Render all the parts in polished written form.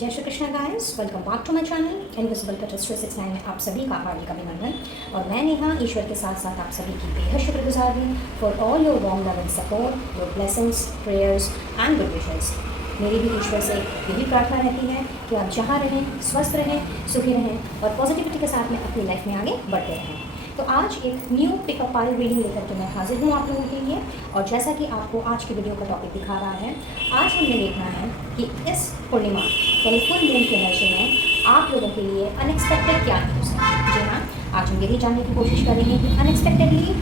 जय Shri Krishna guys, welcome back to my channel invisible petals 369 में आप सभी का हार्दिक अभिनंदन। और मैं नेहा ईश्वर के साथ साथ आप सभी की बेहद शुक्रगुजार हूँ for all your warm love and support, your blessings, prayers and good wishes. मेरी भी ईश्वर से यही प्रार्थना रहती है कि आप जहाँ रहें, स्वस्थ रहें, सुखी रहें और पॉजिटिविटी के साथ में अपनी लाइफ में आगे बढ़ते रहें। तो आज एक न्यू पिकअप पायल रीडिंग लेकर के मैं हाजिर हूँ आप लोगों के लिए। और जैसा कि आपको आज की वीडियो का टॉपिक दिखा रहा है, आज हमने देखना है कि इस पूर्णिमा यानी फुल मून की एनर्जी में आप लोगों के लिए अनएक्सपेक्टेड क्या न्यूज़ है। जी हाँ, आज हम यही जानने की कोशिश करेंगे कि अनएक्सपेक्टेडली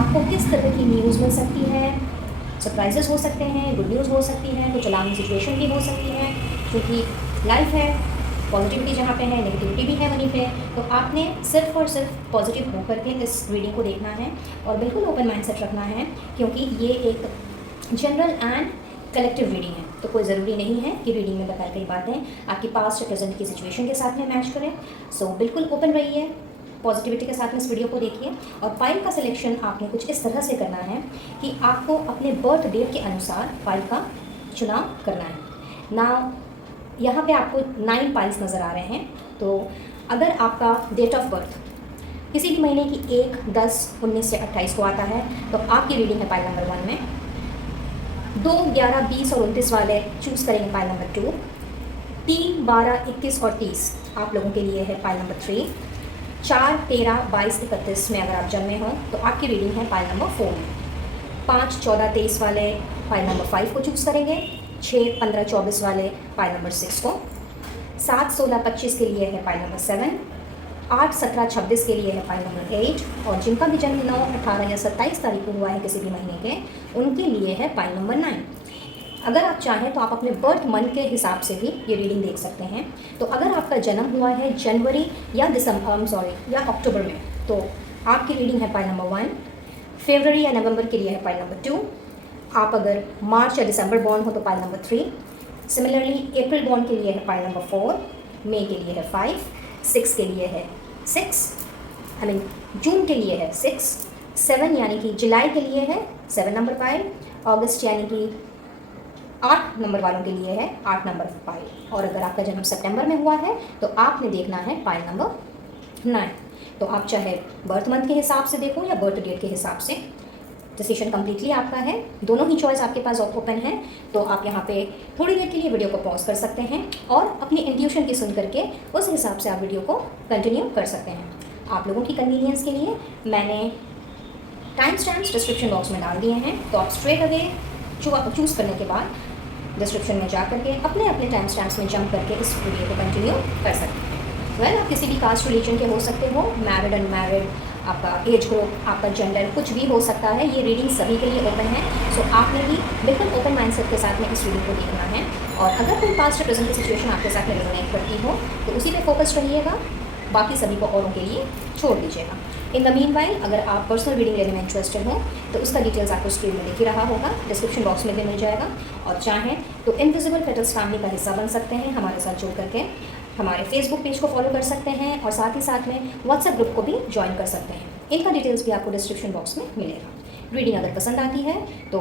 आपको किस तरह की न्यूज़ मिल सकती है। सरप्राइजेस हो सकते हैं, गुड न्यूज़ हो सकती है, कुछ अलार्मिंग सिचुएशन भी हो सकती है, क्योंकि लाइफ है, पॉजिटिविटी जहाँ पे है नेगेटिविटी भी है वहीं पे। तो आपने सिर्फ और सिर्फ पॉजिटिव होकर के इस रीडिंग को देखना है और बिल्कुल ओपन माइंडसेट रखना है, क्योंकि ये एक जनरल एंड कलेक्टिव रीडिंग है। तो कोई ज़रूरी नहीं है कि रीडिंग में बताई गई बातें आपकी पास्ट या प्रेजेंट की सिचुएशन के साथ में मैच करें। सो बिल्कुल ओपन रहिए, पॉजिटिविटी के साथ में इस वीडियो को देखिए। और पाइल का सिलेक्शन आपने कुछ इस तरह से करना है कि आपको अपने बर्थ डेट के अनुसार पाइल का चुनाव करना है ना। यहाँ पे आपको 9 पाइल्स नज़र आ रहे हैं। तो अगर आपका डेट ऑफ बर्थ किसी भी महीने की 1, 10, 19 से 28 को आता है तो आपकी रीडिंग है पाइल नंबर 1 में। 2, 11, 20 और 29 वाले चूज़ करेंगे पाइल नंबर 2। 3, 12, 21 और 30 आप लोगों के लिए है पाइल नंबर 3। 4, 13, 22, 31 में अगर आप जन्मे हों तो आपकी रीडिंग है पाइल नंबर 4 में। 5, 14, 23 वाले पाइल नंबर 5 को चूज़ करेंगे। 6, 15, 24 वाले पाइल नंबर 6 को। 7, 16, 25 के लिए है पाइल नंबर 7। 8, 17, 26 के लिए है पाइल नंबर 8। और जिनका भी जन्म 9, 18 या 27 तारीख को हुआ है किसी भी महीने के, उनके लिए है पाइल नंबर 9। अगर आप चाहें तो आप अपने बर्थ मंथ के हिसाब से भी ये रीडिंग देख सकते हैं। तो अगर आपका जन्म हुआ है जनवरी या या अक्टूबर में, तो आपकी रीडिंग है पाइल नंबर 1। फरवरी या नवंबर के लिए है पाइल नंबर 2। आप अगर मार्च या दिसंबर बॉर्न हो तो पाइल नंबर 3। सिमिलरली अप्रैल बॉर्न के लिए है पाइल नंबर 4। मई के लिए है 5। 6 के लिए है 6 जून के लिए है 6। 7 यानी कि जुलाई के लिए है 7 नंबर पाइल। अगस्त यानी कि 8 नंबर वालों के लिए है 8 नंबर पाइल। और अगर आपका जन्म सितंबर में हुआ है तो आपने देखना है पाइल नंबर 9। तो आप चाहे बर्थ मंथ के हिसाब से देखो या बर्थ डेट के हिसाब से, डिसीजन कम्प्लीटली आपका है। दोनों ही चॉइस आपके पास ओपन है। तो आप यहाँ पे थोड़ी देर के लिए वीडियो को पॉज कर सकते हैं और अपनी इंट्यूशन की सुन करके उस हिसाब से आप वीडियो को कंटिन्यू कर सकते हैं। आप लोगों की कन्वीनियंस के लिए मैंने टाइम स्टैम्प्स डिस्क्रिप्शन बॉक्स में डाल दिए हैं। तो आप स्ट्रेट अवे चूज़ करने के बाद डिस्क्रिप्शन में जा करके अपने अपने टाइम स्टैम्प्स में जंप करके इस वीडियो को कंटिन्यू कर सकते हैं। आप किसी भी कास्ट रिलीजन के हो सकते हो, मैरिड, अनमैरिड, आपका एज ग्रुप, आपका जेंडर कुछ भी हो सकता है। ये रीडिंग सभी के लिए ओपन है। सो आपने भी बिल्कुल ओपन माइंडसेट के साथ में इस रीडिंग को देखना है। और अगर कोई पास्ट या प्रेजेंट की सिचुएशन आपके साथ में रेजोनेट करती हो तो उसी पे फोकस रहिएगा, बाकी सभी को औरों के लिए छोड़ दीजिएगा। इन द मीन वाइल अगर आप पर्सनल रीडिंग लेने में इंटरेस्टेड हो तो उसका डिटेल्स आपको स्क्रीन में दिख ही रहा होगा, डिस्क्रिप्शन बॉक्स में भी मिल जाएगा। और चाहें तो इनविजिबल पेटल्स फैमिली का हिस्सा बन सकते हैं, हमारे साथ जुड़ करके हमारे फेसबुक पेज को फॉलो कर सकते हैं और साथ ही साथ में व्हाट्सएप ग्रुप को भी ज्वाइन कर सकते हैं। इनका डिटेल्स भी आपको डिस्क्रिप्शन बॉक्स में मिलेगा। रीडिंग अगर पसंद आती है तो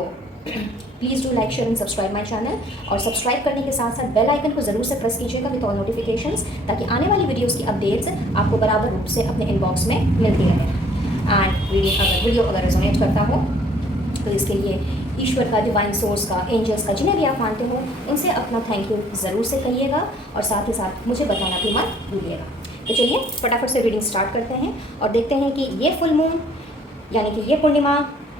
please do like, share and subscribe my channel. और सब्सक्राइब करने के साथ साथ बेल आइकन को ज़रूर से प्रेस कीजिएगा विद ऑल नोटिफिकेशंस, ताकि आने वाली वीडियोस की अपडेट्स आपको बराबर रूप से अपने इनबॉक्स में मिलती रहे। एंड वीडियो अगर रेजोनेट करता हो तो इसके लिए ईश्वर का, डिवाइन सोर्स का, एंजल्स का, जिन्हें भी आप मानते हो उनसे अपना थैंक यू ज़रूर से कहिएगा और साथ ही साथ मुझे बताना भी मत भूलिएगा। तो चलिए फटाफट से रीडिंग स्टार्ट करते हैं और देखते हैं कि ये फुल मून यानी कि ये पूर्णिमा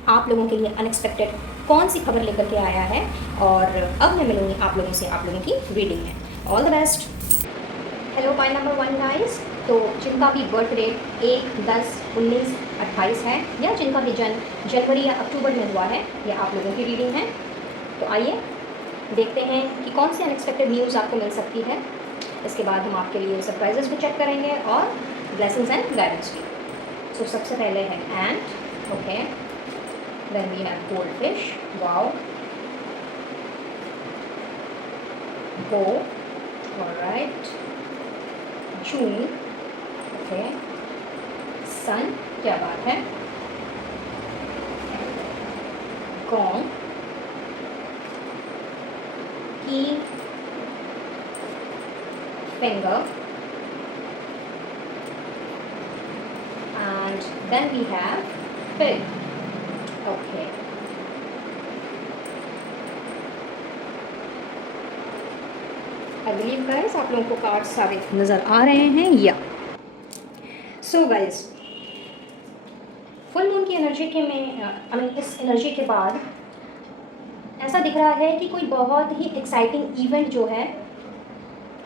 आप लोगों के लिए अनएक्सपेक्टेड कौन सी खबर लेकर के आया है। और अब मैं मिलूँगी आप लोगों से, आप लोगों की रीडिंग में। All the best. Hello pile number 1 guys. तो जिनका भी बर्थ डेट 1, 10, 19, 28 है या जिनका भी जन्म जनवरी या अक्टूबर में हुआ है, ये आप लोगों की रीडिंग है। तो आइए देखते हैं कि कौन सी अनएक्सपेक्टेड न्यूज़ आपको मिल सकती है। इसके बाद हम आपके लिए सरप्राइजेस भी चेक करेंगे और ब्लेसिंग्स एंड गाइडेंस भी। सो सबसे पहले है ant, okay, then we have gold fish, wow, go, alright, June, okay, sun, क्या बात है, गॉन्ग, की, finger, and then we have pig. Okay. I believe guys आप लोगों को कार्ड्स सारे नज़र आ रहे हैं या सो गाइस फुल मून की एनर्जी के में आई मीन इस एनर्जी के बाद ऐसा दिख रहा है कि कोई बहुत ही एक्साइटिंग इवेंट जो है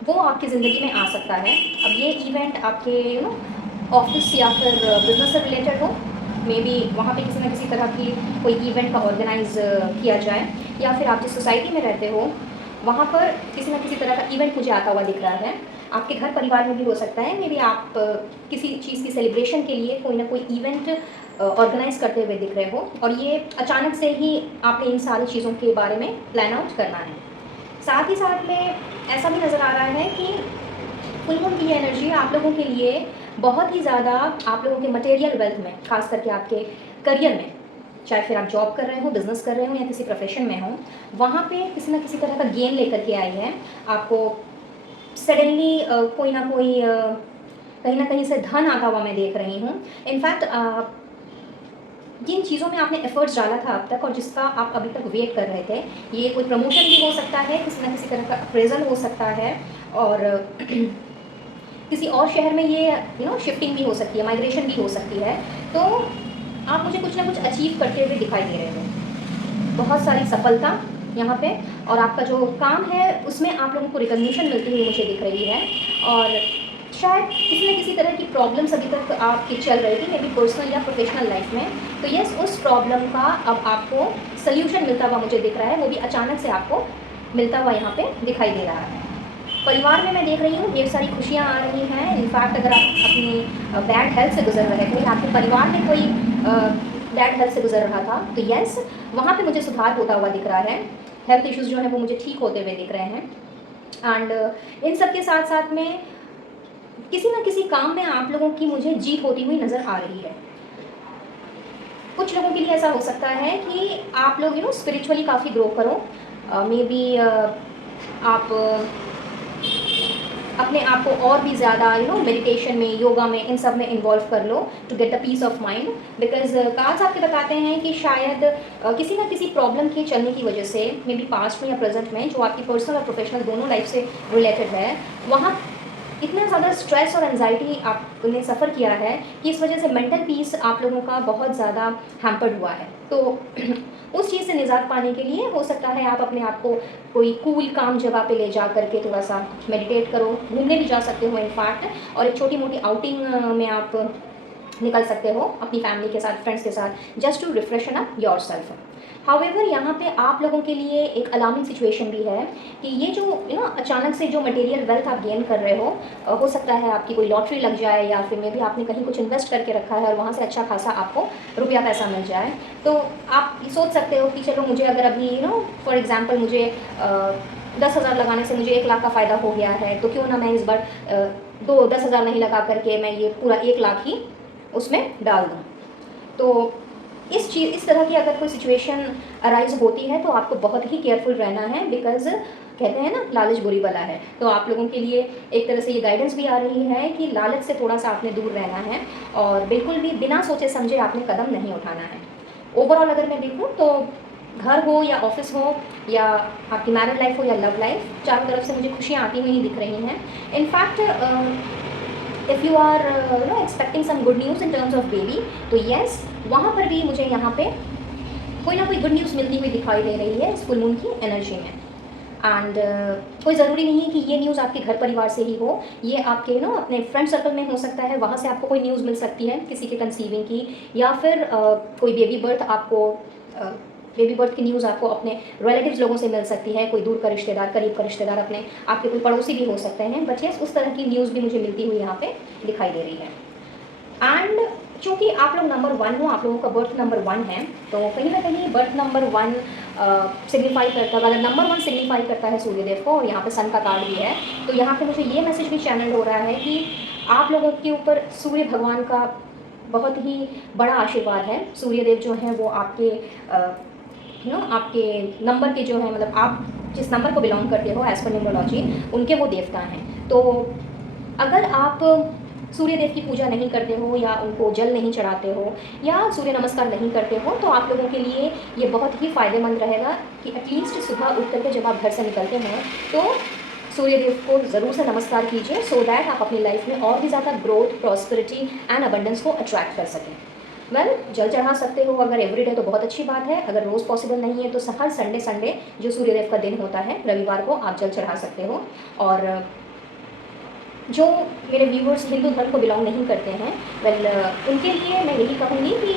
वो आपकी ज़िंदगी में आ सकता है। अब ये इवेंट आपके ऑफिस या फिर बिजनेस से रिलेटेड हो, मे बी वहाँ पे किसी न किसी तरह की कोई इवेंट का ऑर्गेनाइज किया जाए, या फिर आप जिस सोसाइटी में रहते हो वहाँ पर किसी न किसी तरह का इवेंट मुझे आता हुआ दिख रहा है। आपके घर परिवार में भी हो सकता है, मे बी आप किसी चीज़ की सेलिब्रेशन के लिए कोई ना कोई इवेंट ऑर्गेनाइज करते हुए दिख रहे हो, और ये अचानक से ही आपने इन सारी चीज़ों के बारे में प्लान आउट करना है। साथ ही साथ में ऐसा भी नज़र आ रहा है कि फुल मून की एनर्जी आप लोगों के लिए बहुत ही ज़्यादा आप लोगों के मटेरियल वेल्थ में, खास करके आपके करियर में, चाहे फिर आप जॉब कर रहे हो, बिजनेस कर रहे हो या किसी प्रोफेशन में हो, वहाँ पे किसी न किसी तरह का गेन लेकर के आई है। आपको सडनली कोई ना कोई कहीं ना कहीं से धन आता हुआ मैं देख रही हूँ। इनफैक्ट जिन चीज़ों में आपने एफर्ट्स डाला था अब तक और जिसका आप अभी तक वेट कर रहे थे, ये कोई प्रमोशन भी हो सकता है, किसी न किसी तरह का अप्रेजल हो सकता है, और किसी और शहर में ये शिफ्टिंग भी हो सकती है, माइग्रेशन भी हो सकती है। तो आप मुझे कुछ ना कुछ अचीव करते हुए दिखाई दे रहे हो, बहुत सारी सफलता यहाँ पे, और आपका जो काम है उसमें आप लोगों को रिकॉग्निशन मिलती हुई मुझे दिख रही है। और शायद किसी न किसी तरह की प्रॉब्लम्स अभी तक आपकी चल रही थी, मे बी पर्सनल या प्रोफेशनल लाइफ में, तो यस उस प्रॉब्लम का अब आपको सल्यूशन मिलता हुआ मुझे दिख रहा है, वो भी अचानक से आपको मिलता हुआ यहाँ पे दिखाई दे रहा है। परिवार में मैं देख रही हूँ ढेर सारी खुशियाँ आ रही हैं। इनफैक्ट अगर आप अपनी बैड हेल्थ से गुजर रहे थे, आपके परिवार में कोई बैड हेल्थ से गुजर रहा था, तो यस वहाँ पे मुझे सुधार होता हुआ दिख रहा है। हेल्थ इश्यूज़ जो हैं वो मुझे ठीक होते हुए दिख रहे हैं। एंड इन सब के साथ साथ में किसी न किसी काम में आप लोगों की मुझे जीत होती हुई नज़र आ रही है। कुछ लोगों के लिए ऐसा हो सकता है कि आप लोग स्पिरिचुअली काफ़ी ग्रो करो, मे बी आप अपने आप को और भी ज़्यादा मेडिटेशन में, योगा में, इन सब में इन्वॉल्व कर लो to get the peace of mind. Because cards आपके बताते हैं कि शायद किसी ना किसी प्रॉब्लम के चलने की वजह से, मे बी पास्ट में या प्रेजेंट में, जो आपकी पर्सनल और प्रोफेशनल दोनों लाइफ से रिलेटेड है, वहाँ इतना ज़्यादा स्ट्रेस और एंजाइटी आपने सफ़र किया है कि इस वजह से मेंटल पीस आप लोगों का बहुत ज़्यादा हैम्पर्ड हुआ है। तो उस चीज़ से निजात पाने के लिए हो सकता है आप अपने आप को कोई कूल काम जगह पे ले जा करके थोड़ा सा मेडिटेट करो, घूमने भी जा सकते हो इनफैक्ट, और एक छोटी मोटी आउटिंग में आप निकल सकते हो अपनी फैमिली के साथ, फ्रेंड्स के साथ, just to refreshen up your self. However यहाँ पे आप लोगों के लिए एक अलार्मिंग सिचुएशन भी है कि ये जो अचानक से जो मटेरियल वेल्थ आप गेन कर रहे हो सकता है आपकी कोई लॉटरी लग जाए, या फिर में भी आपने कहीं कुछ इन्वेस्ट करके रखा है और वहाँ से अच्छा खासा आपको रुपया पैसा मिल जाए। तो आप सोच सकते हो कि चलो मुझे अगर अभी फॉर एग्जाम्पल मुझे 10,000 लगाने से मुझे 1 लाख का फ़ायदा हो गया है, तो क्यों ना मैं इस बार 10,000 नहीं लगा करके मैं ये पूरा 1 लाख ही उसमें डाल दूँ। तो इस तरह की अगर कोई सिचुएशन अराइज होती है तो आपको बहुत ही केयरफुल रहना है, बिकॉज कहते हैं ना लालच बुरी बला है। तो आप लोगों के लिए एक तरह से ये गाइडेंस भी आ रही है कि लालच से थोड़ा सा आपने दूर रहना है, और बिल्कुल भी बिना सोचे समझे आपने कदम नहीं उठाना है। ओवरऑल अगर मैं देखूँ तो घर हो या ऑफिस हो या आपकी मैरिड लाइफ हो या लव लाइफ, चारों तरफ से मुझे खुशियाँ आती हुई दिख रही हैं। In fact if you are expecting some good news in terms of baby, तो येस वहाँ पर भी मुझे यहाँ पे कोई ना कोई गुड न्यूज़ मिलती हुई दिखाई दे रही है इस फुल मून की एनर्जी में। एंड कोई ज़रूरी नहीं है कि ये न्यूज़ आपके घर परिवार से ही हो, ये आपके अपने फ्रेंड सर्कल में हो सकता है, वहाँ से आपको कोई न्यूज़ मिल सकती है किसी के कंसीविंग की, या फिर कोई बेबी बर्थ आपको बेबी बर्थ की न्यूज़ आपको अपने रिलेटिव्स लोगों से मिल सकती है, कोई दूर का रिश्तेदार, करीब का रिश्तेदार, अपने आपके कोई पड़ोसी भी हो सकते हैं, बट यस उस तरह की न्यूज़ भी मुझे मिलती हुई यहाँ पे दिखाई दे रही है। एंड चूँकि आप लोग नंबर 1 हो, आप लोगों का बर्थ नंबर 1 है, तो कहीं ना कहीं बर्थ नंबर 1 सिग्निफाई करता है, अगर नंबर 1 सिग्निफाई करता है सूर्यदेव को, और यहाँ पे सन का कार्ड भी है, तो यहाँ पे मुझे ये मैसेज भी चैनल हो रहा है कि आप लोगों के ऊपर सूर्य भगवान का बहुत ही बड़ा आशीर्वाद है। सूर्यदेव जो हैं वो आपके आपके नंबर के जो है, मतलब आप जिस नंबर को बिलोंग करते हो एज़ पर न्यूमरोलॉजी, उनके वो देवता हैं। तो अगर आप सूर्य देव की पूजा नहीं करते हो या उनको जल नहीं चढ़ाते हो या सूर्य नमस्कार नहीं करते हो, तो आप लोगों के लिए ये बहुत ही फ़ायदेमंद रहेगा कि एटलीस्ट सुबह उठ करके जब आप घर से निकलते हैं तो सूर्य देव को ज़रूर से नमस्कार कीजिए, सो दैट आप अपनी लाइफ में और भी ज़्यादा ग्रोथ, प्रॉस्पेरिटी एंड अबंडेंस को अट्रैक्ट कर सकें। जल चढ़ा सकते हो अगर एवरीडे तो बहुत अच्छी बात है, अगर रोज़ पॉसिबल नहीं है तो हर संडे जो सूर्यदेव का दिन होता है रविवार को आप जल चढ़ा सकते हो। और जो मेरे व्यूवर्स हिंदू धर्म को बिलोंग नहीं करते हैं, उनके लिए मैं यही कहूँगी कि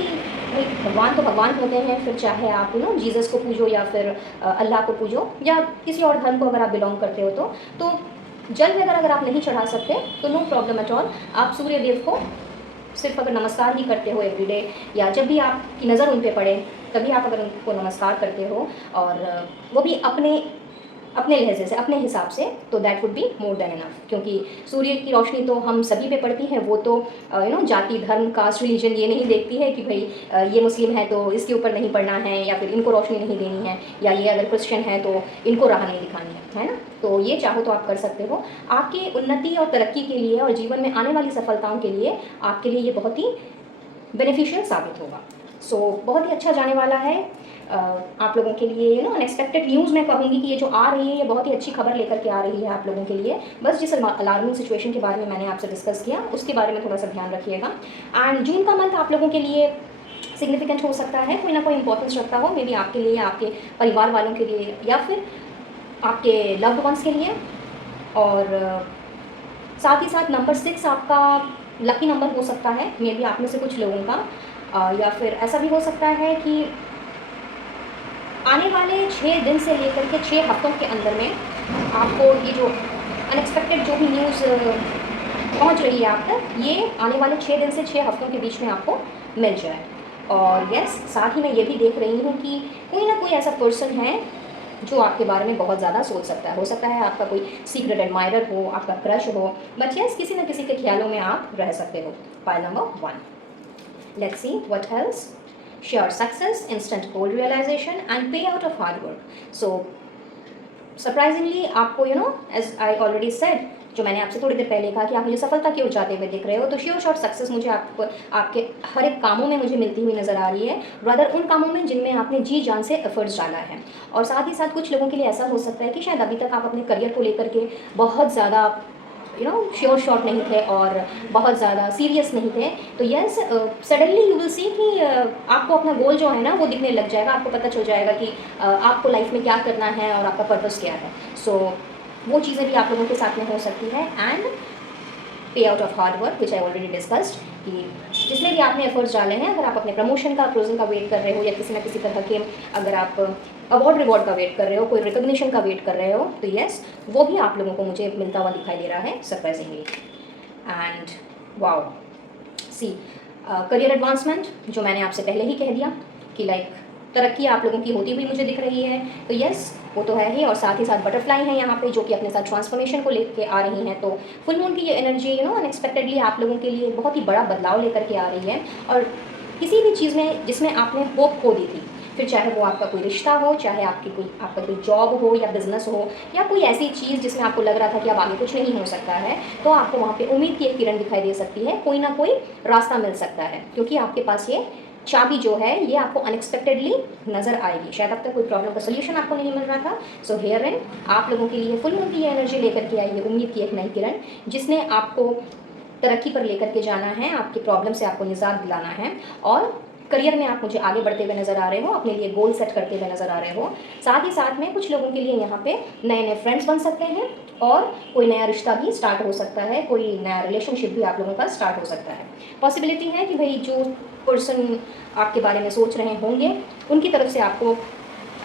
भाई भगवान तो भगवान होते हैं, फिर चाहे आप जीसस को पूजो या फिर अल्लाह को पूजो या किसी और धर्म को अगर आप बिलोंग करते हो तो जल वगैरह अगर आप नहीं चढ़ा सकते तो नो प्रॉब्लम एट ऑल। आप सूर्य देव को सिर्फ अगर नमस्कार ही करते हो एवरीडे या जब भी आपकी नज़र उन पर पड़े तभी आप अगर उनको नमस्कार करते हो, और वो भी अपने लहजे से, अपने हिसाब से, तो that would be more than enough. क्योंकि सूर्य की रोशनी तो हम सभी पे पड़ती है, वो तो जाति, धर्म, कास्ट, रिलीजन ये नहीं देखती है कि भाई ये मुस्लिम है तो इसके ऊपर नहीं पढ़ना है या फिर इनको रोशनी नहीं देनी है, या ये अगर क्रिश्चियन है तो इनको राह नहीं दिखानी है ना। तो ये चाहो तो आप कर सकते हो। आपकी उन्नति और तरक्की के लिए और जीवन में आने वाली सफलताओं के लिए आपके लिए ये बहुत ही बेनिफिशियल साबित होगा। सो बहुत ही अच्छा जाने वाला है आप लोगों के लिए। अनएक्सपेक्टेड न्यूज़ मैं कहूँगी कि ये जो आ रही है ये बहुत ही अच्छी खबर लेकर के आ रही है आप लोगों के लिए। बस जिस अलार्मिंग सिचुएशन के बारे में मैंने आपसे डिस्कस किया उसके बारे में थोड़ा सा ध्यान रखिएगा। एंड जून का मंथ आप लोगों के लिए सिग्निफिकेंट हो सकता है, कोई ना कोई इंपॉर्टेंस रखता हो, मे बी आपके लिए, आपके परिवार वालों के लिए या फिर आपके लव्ड वंस के लिए। और साथ ही साथ नंबर 6 आपका लकी नंबर हो सकता है, मे बी आप में से कुछ लोगों का। या फिर ऐसा भी हो सकता है कि आने वाले 6 दिन से लेकर के 6 हफ्तों के अंदर में आपको ये जो अनएक्सपेक्टेड जो भी न्यूज़ पहुंच रही है आप तक, ये आने वाले 6 दिन से 6 हफ्तों के बीच में आपको मिल जाए। और यस, साथ ही मैं ये भी देख रही हूँ कि कोई ना कोई ऐसा पर्सन है जो आपके बारे में बहुत ज़्यादा सोच सकता है। हो सकता है आपका कोई सीक्रेट एडमायरर हो, आपका क्रश हो, बट यस किसी न किसी के ख्यालों में आप रह सकते हो। File number 1, let's see what else. Sure success, instant goal realization and payout of hard work. So surprisingly आपको as I already said, जो मैंने आपसे थोड़ी देर पहले कहा कि आप मुझे सफलता की ओर जाते हुए दिख रहे हो, तो श्योर शॉर्ट सक्सेस मुझे आपके हर एक कामों में मुझे मिलती हुई नज़र आ रही है, रादर उन कामों में जिनमें आपने जी जान से एफर्ट्स डाला है। और साथ ही साथ कुछ लोगों के लिए ऐसा हो सकता है कि शायद अभी तक आप अपने करियर को लेकर के बहुत ज़्यादा श्योर शॉट नहीं थे और बहुत ज़्यादा सीरियस नहीं थे। तो yes, suddenly you will see कि आपको अपना गोल जो है ना वो दिखने लग जाएगा, आपको पता चल जाएगा कि आपको लाइफ में क्या करना है और आपका पर्पस क्या है। सो वो चीज़ें भी आप लोगों के साथ में हो सकती है। एंड पे out of hard work which I already discussed, कि जिसमें भी आपने एफर्ट्स डाले हैं, अगर आप अपने प्रमोशन का, अप्रूवल का वेट कर रहे हो या किसी न किसी तरह के अगर आप अवार्ड रिवॉर्ड का वेट कर रहे हो, कोई रिकॉग्निशन का वेट कर रहे हो, तो यस वो भी आप लोगों को मुझे मिलता हुआ दिखाई दे रहा है surprisingly. And wow, see career advancement जो मैंने आपसे पहले ही कह दिया कि लाइक तरक्की आप लोगों की होती हुई मुझे दिख रही है, तो यस वो तो है ही। और साथ ही साथ बटरफ्लाई है यहाँ पे जो कि अपने साथ ट्रांसफॉर्मेशन को लेके आ रही हैं। तो फुल मून की ये एनर्जी अनएक्सपेक्टेडली आप लोगों के लिए बहुत ही बड़ा बदलाव लेकर के आ रही है। और किसी भी चीज़ में जिसमें आपने होप खो दी थी, फिर चाहे वो आपका कोई रिश्ता हो, चाहे आपका कोई जॉब हो या बिजनेस हो या कोई ऐसी चीज़ जिसमें आपको लग रहा था कि अब आगे कुछ नहीं हो सकता है, तो आपको वहाँ पे उम्मीद की एक किरण दिखाई दे सकती है, कोई ना कोई रास्ता मिल सकता है, क्योंकि आपके पास ये चाबी जो है ये आपको अनएक्सपेक्टेडली नज़र आएगी। शायद अब तक कोई प्रॉब्लम का सोल्यूशन आपको नहीं मिल रहा था, सो हियर इन आप लोगों के लिए फुल मून की ये एनर्जी लेकर के आई है, उम्मीद की एक नई किरण, जिसने आपको तरक्की पर लेकर के जाना है, आपकी प्रॉब्लम से आपको निजात दिलाना है। और करियर में आप मुझे आगे बढ़ते हुए नज़र आ रहे हो, अपने लिए गोल सेट करते हुए नज़र आ रहे हो। साथ ही साथ में कुछ लोगों के लिए यहाँ पे नए नए फ्रेंड्स बन सकते हैं और कोई नया रिश्ता भी स्टार्ट हो सकता है, कोई नया रिलेशनशिप भी आप लोगों का स्टार्ट हो सकता है। पॉसिबिलिटी है कि भाई जो पर्सन आपके बारे में सोच रहे होंगे उनकी तरफ से आपको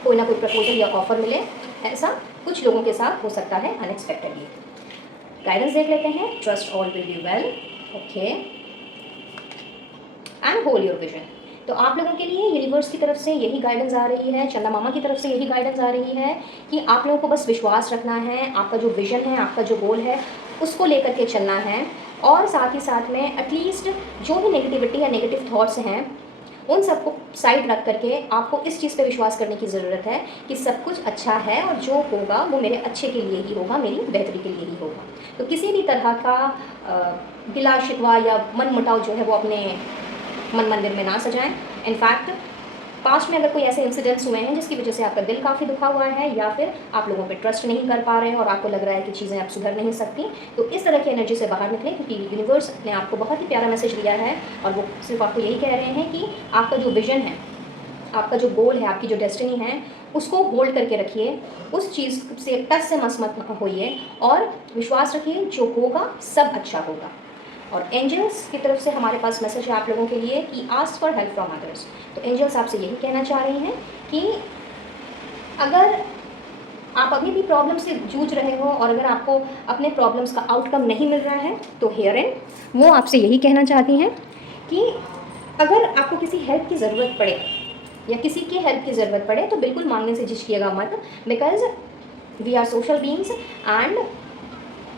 कोई ना कोई प्रपोजल या ऑफर मिले, ऐसा कुछ लोगों के साथ हो सकता है अनएक्सपेक्टेडली। गाइडेंस देख लेते हैं। Trust all will be well, okay, and hold your vision. तो आप लोगों के लिए यूनिवर्स की तरफ से यही गाइडेंस आ रही है, चंदा मामा की तरफ से यही गाइडेंस आ रही है कि आप लोगों को बस विश्वास रखना है, आपका जो विजन है, आपका जो गोल है उसको लेकर के चलना है। और साथ ही साथ में एटलीस्ट जो भी नेगेटिविटी या नेगेटिव थॉट्स हैं उन सबको साइड रख करके आपको इस चीज़ पे विश्वास करने की ज़रूरत है कि सब कुछ अच्छा है और जो होगा वो मेरे अच्छे के लिए ही होगा, मेरी बेहतरी के लिए ही होगा। तो किसी भी तरह का गिला शिकवा या मन मुटाव जो है वो अपने मन मंदिर में ना सजाएं। इनफैक्ट पास्ट में अगर कोई ऐसे इंसिडेंट्स हुए हैं जिसकी वजह से आपका दिल काफ़ी दुखा हुआ है या फिर आप लोगों पे ट्रस्ट नहीं कर पा रहे हैं और आपको लग रहा है कि चीज़ें अब सुधर नहीं सकती, तो इस तरह की एनर्जी से बाहर निकलें, क्योंकि यूनिवर्स ने आपको बहुत ही प्यारा मैसेज दिया है और वो सिर्फ आपको यही कह रहे हैं कि आपका जो विजन है, आपका जो गोल है, आपकी जो डेस्टिनी है, उसको होल्ड करके रखिए, उस चीज़ से टच से मत होइए और विश्वास रखिए जो होगा सब अच्छा होगा। और एंजल्स की तरफ से हमारे पास मैसेज है आप लोगों के लिए कि ask for help from others. तो एंजल्स आपसे यही कहना चाह रही हैं कि अगर आप अभी भी प्रॉब्लम से जूझ रहे हो और अगर आपको अपने प्रॉब्लम्स का आउटकम नहीं मिल रहा है, तो हियर एंड वो आपसे यही कहना चाहती हैं कि अगर आपको किसी हेल्प की ज़रूरत पड़े या किसी की हेल्प की ज़रूरत पड़े तो बिल्कुल मांगने से झिझकिएगा मत, because we are social beings and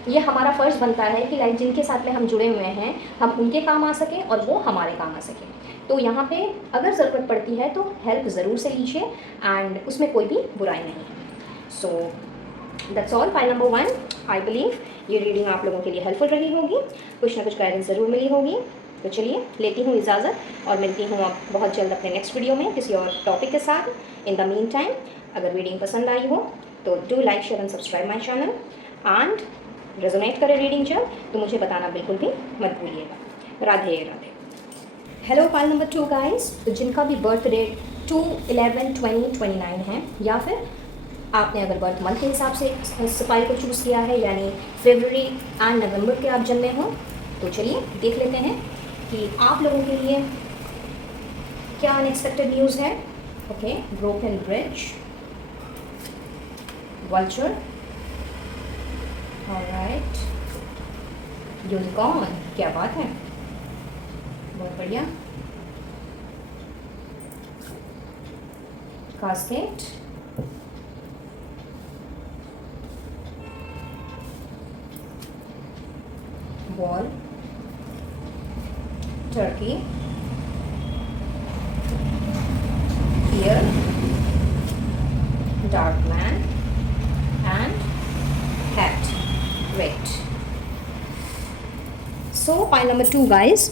ये हमारा फ़र्ज़ बनता है कि लाइक जिनके साथ में हम जुड़े हुए हैं हम उनके काम आ सकें और वो हमारे काम आ सकें। तो यहाँ पे अगर ज़रूरत पड़ती है तो हेल्प ज़रूर से लीजिए एंड उसमें कोई भी बुराई नहीं है। सो that's all. Pile number 1, I believe ये रीडिंग आप लोगों के लिए हेल्पफुल रही होगी, कुछ ना कुछ गाइडेंस ज़रूर मिली होगी। तो चलिए लेती हूँ इजाज़त और मिलती हूँ अब बहुत जल्द अपने नेक्स्ट वीडियो में किसी और टॉपिक के साथ। इन द मीन टाइम अगर रीडिंग पसंद आई हो तो do like share and subscribe my channel and resonate करे रीडिंग जब तो मुझे बताना बिल्कुल भी मत भूलिएगा। Radhe Radhe. Hello pile number 2 guys, तो जिनका भी बर्थ डेट 2, 11, 20, 29 है या फिर आपने अगर बर्थ मंथ के हिसाब से इस फाइल को चूज़ किया है यानी फरवरी एंड नवंबर के आप जन्मे हो, तो चलिए देख लेते हैं कि आप लोगों के लिए क्या अनएक्सपेक्टेड न्यूज़ है। Okay, broken bridge, vulture, alright, unicorn, क्या बात है, बहुत बढ़िया, casket, ball, Turkey, fear, dark man and hat. Great. So pile number 2 guys,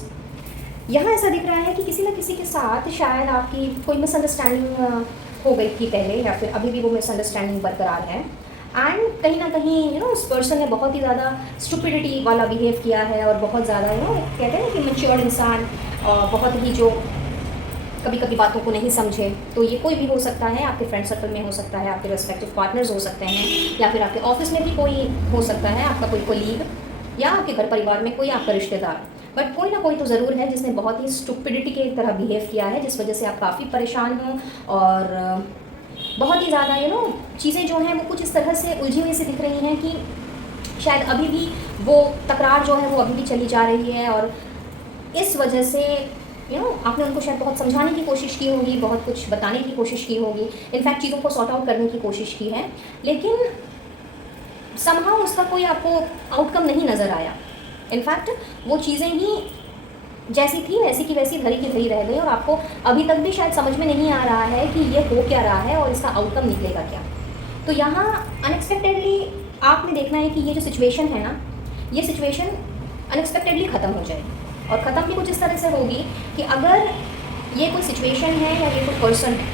यहाँ ऐसा दिख रहा है कि किसी न किसी के साथ शायद आपकी कोई मिसअंडरस्टैंडिंग हो गई थी पहले या फिर अभी भी वो मिसअंडरस्टैंडिंग बरकरार है एंड कहीं ना कहीं उस पर्सन ने बहुत ही ज़्यादा स्टुपिडिटी वाला बिहेव किया है और बहुत ज़्यादा कहते हैं कि मैच्योर इंसान और बहुत ही जो कभी कभी बातों को नहीं समझे। तो ये कोई भी हो सकता है, आपके फ्रेंड सर्कल में हो सकता है, आपके रेस्पेक्टिव पार्टनर्स हो सकते हैं या फिर आपके ऑफिस में भी कोई हो सकता है, आपका कोई कोलीग या आपके घर परिवार में कोई आपका रिश्तेदार, बट कोई ना कोई तो ज़रूर है जिसने बहुत ही स्टुपिडिटी के तरह बिहेव किया है जिस वजह से आप काफ़ी परेशान हो और बहुत ही ज़्यादा चीज़ें जो हैं वो कुछ इस तरह से उलझी हुई से दिख रही हैं कि शायद अभी भी वो तकरार जो है वो अभी भी चली जा रही है और इस वजह से आपने उनको शायद बहुत समझाने की कोशिश की होगी, बहुत कुछ बताने की कोशिश की होगी, इनफैक्ट चीज़ों को सॉर्ट आउट करने की कोशिश की है, लेकिन समहाउ उसका कोई आपको आउटकम नहीं नज़र आया। इनफैक्ट वो चीज़ें ही जैसी थी वैसी की वैसी धरी की धरी रह गई और आपको अभी तक भी शायद समझ में नहीं आ रहा है कि ये हो क्या रहा है और इसका आउटकम निकलेगा क्या। तो यहाँ अनएक्सपेक्टेडली आपने देखना है कि ये जो सिचुएशन है ना, ये सिचुएशन अनएक्सपेक्टेडली ख़त्म हो जाएगी और ख़त्म भी कुछ इस तरह से होगी कि अगर ये कोई सिचुएशन है या ये कोई पर्सन है,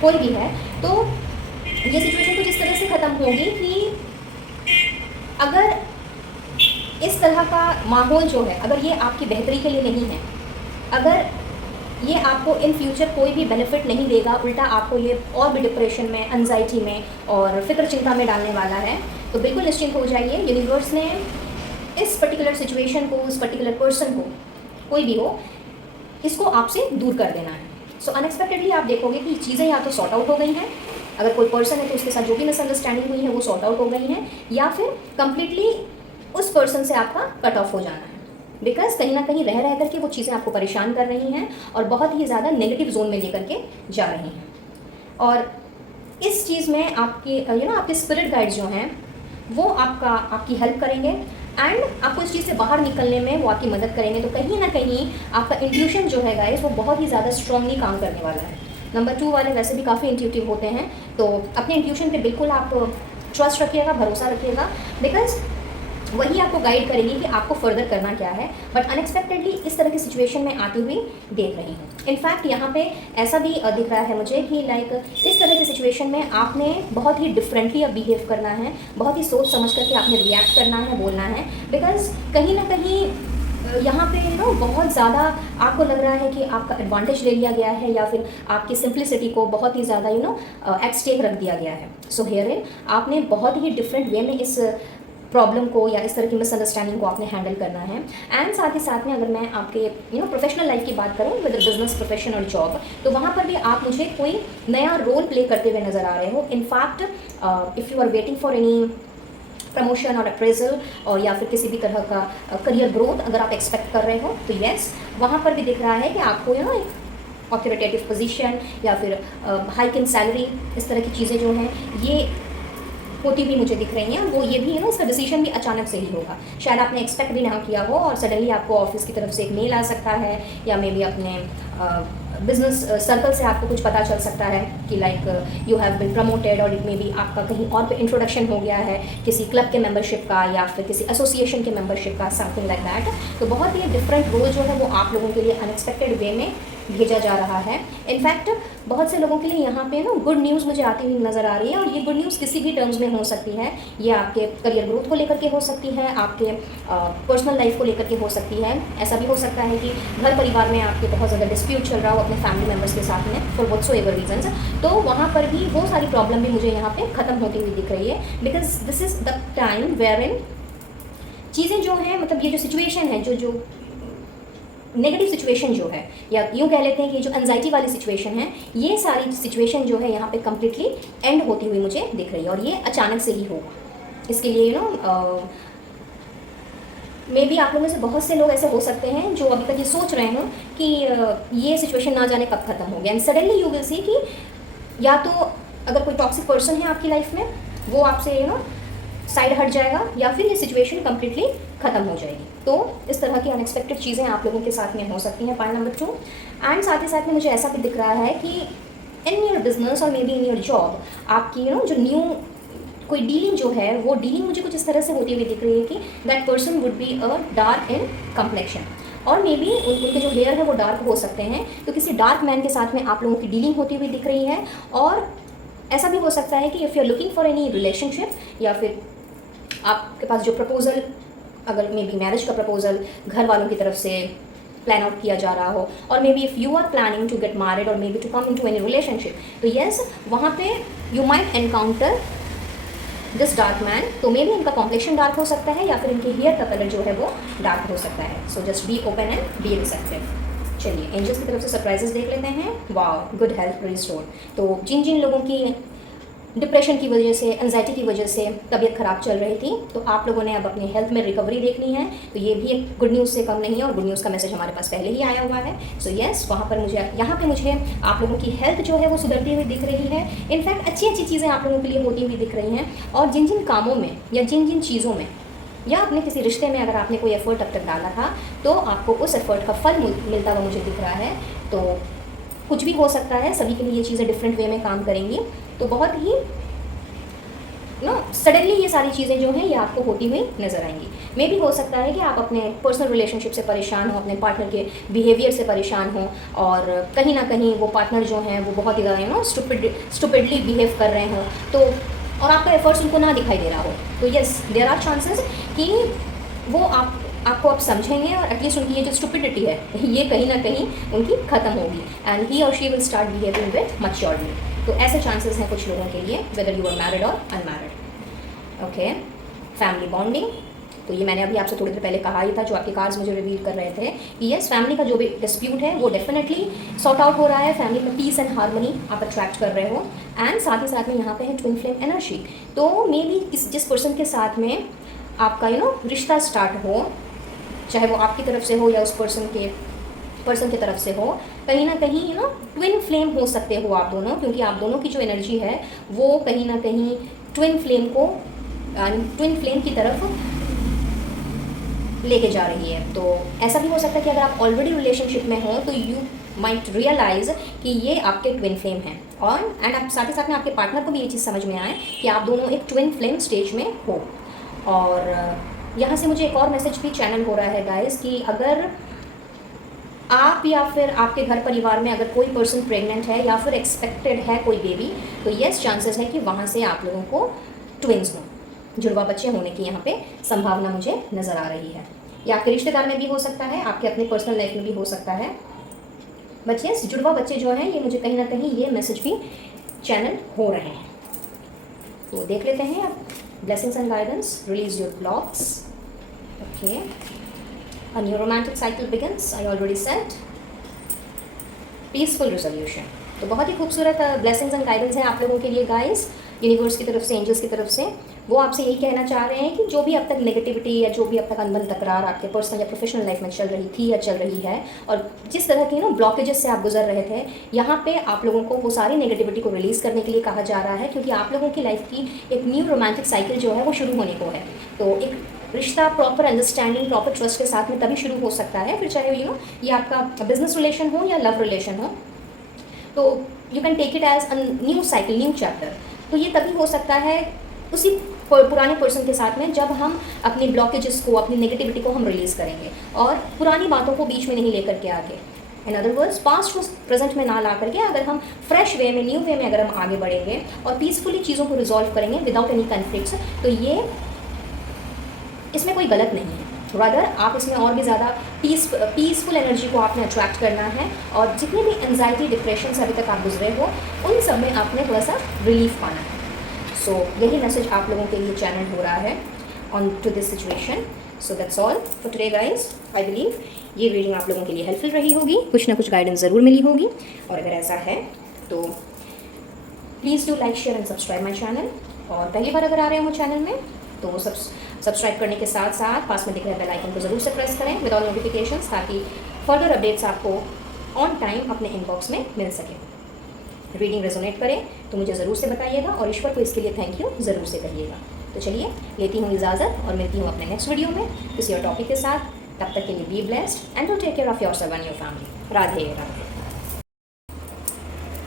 कोई भी है, तो ये सिचुएशन कुछ इस तरह से ख़त्म होगी कि अगर इस तरह का माहौल जो है अगर ये आपकी बेहतरी के लिए नहीं है, अगर ये आपको इन फ्यूचर कोई भी बेनिफिट नहीं देगा, उल्टा आपको ये और भी डिप्रेशन में, एंजाइटी में और फिक्र चिंता में डालने वाला है, तो बिल्कुल निश्चिंत हो जाइए। यूनिवर्स ने इस पर्टिकुलर सिचुएशन को, इस पर्टिकुलर पर्सन को, कोई भी हो, इसको आपसे दूर कर देना है। सो अनएक्सपेक्टेडली आप देखोगे कि चीज़ें या तो सॉर्ट आउट हो गई हैं, अगर कोई पर्सन है तो उसके साथ जो भी मिसअंडरस्टैंडिंग हुई है वो सॉर्ट आउट हो गई हैं, या फिर कम्प्लीटली उस पर्सन से आपका कट ऑफ हो जाना है, बिकॉज कहीं ना कहीं रह करके वो चीज़ें आपको परेशान कर रही हैं और बहुत ही ज़्यादा नेगेटिव जोन में लेकर के जा रही हैं। और इस चीज़ में आपके आपके स्पिरिट गाइड्स जो हैं वो आपकी हेल्प करेंगे एंड आपको इस चीज़ से बाहर निकलने में वो आपकी मदद करेंगे। तो कहीं ना कहीं आपका इंट्यूशन जो है गाइस वो बहुत ही ज़्यादा स्ट्रांगली काम करने वाला है। नंबर 2 वाले वैसे भी काफ़ी इंट्यूटिव होते हैं, तो अपने इंट्यूशन पे बिल्कुल आप ट्रस्ट रखिएगा, भरोसा रखिएगा, बिकॉज वही आपको गाइड करेगी कि आपको फर्दर करना क्या है। बट अनएक्सपेक्टेडली इस तरह की सिचुएशन में आती हुई देख रही हूँ। इनफैक्ट यहाँ पे ऐसा भी दिख रहा है मुझे कि लाइक इस तरह की सिचुएशन में आपने बहुत ही डिफरेंटली अब बिहेव करना है, बहुत ही सोच समझ करके आपने रिएक्ट करना है, बोलना है, बिकॉज कहीं ना कहीं यहाँ पे बहुत ज़्यादा आपको लग रहा है कि आपका एडवांटेज ले लिया गया है या फिर आपकी सिंप्लिसिटी को बहुत ही ज़्यादा एट स्टेक रख दिया गया है। सो हियर इन आपने बहुत ही डिफरेंट वे में इस प्रॉब्लम को या इस तरह की मिसअंडरस्टैंडिंग को आपने हैंडल करना है। एंड साथ ही साथ में अगर मैं आपके प्रोफेशनल लाइफ की बात करूँ विद बिजनेस, प्रोफेशन और जॉब, तो वहाँ पर भी आप मुझे कोई नया रोल प्ले करते हुए नज़र आ रहे हो। In fact if you are waiting for any promotion और अप्रेजल और या फिर किसी भी तरह का करियर ग्रोथ अगर आप एक्सपेक्ट कर रहे हो, तो येस वहाँ पर भी दिख रहा है कि आपको एक ऑथोरिटेटिव पोजीशन या फिर हाइक इन सैलरी, इस तरह की चीज़ें जो हैं ये होती हुई मुझे दिख रही हैं। वो ये भी इसका डिसीजन भी अचानक से ही होगा, शायद आपने एक्सपेक्ट भी ना किया हो और सडनली आपको ऑफिस की तरफ से एक मेल आ सकता है या मे बी अपने बिजनेस सर्कल से आपको कुछ पता चल सकता है कि like you have been promoted, और इट मे बी आपका कहीं और पे इंट्रोडक्शन हो गया है किसी क्लब के मेंबरशिप का या फिर किसी एसोसिएशन के मेंबरशिप का, समथिंग लाइक दैट। तो बहुत ही डिफरेंट रोल जो है वो आप लोगों के लिए अनएक्सपेक्टेड वे में भेजा जा रहा है। इनफैक्ट बहुत से लोगों के लिए यहाँ पे गुड न्यूज़ मुझे आती हुई नज़र आ रही है, और ये गुड न्यूज़ किसी भी टर्म्स में हो सकती है। ये आपके करियर ग्रोथ को लेकर के हो सकती है, आपके पर्सनल लाइफ को लेकर के हो सकती है। ऐसा भी हो सकता है कि घर परिवार में आपके बहुत ज़्यादा डिस्प्यूट चल रहा हो अपने फैमिली मेम्बर्स के साथ में फॉर व्हाटसोएवर रीजंस, तो वहाँ पर भी वो सारी प्रॉब्लम भी मुझे यहाँ पे ख़त्म होती हुई दिख रही है। Because this is the time where इन चीज़ें जो हैं, मतलब ये जो सिचुएशन है, जो नेगेटिव सिचुएशन जो है, या यूँ कह लेते हैं कि जो एंजाइटी वाली सिचुएशन है, ये सारी सिचुएशन जो है यहाँ पे कम्प्लीटली एंड होती हुई मुझे दिख रही है, और ये अचानक से ही होगा। इसके लिए मे बी आप लोगों में से बहुत से लोग ऐसे हो सकते हैं जो अभी तक ये सोच रहे हों कि ये सिचुएशन ना जाने कब ख़त्म हो गया, and suddenly you will see कि या तो अगर कोई टॉक्सिक पर्सन है आपकी लाइफ में वो आपसे साइड हट जाएगा, या फिर ये सिचुएशन कम्प्लीटली ख़त्म हो जाएगी। तो इस तरह की अनएक्सपेक्टेड चीज़ें आप लोगों के साथ में हो सकती हैं, पॉइंट नंबर 2। एंड साथ ही साथ में मुझे ऐसा भी दिख रहा है कि इन योर बिजनेस और may be in your job आपकी जो न्यू कोई डीलिंग जो है, वो डीलिंग मुझे कुछ इस तरह से होती हुई दिख रही है कि that person would be a dark in complexion, और मे बी उनके जो हेयर है वो डार्क हो सकते हैं। तो किसी डार्क मैन के साथ में आप लोगों की डीलिंग होती हुई दिख रही है। और ऐसा भी हो सकता है कि if you are looking for any relationship, या फिर आपके पास जो प्रपोजल, अगर मे बी मैरिज का प्रपोजल घर वालों की तरफ से प्लान आउट किया जा रहा हो, और maybe if you are planning to get married और maybe to come in to any relationship, तो येस वहाँ पे you might encounter this dark man. तो मे बी इनका कॉम्प्लेक्शन डार्क हो सकता है, या फिर इनके हेयर का कलर जो है वो डार्क हो सकता है। So just be open and be receptive. चलिए एंजल्स की तरफ से सरप्राइजेस देख लेते हैं। Wow, good health restored. तो जिन जिन लोगों की डिप्रेशन की वजह से, एंजाइटी की वजह से तबीयत ख़राब चल रही थी, तो आप लोगों ने अब अपनी हेल्थ में रिकवरी देखनी है, तो ये भी एक गुड न्यूज़ से कम नहीं है, और गुड न्यूज़ का मैसेज हमारे पास पहले ही आया हुआ है। सो येस, वहाँ पर मुझे यहाँ पे मुझे आप लोगों की हेल्थ जो है वो सुधरती हुई दिख रही है। इनफैक्ट अच्छी अच्छी चीज़ें आप लोगों के लिए होती हुई दिख रही हैं, और जिन जिन कामों में या जिन जिन चीज़ों में या अपने किसी रिश्ते में अगर आपने कोई एफर्ट अब तक डाला था, तो आपको उस एफर्ट का फल मिलता हुआ मुझे दिख रहा है। तो कुछ भी हो सकता है, सभी के लिए ये चीज़ें डिफरेंट वे में काम करेंगी। तो बहुत ही सडनली ये सारी चीज़ें जो हैं ये आपको होती हुई नज़र आएंगी। मे भी हो सकता है कि आप अपने पर्सनल रिलेशनशिप से परेशान हो, अपने पार्टनर के बिहेवियर से परेशान हो, और कहीं ना कहीं वो पार्टनर जो हैं वो बहुत ही ज़्यादा स्टूपिडली बिहेव कर रहे हों, तो और आपका एफर्ट्स उनको ना दिखाई दे रहा हो, तो येस देयर आर चांसेस कि वो आपको अब समझेंगे, और एटलीस्ट उनकी ये जो स्टूपिडिटी है ये कहीं ना कहीं उनकी ख़त्म होगी, एंड ही और she will start behaving with maturity. तो ऐसे चांसेस हैं कुछ लोगों के लिए, वेदर यू आर मैरिड और अनमैरिड। ओके, फैमिली बॉन्डिंग, तो ये मैंने अभी आपसे थोड़ी देर पहले कहा ही था, जो आपके कार्ड्स मुझे रिवील कर रहे थे कि यस, फैमिली का जो भी डिस्प्यूट है वो डेफिनेटली सॉर्ट आउट हो रहा है, फैमिली में पीस एंड हार्मनी आप अट्रैक्ट कर रहे हो। एंड साथ ही साथ में यहाँ पे है ट्विन फ्लेम एनर्जी। तो मे बी जिस पर्सन के साथ में आपका रिश्ता स्टार्ट हो, चाहे वो आपकी तरफ से हो या उस पर्सन की तरफ से हो, कहीं ना कहीं ट्विन फ्लेम हो सकते हो आप दोनों, क्योंकि आप दोनों की जो एनर्जी है वो कहीं ना कहीं ट्विन फ्लेम की तरफ लेके जा रही है। तो ऐसा भी हो सकता है कि अगर आप ऑलरेडी रिलेशनशिप में हो तो यू माइट रियलाइज़ कि ये आपके ट्विन फ्लेम हैं, और एंड आप साथ ही साथ में आपके पार्टनर को भी ये चीज़ समझ में आए कि आप दोनों एक ट्विन फ्लेम स्टेज में हो। और यहाँ से मुझे एक और मैसेज भी चैनल हो रहा है गाइस कि अगर आप या फिर आपके घर परिवार में अगर कोई पर्सन प्रेग्नेंट है या फिर एक्सपेक्टेड है कोई बेबी, तो येस चांसेस है कि वहाँ से आप लोगों को ट्विन्स हों, जुड़वा बच्चे होने की यहाँ पे संभावना मुझे नज़र आ रही है। या आपके रिश्तेदार में भी हो सकता है, आपके अपने पर्सनल लाइफ में भी हो सकता है, बट यस जुड़वा बच्चे जो हैं ये मुझे कहीं ना कहीं ये मैसेज भी चैनल हो रहे हैं। तो देख लेते हैं आप। Blessings and guidance, release your blocks. Okay, a new romantic cycle begins, I already said. Peaceful resolution। तो बहुत ही खूबसूरत ब्लेसिंग्स एंड गाइडेंस है आप लोगों के लिए गाइस, यूनिवर्स की तरफ से, एंजल्स की तरफ से। वो आपसे यही कहना चाह रहे हैं कि जो भी अब तक नेगेटिविटी या जो भी अब तक अनबन तकरार आपके पर्सनल या प्रोफेशनल लाइफ में चल रही थी या चल रही है, और जिस तरह की ब्लॉकेजेस से आप गुजर रहे थे, यहाँ पे आप लोगों को वो सारी नेगेटिविटी को रिलीज़ करने के लिए कहा जा रहा है, क्योंकि आप लोगों की लाइफ की एक न्यू रोमांटिक साइकिल जो है वो शुरू होने को है। तो एक रिश्ता प्रॉपर अंडरस्टैंडिंग, प्रॉपर ट्रस्ट के साथ में तभी शुरू हो सकता है, फिर चाहे ये आपका बिजनेस रिलेशन हो या लव रिलेशन हो, तो you can take it as a new cycle, new chapter. तो ये तभी हो सकता है उसी पुराने पर्सन के साथ में, जब हम अपनी ब्लॉकेजेस को, अपनी नेगेटिविटी को हम रिलीज़ करेंगे और पुरानी बातों को बीच में नहीं लेकर के आगे, इन अदर वर्ड्स पास्ट को प्रेजेंट में ना ला करके अगर हम फ्रेश वे में, न्यू वे में अगर हम आगे बढ़ेंगे और पीसफुली चीज़ों को रिजॉल्व करेंगे विदाउट एनी कन्फ्लिक्ट्स, तो ये इसमें कोई गलत नहीं है। रादर आप इसमें और भी ज़्यादा पीसफुल एनर्जी को आपने अट्रैक्ट करना है, और जितने भी एंजाइटी, डिप्रेशन से अभी तक आप गुजरे हो, उन सब में आपने थोड़ा सा रिलीफ पाना है। सो यही मैसेज आप लोगों के लिए चैनल हो रहा है on to this situation. So that's all for today guys. I believe ये रीडिंग आप लोगों के लिए हेल्पफुल रही होगी, कुछ ना कुछ गाइडेंस ज़रूर मिली होगी, और अगर ऐसा है तो please do like, share and subscribe my channel. और पहली बार अगर आ रहे हो चैनल में तो सब्सक्राइब करने के साथ साथ पास में दिख रहे बेल आइकन को ज़रूर से प्रेस करें विद ऑल नोटिफिकेशंस, ताकि फर्दर अपडेट्स आपको ऑन टाइम अपने इनबॉक्स में मिल सके। रीडिंग रेजोनेट करे तो मुझे ज़रूर से बताइएगा, और ईश्वर को इसके लिए थैंक यू ज़रूर से कहिएगा। तो चलिए लेती हूँ इजाज़त, और मिलती हूँ अपने नेक्स्ट वीडियो में किसी और टॉपिक के साथ। तब तक के लिए be blessed and do take care of yourself and your family. Radhe Radhe.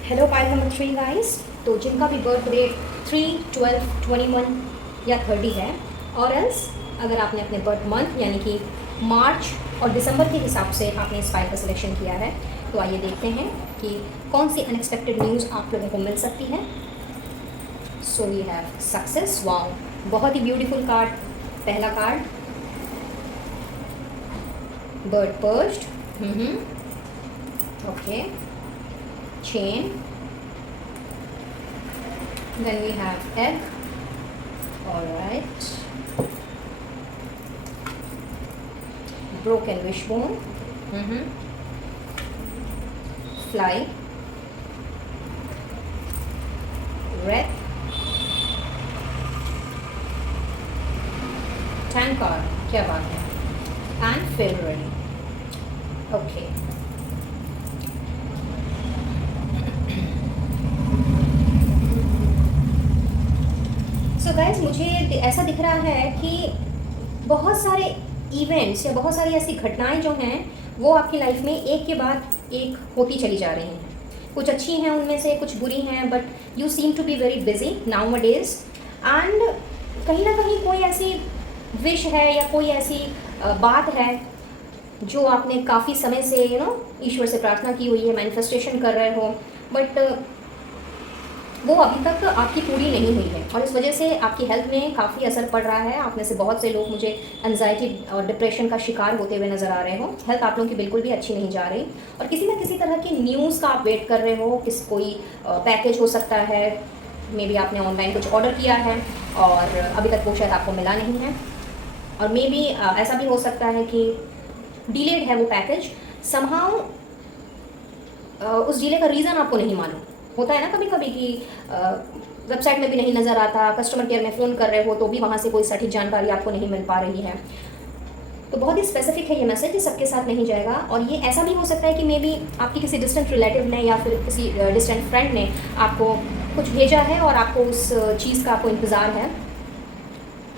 Hello pile number 3 guys. तो जिनका भी बर्थडे 3, 12, 21 या 30 है, और एल्स अगर आपने अपने बर्थ मंथ यानी कि मार्च और दिसंबर के हिसाब से आपने इस फाइल का सिलेक्शन किया है, तो आइए देखते हैं कि कौन सी अनएक्सपेक्टेड न्यूज़ आप लोगों को मिल सकती है। So we have success. Wow, बहुत ही ब्यूटीफुल कार्ड। पहला card bird perched, okay, chain, then we have egg, alright, broken wishbone, fly, wreath, tankard, क्या बात है, and February, okay। So guys, मुझे ऐसा दिख रहा है कि बहुत सारे इवेंट्स या बहुत सारी ऐसी घटनाएं जो हैं वो आपकी लाइफ में एक के बाद एक होती चली जा रही हैं। कुछ अच्छी हैं उनमें से, कुछ बुरी हैं, but you seem to be very busy now days, and कहीं ना कहीं कोई ऐसी विश है या कोई ऐसी बात है जो आपने काफ़ी समय से ईश्वर से प्रार्थना की हुई है, मैनिफेस्टेशन कर रहे हो, बट वो अभी तक आपकी पूरी नहीं हुई है, और इस वजह से आपकी हेल्थ में काफ़ी असर पड़ रहा है। आप में से बहुत से लोग मुझे एंजाइटी और डिप्रेशन का शिकार होते हुए नज़र आ रहे हो। हेल्थ आप लोगों की बिल्कुल भी अच्छी नहीं जा रही, और किसी न किसी तरह की न्यूज़ का आप वेट कर रहे हो। कोई पैकेज हो सकता है, मे बी आपने ऑनलाइन कुछ ऑर्डर किया है और अभी तक वो शायद आपको मिला नहीं है, और मे बी ऐसा भी हो सकता है कि डिलेड है वो पैकेज समहाउ। उस डिले का रीज़न आपको नहीं मालूम। होता है ना कभी कभी कि वेबसाइट में भी नहीं नज़र आता, कस्टमर केयर में फ़ोन कर रहे हो तो भी वहाँ से कोई सटीक जानकारी आपको नहीं मिल पा रही है। तो बहुत ही स्पेसिफिक है ये मैसेज, ये सबके साथ नहीं जाएगा। और ये ऐसा भी हो सकता है कि मे बी आपकी किसी डिस्टेंट रिलेटिव ने या फिर किसी डिस्टेंट फ्रेंड ने आपको कुछ भेजा है और आपको उस चीज़ का आपको इंतज़ार है।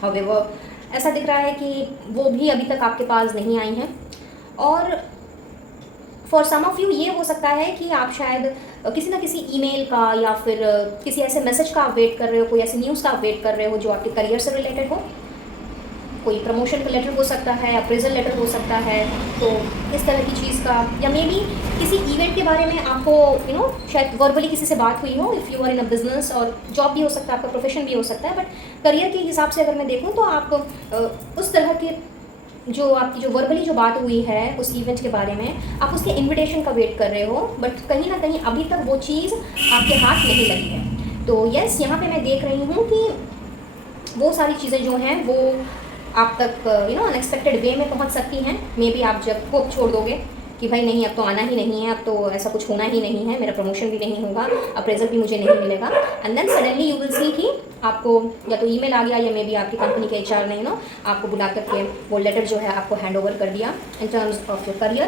हाउएवर ऐसा दिख रहा है कि वो भी अभी तक आपके पास नहीं आई हैं। और फॉर सम ऑफ यू ये हो सकता है कि आप शायद किसी ना किसी ईमेल का या फिर किसी ऐसे मैसेज का आप वेट कर रहे हो, कोई ऐसी न्यूज़ का आप वेट कर रहे हो जो आपके करियर से रिलेटेड हो। कोई प्रमोशन का लेटर हो सकता है, अप्रेजल लेटर हो सकता है, तो इस तरह की चीज़ का, या मे बी किसी इवेंट के बारे में आपको शायद वर्बली किसी से बात हुई हो, if you are in a business, और जॉब भी हो सकता है, आपका प्रोफेशन भी हो सकता है, बट करियर के हिसाब से अगर मैं देखूँ तो आप उस तरह के जो आपकी जो वर्बली जो बात हुई है उस इवेंट के बारे में, आप उसके इनविटेशन का वेट कर रहे हो, बट कहीं ना कहीं अभी तक वो चीज़ आपके हाथ नहीं लगी है। तो यस, यहाँ पे मैं देख रही हूँ कि वो सारी चीज़ें जो हैं वो आप तक अनएक्सपेक्टेड वे में पहुँच सकती हैं। मे बी आप जब होप छोड़ दोगे कि भाई नहीं, अब तो आना ही नहीं है, अब तो ऐसा कुछ होना ही नहीं है, मेरा प्रमोशन भी नहीं होगा, अप्रेजल भी मुझे नहीं मिलेगा, and then suddenly you will see कि आपको या तो ईमेल आ गया या मे बी आपकी कंपनी के एचआर ने आपको बुला करके वो लेटर जो है आपको हैंड ओवर कर दिया इन terms of your career.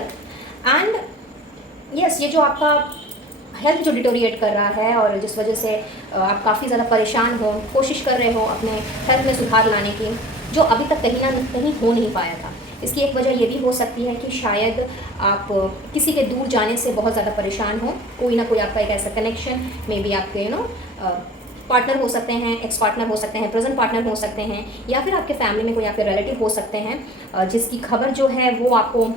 And yes, ये जो आपका हेल्थ जो डिटोरिएट कर रहा है और जिस वजह से आप काफ़ी ज़्यादा परेशान हो, कोशिश कर रहे हो अपने हेल्थ में सुधार लाने की, जो अभी तक कहीं ना कहीं हो नहीं पाया था, इसकी एक वजह ये भी हो सकती है कि शायद आप किसी के दूर जाने से बहुत ज़्यादा परेशान हो। कोई ना कोई आपका एक ऐसा कनेक्शन, मे बी आपके पार्टनर हो सकते हैं, एक्स पार्टनर हो सकते हैं, प्रेजेंट पार्टनर हो सकते हैं, या फिर आपके फैमिली में कोई आपके रिलेटिव हो सकते हैं जिसकी खबर जो है वो आपको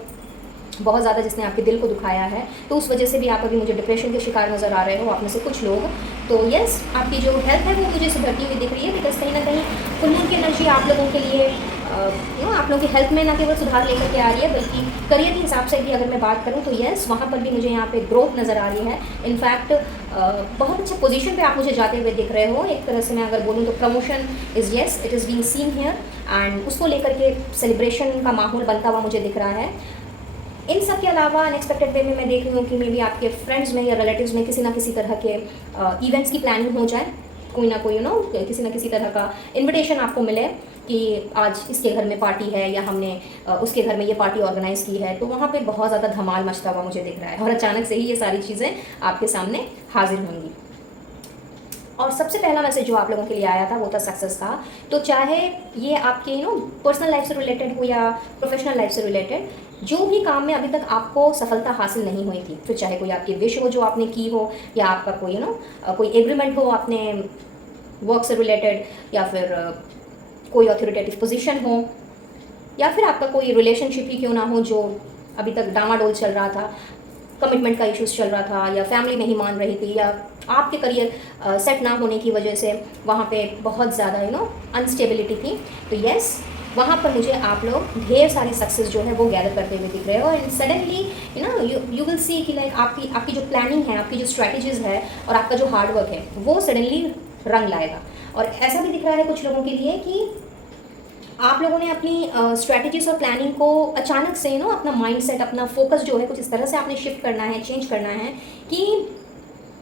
बहुत ज़्यादा, जिसने आपके दिल को दुखाया है, तो उस वजह से भी आप अभी मुझे डिप्रेशन के शिकार नज़र आ रहे हो, आप में से कुछ लोग। तो यस, आपकी जो हेल्थ है वो मुझे सुधरती हुई दिख रही है, बिकॉज कहीं ना कहीं फुल मून की एनर्जी आप लोगों के लिए आप लोगों की हेल्थ में ना केवल सुधार लेकर के आ रही है, बल्कि करियर के हिसाब से भी अगर मैं बात करूँ तो यस, वहाँ पर भी मुझे यहाँ पे ग्रोथ नज़र आ रही है। इनफैक्ट बहुत अच्छे पोजीशन पे आप मुझे जाते हुए दिख रहे हो। एक तरह से मैं अगर बोलूँ तो promotion is yes, it is being seen here, and उसको लेकर के सेलिब्रेशन का माहौल बनता हुआ मुझे दिख रहा है। इन सब के अलावा अनएक्सपेक्टेड वे में मैं देख रही हूँ कि मे बी आपके फ्रेंड्स में या रिलेटिव्स में किसी ना किसी तरह के इवेंट्स की प्लानिंग हो जाए, कोई ना कोई किसी ना किसी तरह का इनविटेशन आपको मिले कि आज इसके घर में पार्टी है या हमने उसके घर में ये पार्टी ऑर्गेनाइज़ की है, तो वहाँ पे बहुत ज़्यादा धमाल मचता हुआ मुझे दिख रहा है, और अचानक से ही ये सारी चीज़ें आपके सामने हाजिर होंगी। और सबसे पहला मैसेज जो आप लोगों के लिए आया था वो था सक्सेस का। तो चाहे ये आपके पर्सनल लाइफ से रिलेटेड हो या प्रोफेशनल लाइफ से रिलेटेड, जो भी काम में अभी तक आपको सफलता हासिल नहीं हुई थी, फिर चाहे कोई आपकी विश हो जो आपने की हो, या आपका कोई कोई एग्रीमेंट हो आपने वर्क से रिलेटेड, या फिर कोई अथॉरिटेटिव पोजीशन हो, या फिर आपका कोई रिलेशनशिप ही क्यों ना हो जो अभी तक डामाडोल चल रहा था, कमिटमेंट का इश्यूज चल रहा था, या फैमिली नहीं मान रही थी, या आपके करियर सेट ना होने की वजह से वहाँ पे बहुत ज़्यादा अनस्टेबिलिटी थी। तो यस, वहाँ पर मुझे आप लोग ढेर सारी सक्सेस जो है वो गैदर करते हुए दिख रहे हो, and suddenly you will see कि लाइक आपकी जो प्लानिंग है, आपकी जो स्ट्रैटेजीज़ है और आपका जो हार्डवर्क है वो सडनली रंग लाएगा। और ऐसा भी दिख रहा है कुछ लोगों के लिए कि आप लोगों ने अपनी स्ट्रैटेजीज और प्लानिंग को अचानक से अपना माइंडसेट, अपना फोकस जो है कुछ इस तरह से आपने शिफ्ट करना है, चेंज करना है कि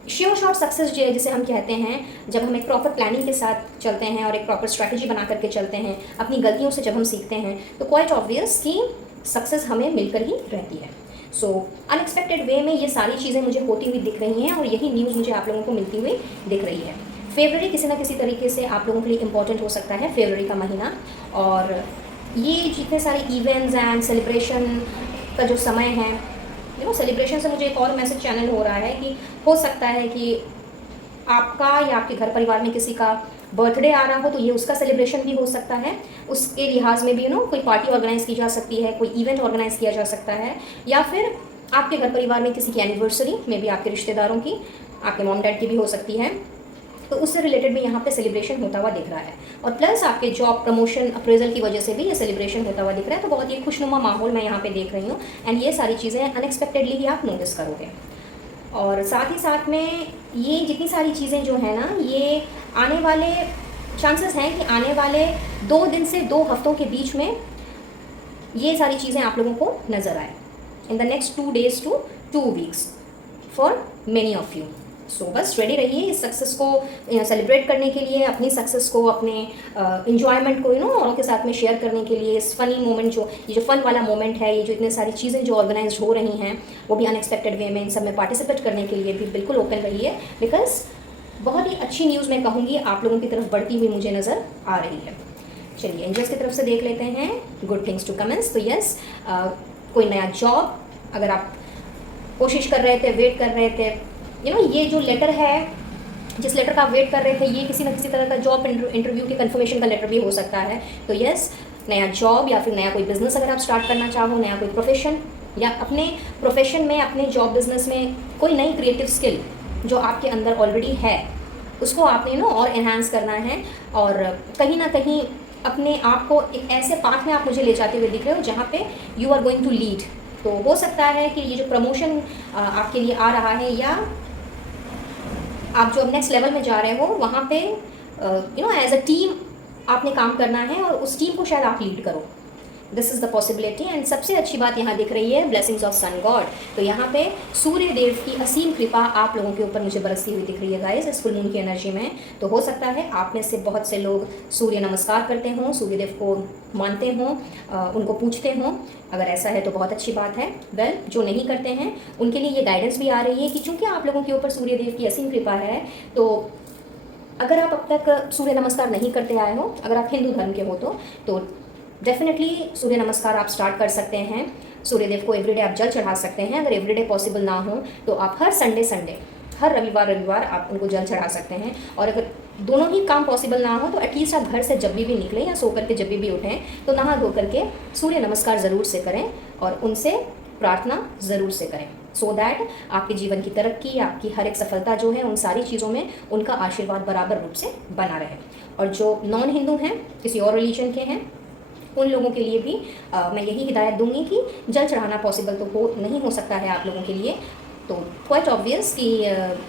श्योर शॉर्ट सक्सेस जो है, जिसे हम कहते हैं, जब हम एक प्रॉपर प्लानिंग के साथ चलते हैं और एक प्रॉपर स्ट्रैटेजी बना करके चलते हैं, अपनी गलतियों से जब हम सीखते हैं, तो क्वाइट ऑब्वियस कि सक्सेस हमें मिलकर ही रहती है। सो अनएक्सपेक्टेड वे में ये सारी चीज़ें मुझे होती हुई दिख रही हैं, और यही न्यूज़ मुझे आप लोगों को मिलती हुई दिख रही है। फरवरी किसी ना किसी तरीके से आप लोगों के लिए इम्पॉर्टेंट हो सकता है, फरवरी का महीना, और ये जितने सारे इवेंट्स एंड सेलिब्रेशन का जो समय है, सेलिब्रेशन से मुझे एक और मैसेज चैनल हो रहा है कि हो सकता है कि आपका या आपके घर परिवार में किसी का बर्थडे आ रहा हो, तो ये उसका सेलिब्रेशन भी हो सकता है। उसके लिहाज में भी कोई पार्टी ऑर्गेनाइज़ की जा सकती है, कोई इवेंट ऑर्गेनाइज़ किया जा सकता है, या फिर आपके घर परिवार में किसी की एनिवर्सरी, में भी आपके रिश्तेदारों की, आपके मॉम डैड की भी हो सकती है, तो उससे रिलेटेड भी यहाँ पे सेलिब्रेशन होता हुआ दिख रहा है। और प्लस आपके जॉब प्रमोशन अप्रेजल की वजह से भी ये सेलिब्रेशन होता हुआ दिख रहा है। तो बहुत ही खुशनुमा माहौल मैं यहाँ पे देख रही हूँ, एंड ये सारी चीज़ें अनएक्सपेक्टेडली ही आप नोटिस करोगे। और साथ ही साथ में ये जितनी सारी चीज़ें जो है ना, ये आने वाले चांसेस हैं कि आने वाले 2 दिन से 2 हफ्तों के बीच में ये सारी चीज़ें आप लोगों को नज़र आए, in the next 2 days to 2 weeks for many of you. So बस रेडी रहिए इस सक्सेस को सेलिब्रेट करने के लिए, अपनी सक्सेस को, अपने इन्जॉयमेंट को औरों के साथ में शेयर करने के लिए। इस फ़नी मोमेंट ये जो फ़न वाला मोमेंट है, ये जो इतने सारी चीज़ें जो ऑर्गेनाइज हो रही हैं, वो भी अनएक्सपेक्टेड वे में इन सब में पार्टिसिपेट करने के लिए भी बिल्कुल ओपन रहिए, बिकॉज बहुत ही अच्छी न्यूज़ मैं कहूँगी आप लोगों की तरफ बढ़ती हुई मुझे नज़र आ रही है। चलिए एंजल्स की तरफ से देख लेते हैं गुड थिंग्स टू कमेंस। तो यस, कोई नया जॉब अगर आप कोशिश कर रहे थे, वेट कर रहे थे, ये जो लेटर है, जिस लेटर का आप वेट कर रहे थे, ये किसी न किसी तरह का जॉब इंटरव्यू के कंफर्मेशन का लेटर भी हो सकता है। तो यस, नया जॉब या फिर नया कोई बिजनेस अगर आप स्टार्ट करना चाहो, नया कोई प्रोफेशन, या अपने प्रोफेशन में, अपने जॉब बिजनेस में कोई नई क्रिएटिव स्किल जो आपके अंदर ऑलरेडी है, उसको आपने और एनहांस करना है, और कहीं ना कहीं अपने आप को एक ऐसे पाथ में आप मुझे ले जाते हुए दिख रहे हो जहाँ पे you are going to lead. तो हो सकता है कि ये जो प्रमोशन आपके लिए आ रहा है, या आप जो नेक्स्ट लेवल में जा रहे हो वहाँ पे एज अ टीम आपने काम करना है, और उस टीम को शायद आप लीड करो। This is the possibility. And सबसे अच्छी बात यहाँ दिख रही है ब्लेसिंग्स ऑफ सन गॉड। तो यहाँ पे सूर्य देव की असीम कृपा आप लोगों के ऊपर मुझे बरसती हुई दिख रही है गाइस, इस फुल मून की एनर्जी में। तो हो सकता है आप में से बहुत से लोग सूर्य नमस्कार करते हों, सूर्य देव को मानते हों, उनको पूछते हों। अगर ऐसा है तो बहुत अच्छी बात है। वेल, जो नहीं करते हैं उनके लिए ये गाइडेंस भी आ रही है कि चूँकि आप लोगों के ऊपर सूर्य देव की असीम कृपा है, तो अगर आप अब तक सूर्य नमस्कार नहीं करते आए हो, अगर आप हिंदू धर्म के हो तो डेफिनेटली सूर्य नमस्कार आप स्टार्ट कर सकते हैं। सूर्यदेव को एवरीडे आप जल चढ़ा सकते हैं। अगर एवरीडे पॉसिबल ना हो तो आप हर संडे हर रविवार आप उनको जल चढ़ा सकते हैं। और अगर दोनों ही काम पॉसिबल ना हो तो एटलीस्ट आप घर से जब भी निकलें या सो करके जब भी उठें तो नहा धो करके सूर्य नमस्कार ज़रूर से करें, और उनसे प्रार्थना ज़रूर से करें, सो दैट आपके जीवन की तरक्की, आपकी हर एक सफलता जो है, उन सारी चीज़ों में उनका आशीर्वाद बराबर रूप से बना रहे। और जो नॉन हिंदू हैं, किसी और रिलीजन के हैं, उन लोगों के लिए भी मैं यही हिदायत दूंगी कि जल चढ़ाना पॉसिबल तो नहीं हो सकता है आप लोगों के लिए। तो क्वाइट ऑब्वियस कि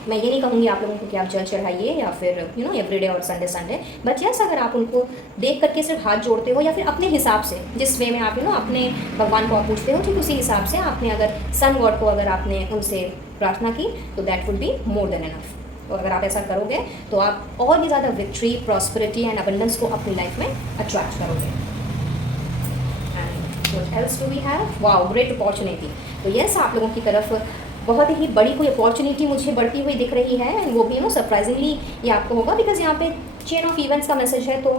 मैं ये नहीं कहूँगी आप लोगों को कि आप जल चढ़ाइए या फिर एवरीडे और संडे, बट यस, अगर आप उनको देख करके सिर्फ हाथ जोड़ते हो या फिर अपने हिसाब से, जिस वे में आप अपने भगवान को आप पूछते हो, ठीक उसी हिसाब से आपने अगर सन गॉड को अगर आपने उनसे प्रार्थना की तो that would be more than enough. और अगर आप ऐसा करोगे तो आप और भी ज़्यादा विक्ट्री, प्रॉस्पेरिटी एंड अबंडेंस को अपनी लाइफ में अट्रैक्ट करोगे। What else do we have? Wow, great opportunity. तो यस, आप लोगों की तरफ बहुत ही बड़ी कोई अपॉर्चुनिटी मुझे बढ़ती हुई दिख रही है, एंड वो भी सरप्राइजिंगली ये आपको होगा, बिकॉज यहाँ पे चेन ऑफ इवेंट्स का मैसेज है। तो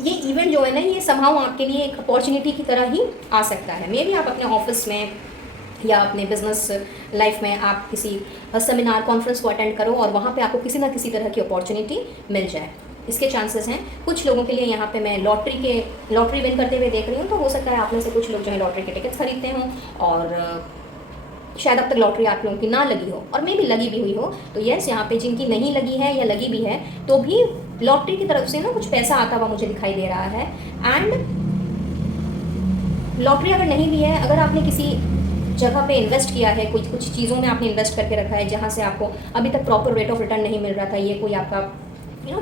ये इवेंट जो है ना, ये समहाउ आपके लिए एक अपॉर्चुनिटी की तरह ही आ सकता है। मे बी आप अपने ऑफिस में या अपने बिजनेस लाइफ में आप किसी सेमिनार, कॉन्फ्रेंस को अटेंड करो और वहाँ पे आपको किसी ना किसी तरह की अपॉर्चुनिटी मिल जाए, इसके चांसेस हैं। कुछ लोगों के लिए यहाँ पे मैं लॉटरी विन करते हुए देख रही हूँ। तो हो सकता है आप में से कुछ लोग जो है लॉटरी के टिकट्स खरीदते हों, और शायद अब तक लॉटरी आप लोगों की ना लगी हो, और मे भी लगी भी हुई हो। तो यस, यहाँ पे जिनकी नहीं लगी है या लगी भी है तो भी लॉटरी की तरफ से ना कुछ पैसा आता हुआ मुझे दिखाई दे रहा है। एंड लॉटरी अगर नहीं भी है, अगर आपने किसी जगह पे इन्वेस्ट किया है, कुछ चीज़ों में आपने इन्वेस्ट करके रखा है जहाँ से आपको अभी तक प्रॉपर रेट ऑफ रिटर्न नहीं मिल रहा था, ये कोई आपका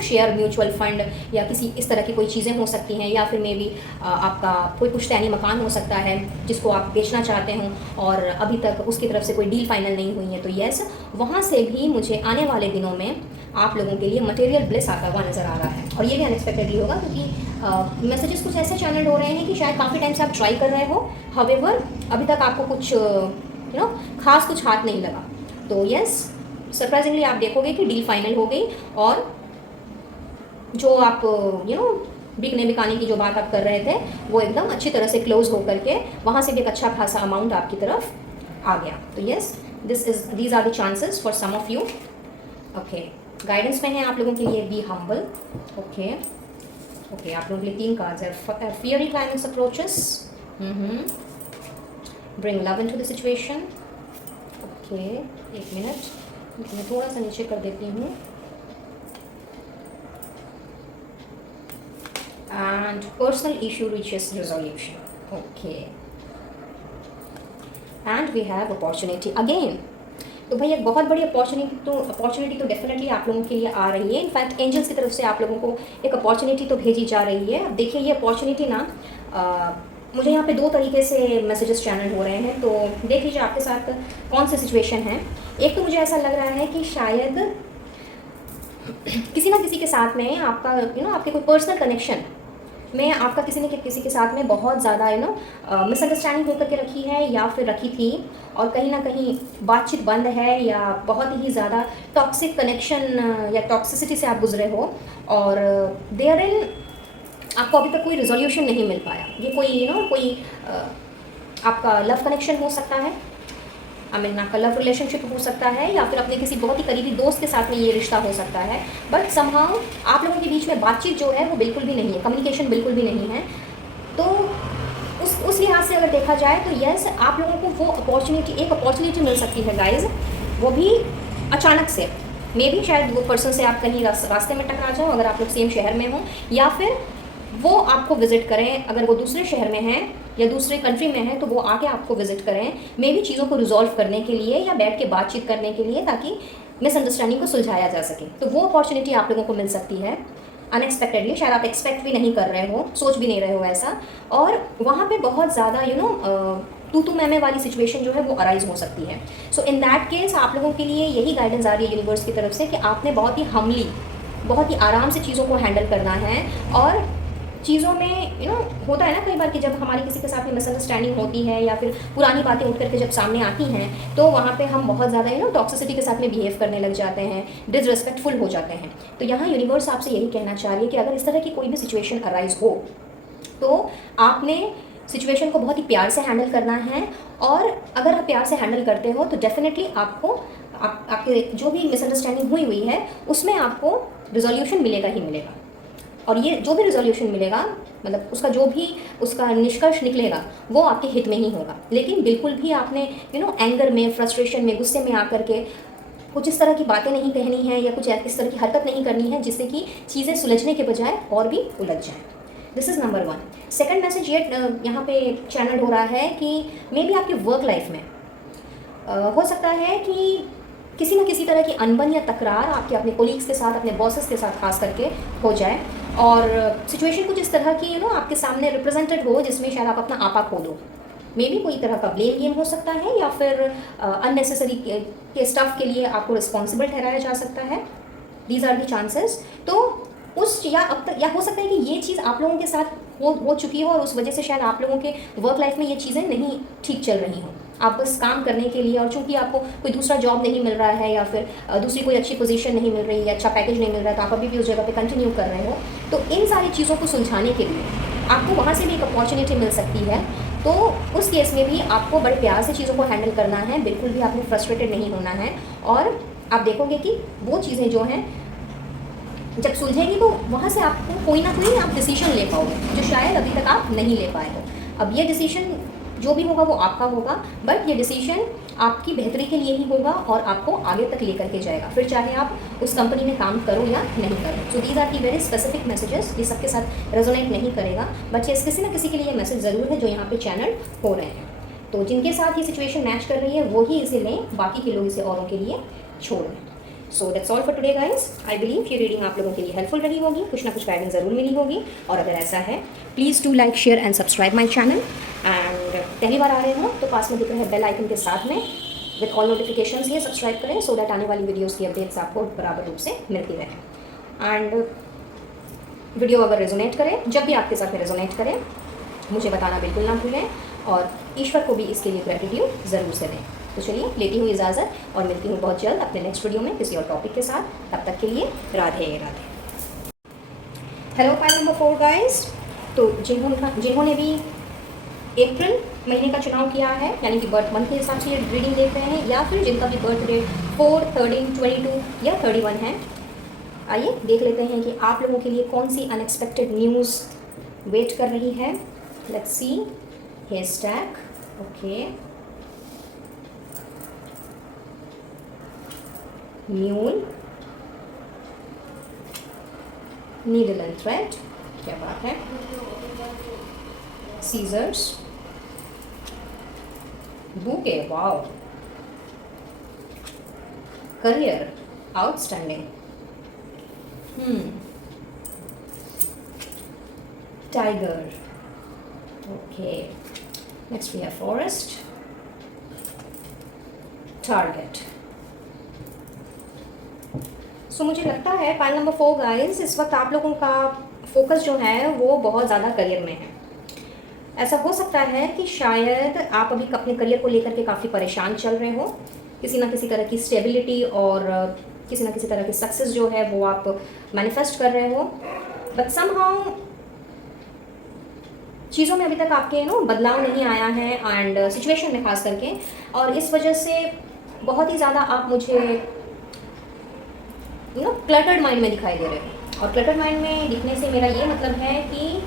शेयर, म्यूचुअल फंड या किसी इस तरह की कोई चीज़ें हो सकती हैं, या फिर मे बी आपका कोई पुश्तैनी मकान हो सकता है जिसको आप बेचना चाहते हो और अभी तक उसकी तरफ से कोई डील फाइनल नहीं हुई है। तो यस, वहाँ से भी मुझे आने वाले दिनों में आप लोगों के लिए मटेरियल ब्लेस आता हुआ नज़र आ रहा है, और ये भी अनएक्सपेक्टेडली होगा क्योंकि मैसेजेस कुछ ऐसे चैनल हो रहे हैं कि शायद काफ़ी टाइम से आप ट्राई कर रहे हो, हाउएवर अभी तक आपको कुछ खास कुछ हाथ नहीं लगा। तो यस, सरप्राइजिंगली आप देखोगे कि डील फाइनल हो गई, और जो आप बिकने बिकाने की जो बात आप कर रहे थे वो एकदम अच्छी तरह से क्लोज हो करके वहाँ से भी एक अच्छा खासा अमाउंट आपकी तरफ आ गया। तो yes, these are the chances for some of you. Okay, guidance में है आप लोगों के लिए बी हम्बल। ओके, आप लोगों के लिए 3 कार्ड्स है। Fiery climax approaches, bring love into the situation. Okay, 1 minute, मैं थोड़ा सा नीचे कर देती हूँ। And personal issue reaches resolution. Okay. And we have opportunity again. तो भाई एक बहुत बड़ी अपॉर्चुनिटी तो डेफिनेटली आप लोगों के लिए आ रही है। इनफैक्ट एंजल्स की तरफ से आप लोगों को एक अपॉर्चुनिटी तो भेजी जा रही है। अब देखिए, ये अपॉर्चुनिटी ना मुझे यहाँ पे 2 तरीके से मैसेजेस चैनल हो रहे हैं, तो देख लीजिए आपके साथ कौन सी सिचुएशन है। एक तो मुझे ऐसा लग रहा है कि शायद किसी ना किसी के साथ में आपका आपके कोई पर्सनल कनेक्शन में आपका किसी न किसी के साथ में बहुत ज़्यादा मिसअंडरस्टैंडिंग होकर के रखी है या फिर रखी थी, और कहीं ना कहीं बातचीत बंद है, या बहुत ही ज़्यादा टॉक्सिक कनेक्शन या टॉक्सिसिटी से आप गुजरे हो, और देयर इन आपको अभी तक कोई रिजोल्यूशन नहीं मिल पाया। ये कोई कोई आपका लव कनेक्शन हो सकता है, आई मीन आपका लव रिलेशनशिप हो सकता है, या फिर अपने किसी बहुत ही करीबी दोस्त के साथ में ये रिश्ता हो सकता है। बट समहाउ आप लोगों के बीच में बातचीत जो है वो बिल्कुल भी नहीं है, कम्युनिकेशन बिल्कुल भी नहीं है। तो उस लिहाज से अगर देखा जाए तो यस, आप लोगों को वो एक अपॉर्चुनिटी मिल सकती है गाइज, वो भी अचानक से। मे भी शायद वो पर्सन से आप कहीं रास्ते में टकरा जाओ अगर आप लोग सेम शहर में हों, या फिर वो आपको विज़िट करें अगर वो दूसरे शहर में हैं या दूसरे कंट्री में है, तो वो आके आपको विज़िट करें, मे भी चीज़ों को रिजॉल्व करने के लिए या बैठ के बातचीत करने के लिए, ताकि मिसअंडरस्टैंडिंग को सुलझाया जा सके। तो वो अपॉर्चुनिटी आप लोगों को मिल सकती है अनएक्सपेक्टेडली, शायद आप एक्सपेक्ट भी नहीं कर रहे हो, सोच भी नहीं रहे हो ऐसा, और वहाँ पे बहुत ज़्यादा तू मैमे वाली सिचुएशन जो है वो अराइज हो सकती है। सो इन दैट केस आप लोगों के लिए यही गाइडेंस आ रही है यूनिवर्स की तरफ से कि आपने बहुत ही हम्बली, बहुत ही आराम से चीज़ों को हैंडल करना है। और चीज़ों में होता है ना कई बार कि जब हमारी किसी के साथ में मिसअंडरस्टैंडिंग होती है या फिर पुरानी बातें उठ करके जब सामने आती हैं, तो वहाँ पे हम बहुत ज़्यादा टॉक्सिसिटी के साथ में बिहेव करने लग जाते हैं, डिसरिस्पेक्टफुल हो जाते हैं। तो यहाँ यूनिवर्स आपसे यही कहना चाह रही है कि अगर इस तरह की कोई भी सिचुएशन अराइज हो तो आपने सिचुएशन को बहुत ही प्यार से हैंडल करना है। और अगर आप प्यार से हैंडल करते हो तो डेफिनेटली आपको आपके जो भी मिसअंडरस्टैंडिंग हुई है उसमें आपको रिजोल्यूशन मिलेगा ही मिलेगा। और ये जो भी रिजोल्यूशन मिलेगा, मतलब उसका जो भी उसका निष्कर्ष निकलेगा वो आपके हित में ही होगा। लेकिन बिल्कुल भी आपने एंगर में, फ्रस्ट्रेशन में, गुस्से में आकर के कुछ इस तरह की बातें नहीं कहनी है या कुछ इस तरह की हरकत नहीं करनी है जिससे कि चीज़ें सुलझने के बजाय और भी उलझ जाएँ। This is number 1। Second message ये यहाँ पे चैनल हो रहा है कि मे बी आपकी वर्क लाइफ में हो सकता है कि किसी न किसी तरह की अनबन या तकरार आपके अपने कोलीग्स के साथ, अपने बॉसेस के साथ खास करके हो जाए, और सिचुएशन कुछ इस तरह की आपके सामने रिप्रेजेंटेड हो जिसमें शायद आप अपना आपा खो दो। मे बी कोई तरह का ब्लेम गेम हो सकता है, या फिर अननेसेसरी के स्टफ के लिए आपको रिस्पॉन्सिबल ठहराया जा सकता है। These are the chances. तो या हो सकता है कि ये चीज़ आप लोगों के साथ हो चुकी हो और उस वजह से शायद आप लोगों के वर्क लाइफ में ये चीज़ें नहीं ठीक चल रही हों। आप बस काम करने के लिए, और चूंकि आपको कोई दूसरा जॉब नहीं मिल रहा है या फिर दूसरी कोई अच्छी पोजीशन नहीं मिल रही है, अच्छा पैकेज नहीं मिल रहा है, तो आप अभी भी उस जगह पे कंटिन्यू कर रहे हो। तो इन सारी चीज़ों को सुलझाने के लिए आपको वहाँ से भी एक अपॉर्चुनिटी मिल सकती है। तो उस केस में भी आपको बड़े प्यार से चीज़ों को हैंडल करना है, बिल्कुल भी आपने फ्रस्ट्रेटेड नहीं होना है। और आप देखोगे कि वो चीज़ें जो हैं जब सुलझेगी तो वहाँ से आपको कोई ना कोई आप डिसीजन ले पाओगे जो शायद अभी तक आप नहीं ले पाए हो। अब ये डिसीजन जो भी होगा वो आपका होगा, बट ये डिसीजन आपकी बेहतरी के लिए ही होगा और आपको आगे तक लेकर के जाएगा, फिर चाहे आप उस कंपनी में काम करो या नहीं करो। So these are the very specific messages. ये सबके साथ रेजोनेट नहीं करेगा, बट ये किसी ना किसी के लिए मैसेज ज़रूर है जो यहाँ पे चैनल हो रहे हैं। तो जिनके साथ ये सिचुएशन मैच कर रही है वो ही इसे लें, बाकी के लोग इसे औरों के लिए छोड़ दें। सो that's all for today guys. I believe ये रीडिंग आप लोगों के लिए हेल्पफुल रही होगी, कुछ ना कुछ गाइडेंस ज़रूर मिली होगी। और अगर ऐसा है please do like, share and subscribe my channel. And पहली बार आ रहे हो तो पास में दिख रहे हैं बेल आइकन के साथ में विद ऑल नोटिफिकेशंस ये सब्सक्राइब करें, सो दैट आने वाली वीडियोज़ की अपडेट्स आपको बराबर रूप से मिलती रहे। एंड वीडियो अगर रेजोनेट करे, जब भी आपके साथ में रेजोनेट करें, मुझे बताना बिल्कुल ना भूलें, और ईश्वर को भी इसके लिए ग्रेटिट्यूड ज़रूर से दें। तो चलिए लेती हूँ इजाज़त और मिलती हूँ बहुत जल्द अपने नेक्स्ट वीडियो में किसी और टॉपिक के साथ। तब तक के लिए Radhe Radhe. Hello pile number 4 guys. तो जिन्होंने भी अप्रैल महीने का चुनाव किया है, यानी कि बर्थ मंथ के हिसाब से ये रीडिंग देख रहे हैं, या फिर जिनका भी बर्थ डेट 4, 13, 22 या 31 है, आइए देख लेते हैं कि आप लोगों के लिए कौन सी अनएक्सपेक्टेड न्यूज़ वेट कर रही है। Let's see. Haystack, okay, mule, needle and thread, क्या बात है, scissors, bouquet, wow, career, outstanding, tiger, okay, next we have forest, target. So मुझे लगता है पाइल नंबर 4 गाइस, इस वक्त आप लोगों का फोकस जो है वो बहुत ज़्यादा करियर में है। ऐसा हो सकता है कि शायद आप अभी अपने करियर को लेकर के काफ़ी परेशान चल रहे हो, किसी ना किसी तरह की स्टेबिलिटी और किसी ना किसी तरह की सक्सेस जो है वो आप मैनिफेस्ट कर रहे हो, बट समहाउ चीज़ों में अभी तक आपके बदलाव नहीं आया है, एंड सिचुएशन में खास करके, और इस वजह से बहुत ही ज़्यादा आप मुझे क्लटर्ड माइंड में दिखाई दे रहे हो। और क्लटर्ड माइंड में दिखने से मेरा ये मतलब है कि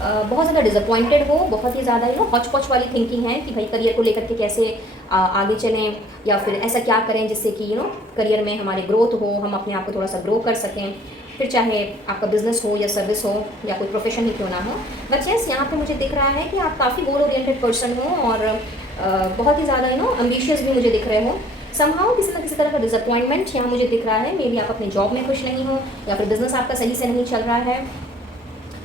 बहुत ज़्यादा डिसअपॉइंटेड हो, बहुत ही ज़्यादा हॉच पॉच वाली थिंकिंग है कि भाई करियर को लेकर के कैसे आगे चलें, या फिर ऐसा क्या करें जिससे कि करियर में हमारे ग्रोथ हो, हम अपने आप को थोड़ा सा ग्रो कर सकें, फिर चाहे आपका बिजनेस हो या सर्विस हो या कोई प्रोफेशन ही क्यों ना हो। बट यस, यहाँ पे मुझे दिख रहा है कि आप काफ़ी गोल ओरिएंटेड पर्सन हो, और बहुत ही ज़्यादा एम्बिशियस भी मुझे दिख रहे हो। समहाउ किसी न किसी तरह का डिसअपॉइंटमेंट यहाँ मुझे दिख रहा है। मे बी आप अपने जॉब में खुश नहीं हो, या फिर बिजनेस आपका सही से नहीं चल रहा है,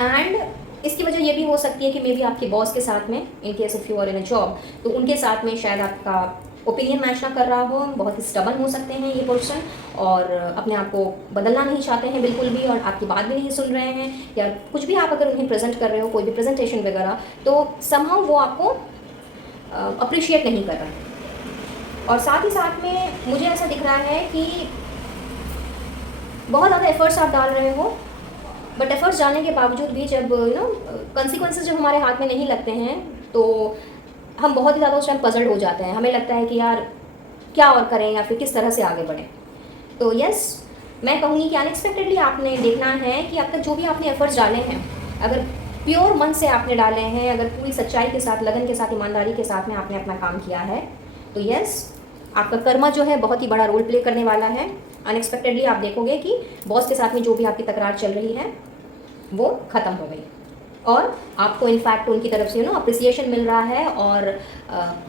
एंड इसकी वजह ये भी हो सकती है कि मे बी आपके बॉस के साथ में, in case of you are in a job, तो उनके साथ में शायद आपका ओपिनियन मैच ना कर रहा हो। बहुत ही स्टबन हो सकते हैं ये पर्सन, और अपने आप को बदलना नहीं चाहते हैं बिल्कुल भी, और आपकी बात भी नहीं सुन रहे हैं, या कुछ भी आप अगर उन्हें प्रेजेंट कर रहे हो, कोई भी प्रेजेंटेशन वगैरह, तो समहाउ वो आपको अप्रिशिएट नहीं कर रहे हैं। और साथ ही साथ में मुझे ऐसा दिख रहा है कि बहुत ज़्यादा एफर्ट्स आप डाल रहे हो, बट एफर्ट्स डालने के बावजूद भी जब कंसिक्वेंसेस जब हमारे हाथ में नहीं लगते हैं, तो हम बहुत ही ज़्यादा उस टाइम पजल्ड हो जाते हैं। हमें लगता है कि यार क्या और करें, या फिर किस तरह से आगे बढ़ें। तो यस, मैं कहूँगी कि अनएक्सपेक्टेडली आपने देखना है कि अब तक जो भी आपने एफर्ट्स डाले हैं, अगर प्योर मन से आपने डाले हैं, अगर पूरी सच्चाई के साथ, लगन के साथ, ईमानदारी के साथ में आपने अपना काम किया है, तो यस, आपका कर्मा जो है बहुत ही बड़ा रोल प्ले करने वाला है। अनएक्सपेक्टेडली आप देखोगे कि बॉस के साथ में जो भी आपकी तकरार चल रही है वो ख़त्म हो गई, और आपको इनफैक्ट उनकी तरफ से अप्रिसिएशन मिल रहा है, और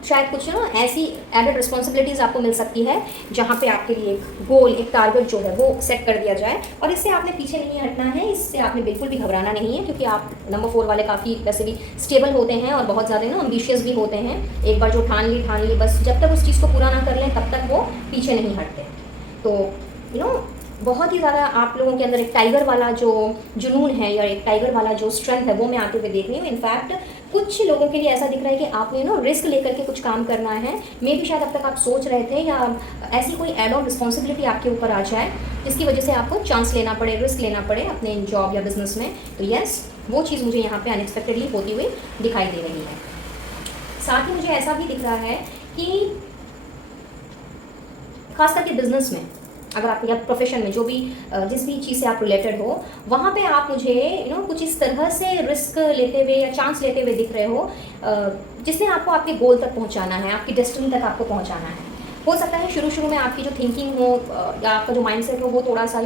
शायद कुछ ऐसी एडेड रिस्पॉन्सिबिलिटीज़ आपको मिल सकती है जहाँ पे आपके लिए एक गोल, एक टारगेट जो है वो सेट कर दिया जाए। और इससे आपने पीछे नहीं हटना है, इससे आपने बिल्कुल भी घबराना नहीं है, क्योंकि आप नंबर 4 वाले काफ़ी वैसे भी स्टेबल होते हैं, और बहुत ज़्यादा एम्बिशियस भी होते हैं। एक बार जो ठान ली, बस जब तक उस चीज़ को पूरा ना कर लें तब तक वो पीछे नहीं हटते। तो बहुत ही ज़्यादा आप लोगों के अंदर एक टाइगर वाला जो जुनून है, या एक टाइगर वाला जो स्ट्रेंथ है, वो मैं आते हुए देख रही हूँ। इनफैक्ट कुछ लोगों के लिए ऐसा दिख रहा है कि आपने रिस्क लेकर के कुछ काम करना है। मे भी शायद अब तक आप सोच रहे थे, या ऐसी कोई एड ऑन रिस्पॉन्सिबिलिटी आपके ऊपर आ जाए जिसकी वजह से आपको चांस लेना पड़े, रिस्क लेना पड़े अपने जॉब या बिजनेस में। तो यस, वो चीज़ मुझे यहाँ पे अनएक्सपेक्टेडली होती हुई दिखाई दे रही है। साथ ही मुझे ऐसा भी दिख रहा है कि खास करके बिजनेस में, अगर आप या प्रोफेशन में, जो भी जिस भी चीज़ से आप रिलेटेड हो, वहाँ पे आप मुझे कुछ इस तरह से रिस्क लेते हुए या चांस लेते हुए दिख रहे हो जिसने आपको आपके गोल तक पहुँचाना है, आपकी डेस्टिनी तक आपको पहुँचाना है। हो सकता है शुरू में आपकी जो थिंकिंग हो या आपका जो माइंडसेट हो वो थोड़ा सा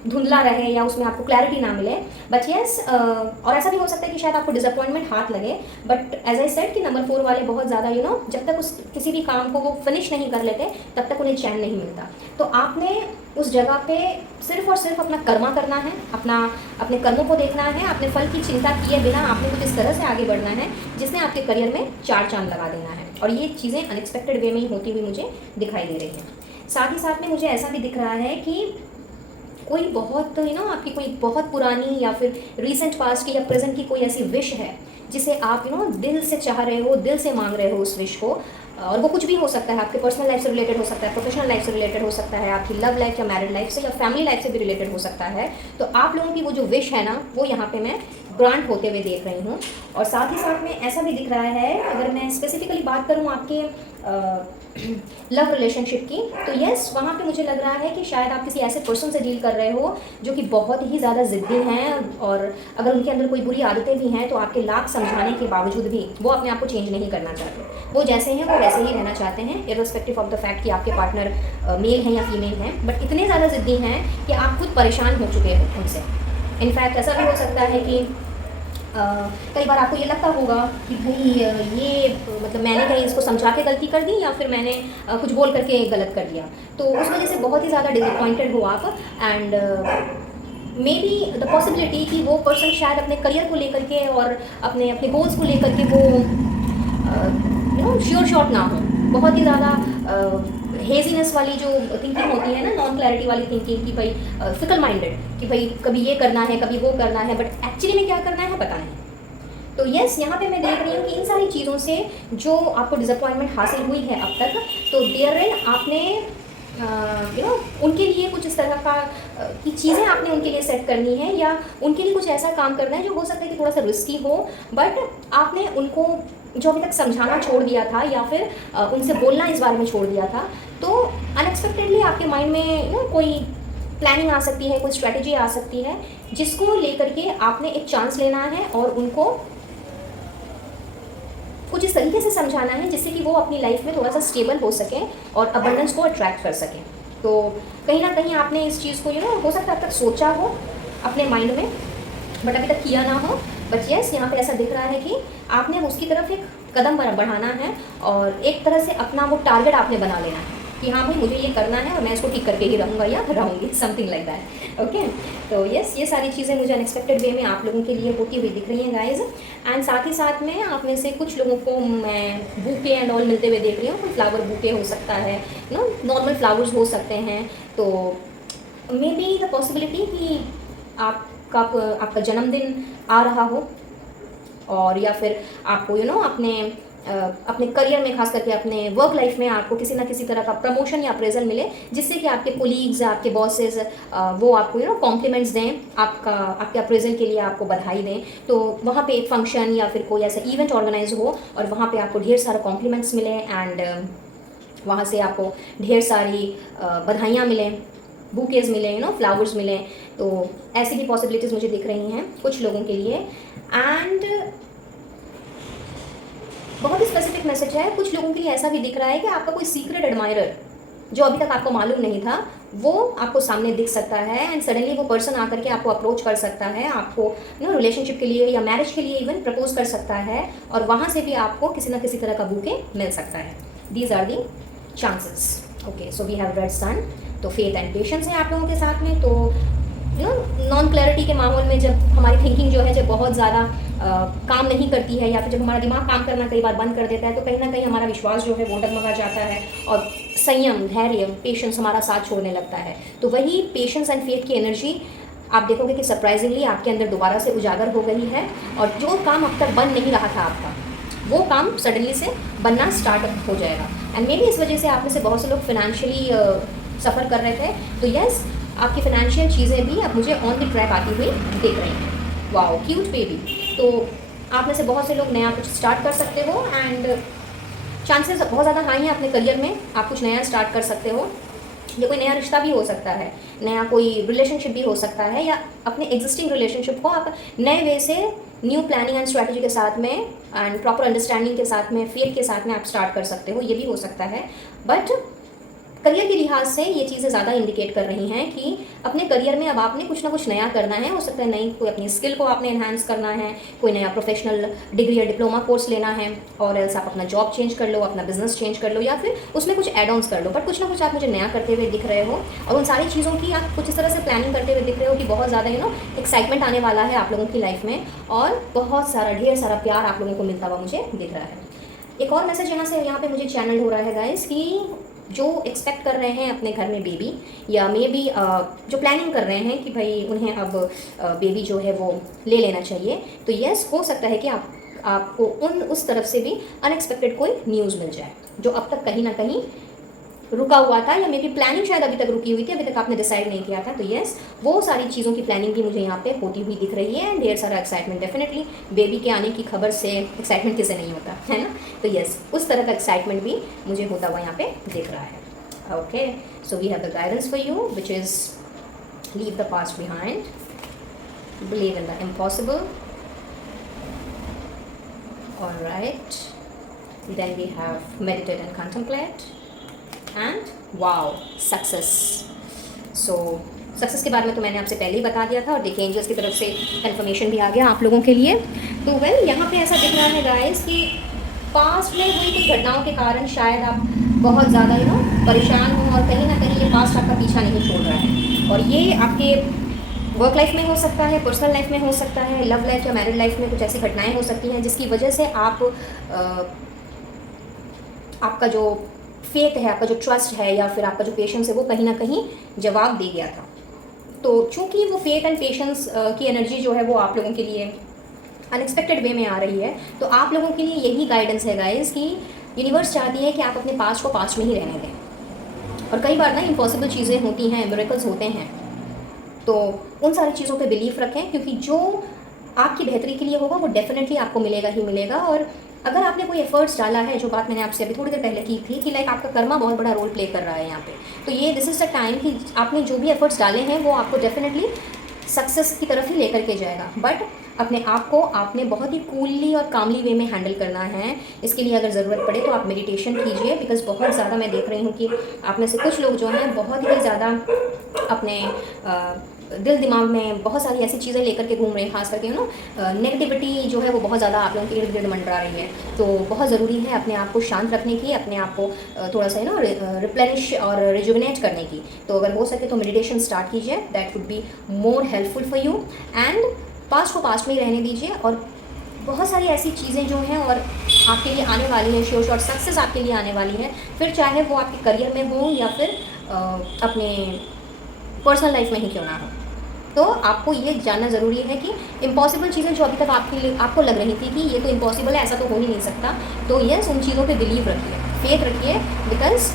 धुंधला रहे, या उसमें आपको क्लैरिटी ना मिले, बट यस, और ऐसा भी हो सकता है कि शायद आपको डिसअपॉइंटमेंट हाथ लगे। बट एज आई सेड कि नंबर 4 वाले बहुत ज़्यादा जब तक उस किसी भी काम को वो फिनिश नहीं कर लेते तब तक उन्हें चैन नहीं मिलता। तो आपने उस जगह पे सिर्फ और सिर्फ अपना कर्मा करना है, अपने कर्मों को देखना है, अपने फल की चिंता किए बिना आपने कुछ इस तरह से आगे बढ़ना है जिसने आपके करियर में 4 चांद लगा देना है। और ये चीज़ें अनएक्सपेक्टेड वे में ही होती हुई मुझे दिखाई दे रही हैं। साथ ही साथ में मुझे ऐसा भी दिख रहा है कि कोई बहुत आपकी कोई बहुत पुरानी या फिर रिसेंट पास्ट की या प्रेजेंट की कोई ऐसी विश है जिसे आप दिल से चाह रहे हो, दिल से मांग रहे हो उस विश को, और वो कुछ भी हो सकता है, आपके पर्सनल लाइफ से रिलेटेड हो सकता है, प्रोफेशनल लाइफ से रिलेटेड हो सकता है, आपकी लव लाइफ या मैरिड लाइफ से या फैमिली लाइफ से भी रिलेटेड हो सकता है। तो आप लोगों की वो जो विश है ना, वो यहाँ पे मैं ग्रांट होते हुए देख रही हूँ। और साथ ही साथ में ऐसा भी दिख रहा है, अगर मैं स्पेसिफिकली बात करूँ आपके लव रिलेशनशिप की, तो यस, वहाँ पे मुझे लग रहा है कि शायद आप किसी ऐसे पर्सन से डील कर रहे हो जो कि बहुत ही ज़्यादा ज़िद्दी हैं, और अगर उनके अंदर कोई बुरी आदतें भी हैं तो आपके लाख समझाने के बावजूद भी वो अपने आप को चेंज नहीं करना चाहते। वो जैसे हैं वो वैसे ही रहना चाहते हैं, इर्रेस्पेक्टिव ऑफ द फैक्ट कि आपके पार्टनर मेल हैं या फीमेल हैं, बट इतने ज़्यादा ज़िद्दी हैं कि आप खुद परेशान हो चुके हो उनसे। इनफैक्ट ऐसा भी हो सकता है कि कई बार आपको ये लगता होगा कि भाई ये मतलब मैंने कहीं इसको समझा के गलती कर दी, या फिर मैंने कुछ बोल करके गलत कर दिया, तो उस वजह से बहुत ही ज़्यादा डिसअपॉइंटेड हो आप। And may be the possibility कि वो पर्सन शायद अपने करियर को लेकर के और अपने गोल्स को लेकर के वो श्योर शॉट ना हो, बहुत ही ज़्यादा हेजीनेस वाली जो थिंकिंग होती है ना, नॉन क्लैरिटी वाली थिंकिंग, कि भाई फिकल माइंडेड, कि भाई कभी ये करना है कभी वो करना है, बट एक्चुअली में क्या करना है पता नहीं। तो यस, यहाँ पे मैं देख रही हूँ कि इन सारी चीज़ों से जो आपको डिसअपॉइंटमेंट हासिल हुई है अब तक, तो देयर आपने उनके लिए कुछ इस तरह का की चीज़ें आपने उनके लिए सेट करनी है, या उनके लिए कुछ ऐसा काम करना है जो हो सकता है कि थोड़ा सा रिस्की हो, बट आपने उनको जो अभी तक समझाना छोड़ दिया था या फिर उनसे बोलना इस बारे में छोड़ दिया था। तो अनएक्सपेक्टेडली आपके माइंड में कोई प्लानिंग आ सकती है, कोई स्ट्रेटजी आ सकती है, जिसको लेकर के आपने एक चांस लेना है और उनको कुछ इस तरीके से समझाना है जिससे कि वो अपनी लाइफ में थोड़ा सा स्टेबल हो सके और अबंडेंस को अट्रैक्ट कर सकें। तो कहीं ना कहीं आपने इस चीज़ को हो सकता है अब तक सोचा हो अपने माइंड में, बट अभी तक किया ना हो। बट यस, यहाँ पे ऐसा दिख रहा है कि आपने उसकी तरफ एक कदम बढ़ाना है और एक तरह से अपना वो टारगेट आपने बना लेना है कि हाँ भाई मुझे ये करना है और मैं इसको ठीक करके ही रहूँगा या रहूँगी, समथिंग लाइक दैट। ओके, तो यस, ये सारी चीज़ें मुझे अनएक्सपेक्टेड वे में आप लोगों के लिए होती हुई दिख रही हैं गाइज। एंड साथ ही साथ में आप में से कुछ लोगों को मैं बुके एंड ऑल मिलते हुए देख रही हूँ। फ्लावर बुके हो सकता है, नॉर्मल फ्लावर्स हो सकते हैं। तो मे बी द पॉसिबिलिटी कि आपका जन्मदिन आ रहा हो, और या फिर आपको अपने करियर में, खास करके अपने वर्क लाइफ में आपको किसी ना किसी तरह का प्रमोशन या अप्रेजल मिले, जिससे कि आपके कोलीग्स, आपके बॉसेस वो आपको कॉम्प्लीमेंट्स दें, आपके अप्रेजल के लिए आपको बधाई दें। तो वहाँ पे एक फंक्शन या फिर कोई ऐसा इवेंट ऑर्गेनाइज हो और वहाँ पे आपको ढेर सारा कॉम्प्लीमेंट्स मिले एंड वहाँ से आपको ढेर सारी बधाइयाँ मिलें, बुकेज मिले, फ्लावर्स मिलें। तो ऐसी भी पॉसिबिलिटीज़ मुझे दिख रही हैं कुछ लोगों के लिए। एंड बहुत ही स्पेसिफिक मैसेज है, कुछ लोगों के लिए ऐसा भी दिख रहा है कि आपका कोई सीक्रेट एडमायरर जो अभी तक आपको मालूम नहीं था, वो आपको सामने दिख सकता है एंड सडनली वो पर्सन आकर के आपको अप्रोच कर सकता है, आपको रिलेशनशिप के लिए या मैरिज के लिए इवन प्रपोज कर सकता है, और वहाँ से भी आपको किसी ना किसी तरह का बुके मिल सकता है। These are the chances. Okay, so we have red sun. तो फेथ एंड पेशेंस है आप लोगों के साथ में। तो नॉन क्लैरिटी के माहौल में जब हमारी थिंकिंग जो है जब बहुत ज़्यादा काम नहीं करती है, या फिर जब हमारा दिमाग काम करना कई बार बंद कर देता है, तो कहीं ना कहीं हमारा विश्वास जो है वो डगमगा जाता है और संयम, धैर्य, पेशेंस हमारा साथ छोड़ने लगता है। तो वही पेशेंस एंड फेथ की एनर्जी आप देखोगे कि सरप्राइजिंगली आपके अंदर दोबारा से उजागर हो गई है, और जो काम अब तक बन नहीं रहा था आपका, वो काम सडनली से बनना स्टार्ट हो जाएगा। एंड मे बी इस वजह से आप में से बहुत से लोग फाइनेंशियली सफ़र कर रहे थे। तो यस, आपकी फाइनेंशियल चीज़ें भी अब मुझे ऑन द ट्रैक आती हुई दिख रही हैं। Wow, cute baby. तो आप में से बहुत से लोग नया कुछ स्टार्ट कर सकते हो एंड चांसेस बहुत ज़्यादा हाई हैं अपने करियर में आप कुछ नया स्टार्ट कर सकते हो। ये कोई नया रिश्ता भी हो सकता है, नया कोई रिलेशनशिप भी हो सकता है, या अपने एग्जिस्टिंग रिलेशनशिप को आप नए वे से न्यू प्लानिंग एंड स्ट्रैटेजी के साथ में एंड प्रॉपर अंडरस्टैंडिंग के साथ में, फेथ के साथ में आप स्टार्ट कर सकते हो। ये भी हो सकता है। बट करियर के लिहाज से ये चीज़ें ज़्यादा इंडिकेट कर रही हैं कि अपने करियर में अब आपने कुछ ना कुछ नया करना है। हो सकता है नई कोई अपनी स्किल को आपने एनहांस करना है, कोई नया प्रोफेशनल डिग्री या डिप्लोमा कोर्स लेना है, और एल्स आप अपना जॉब चेंज कर लो, अपना बिजनेस चेंज कर लो, या फिर उसमें कुछ एड ऑन्स कर लो। बट कुछ ना कुछ आप मुझे नया करते हुए दिख रहे हो, और उन सारी चीज़ों की आप कुछ इस तरह से प्लानिंग करते हुए दिख रहे हो कि बहुत ज़्यादा एक्साइटमेंट आने वाला है आप लोगों की लाइफ में, और बहुत सारा ढेर सारा प्यार आप लोगों को मिलता हुआ मुझे दिख रहा है। एक और मैसेज यहाँ पे मुझे चैनल हो रहा है गाइस कि जो एक्सपेक्ट कर रहे हैं अपने घर में बेबी, या मे बी जो प्लानिंग कर रहे हैं कि भाई उन्हें अब बेबी जो है वो ले लेना चाहिए, तो यस, हो सकता है कि आपको उस तरफ से भी अनएक्सपेक्टेड कोई न्यूज़ मिल जाए जो अब तक कहीं ना कहीं रुका हुआ था, या मे बी प्लानिंग शायद अभी तक रुकी हुई थी, अभी तक आपने डिसाइड नहीं किया था। तो यस, वो सारी चीज़ों की प्लानिंग भी मुझे यहाँ पे होती हुई दिख रही है। ढेर सारा एक्साइटमेंट, डेफिनेटली बेबी के आने की खबर से एक्साइटमेंट किसे नहीं होता है ना। तो यस, उस तरह का एक्साइटमेंट भी मुझे होता हुआ यहाँ पे दिख रहा है। Okay, so we have the guidance for you which is leave the past behind, believe in the impossible. Alright, then we have meditate and contemplate, and wow, success. So success के बारे में तो मैंने आपसे पहले ही बता दिया था, और देखिए एंजल्स की तरफ से कंफर्मेशन भी आ गया आप लोगों के लिए। तो वेल, यहाँ पे ऐसा दिख रहा है गाइस कि पास्ट में हुई कुछ घटनाओं के कारण शायद आप बहुत ज़्यादा परेशान हो, और कहीं ना कहीं ये पास्ट आपका पीछा नहीं छोड़ रहा है, और ये आपके वर्क लाइफ में हो सकता है, पर्सनल लाइफ में हो सकता है, लव लाइफ या मैरिड लाइफ में कुछ ऐसी घटनाएं हो सकती हैं जिसकी वजह से आपका जो फेथ है, आपका जो ट्रस्ट है, या फिर आपका जो पेशेंस है, वो कहीं ना कहीं जवाब दे गया था। तो चूंकि वो फेथ एंड पेशेंस की एनर्जी जो है वो आप लोगों के लिए अनएक्सपेक्टेड वे में आ रही है, तो आप लोगों के लिए यही गाइडेंस है गाइस कि यूनिवर्स चाहती है कि आप अपने पास्ट को पास्ट में ही रहने दें। और कई बार ना इम्पॉसिबल चीज़ें होती हैं, मिरेकल्स होते हैं, तो उन सारी चीज़ों पे बिलीव रखें, क्योंकि जो आपकी बेहतरी के लिए होगा वो डेफिनेटली आपको मिलेगा ही मिलेगा। और अगर आपने कोई एफर्ट्स डाला है, जो बात मैंने आपसे अभी थोड़ी देर पहले की थी कि लाइक आपका कर्मा बहुत बड़ा रोल प्ले कर रहा है यहाँ पे, तो ये दिस इज़ द टाइम कि आपने जो भी एफर्ट्स डाले हैं वो आपको डेफिनेटली सक्सेस की तरफ ही लेकर के जाएगा। बट अपने आप को आपने बहुत ही कूलली और कामली वे में हैंडल करना है। इसके लिए अगर ज़रूरत पड़े तो आप मेडिटेशन कीजिए, बिकॉज बहुत ज़्यादा मैं देख रही हूँ कि आप में से कुछ लोग जो हैं बहुत ही ज़्यादा अपने दिल दिमाग में बहुत सारी ऐसी चीज़ें लेकर के घूम रहे हैं, खास करके नेगेटिविटी जो है वो बहुत ज़्यादा आप लोगों के इर्द गिर्द मंडरा रही है। तो बहुत ज़रूरी है अपने आप को शांत रखने की, अपने आप को थोड़ा सा रिप्लेनिश और रिजुविनेट करने की। तो अगर हो सके तो मेडिटेशन स्टार्ट कीजिए, that would be more helpful for you. And past को पास्ट में ही रहने दीजिए, और बहुत सारी ऐसी चीज़ें जो हैं और आपके लिए आने वाली हैं, श्योर श्योर सक्सेस आपके लिए आने वाली है, फिर चाहे वो आपके करियर में हो या फिर अपने पर्सनल लाइफ में ही क्यों ना हो। तो आपको ये जानना ज़रूरी है कि इम्पॉसिबल चीज़ें जो अभी तक आपके लिए आपको लग रही थी कि ये तो इम्पॉसिबल है, ऐसा तो हो ही नहीं सकता, तो यस उन चीज़ों पे बिलीव रखिए, फेथ रखिए, बिकॉज